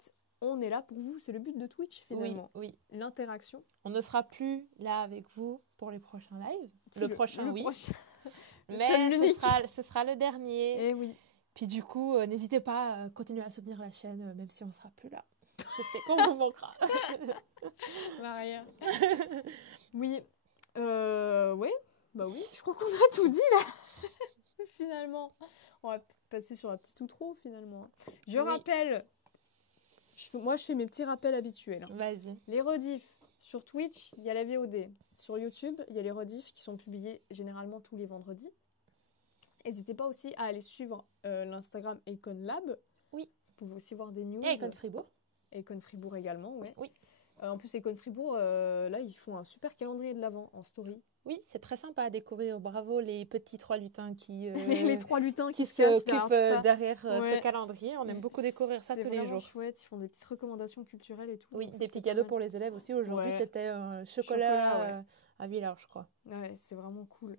On est là pour vous, c'est le but de Twitch, Oui, finalement. oui. L'interaction. On ne sera plus là avec vous pour les prochains lives. Si, Le prochain, oui. prochain. Mais Seul l'unique. ce sera le dernier. Eh oui. Puis du coup, n'hésitez pas à continuer à soutenir la chaîne, même si on ne sera plus là. Je sais qu'on vous manquera. Maria. Oui. Oui. Bah oui, je crois qu'on a tout dit là. Finalement. On va passer sur la petite outro finalement. Je Oui. rappelle. Moi, je fais mes petits rappels habituels. Hein. Vas-y. Les rediffs. Sur Twitch, il y a la VOD. Sur YouTube, il y a les rediffs qui sont publiés généralement tous les vendredis. N'hésitez pas aussi à aller suivre l'Instagram Econ Lab. Oui. Vous pouvez aussi voir des news. Et Econ Fribourg. Econ Fribourg également, ouais. Oui. En plus, Econ Fribourg, là, ils font un super calendrier de l'Avent en story. Oui, c'est très sympa à découvrir. Bravo les petits 3 lutins qui... Les 3 lutins qui se cachent s'occupent derrière tout ça. derrière Ouais. ce calendrier. On aime beaucoup découvrir ça C'est tous les vraiment jours. chouette. Ils font des petites recommandations culturelles et tout. Oui, Ça, des c'est petits pas cadeaux mal. pour les élèves aussi. Aujourd'hui, Ouais. c'était un Chocolat, chocolat à Villars, je crois. Ouais, c'est vraiment cool.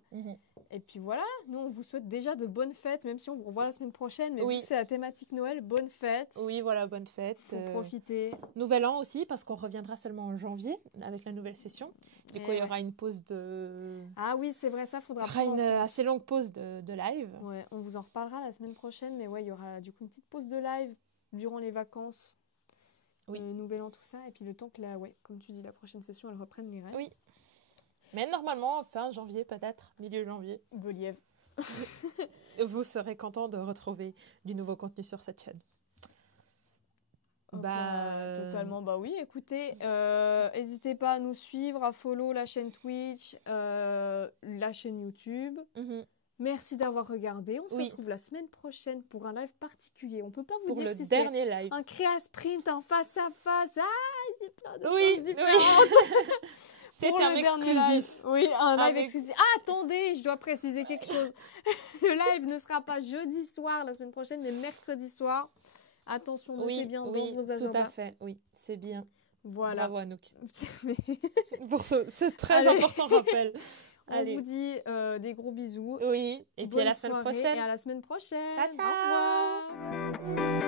Et puis voilà, nous, on vous souhaite déjà de bonnes fêtes, même si on vous revoit la semaine prochaine. Mais Oui. vu que c'est la thématique Noël, bonnes fêtes. Oui, voilà, bonne fête. Faut profiter. Nouvel an aussi, parce qu'on reviendra seulement en janvier avec la nouvelle session. Du coup, il y aura une pause de... Ah oui, c'est vrai, ça, Il faudra y aura prendre une en compte. assez longue pause de live. Ouais, on vous en reparlera la semaine prochaine, mais ouais, il y aura du coup une petite pause de live durant les vacances, Oui. Nouvel An, tout ça, et puis le temps que comme tu dis, la prochaine session, elle reprenne les règles. Oui. Mais normalement, fin janvier peut-être, milieu janvier, Beliève. vous serez content de retrouver du nouveau contenu sur cette chaîne. Totalement, bah oui, écoutez, n'hésitez pas à nous suivre, à follow la chaîne Twitch, la chaîne YouTube. Merci d'avoir regardé. On se Oui. retrouve la semaine prochaine pour un live particulier. On peut pas vous Pour dire le si c'est dernier live. un créa sprint, un face à face. Ah, c'est plein de Oui, choses différentes. C'est Pour un le dernier exclusif. live. Oui, un live Avec- exclusif. Ah, attendez, je dois préciser quelque chose. Le live ne sera pas jeudi soir la semaine prochaine, mais mercredi soir. Attention, notez bien dans vos tout agendas. à fait. Oui, c'est bien. Voilà. Bravo Anouk. Mais Pour ce très Allez. important rappel. on Allez. vous dit des gros bisous. Oui, et puis à Bonne la semaine soirée prochaine. Et à la semaine prochaine. Ciao, ciao. Au revoir.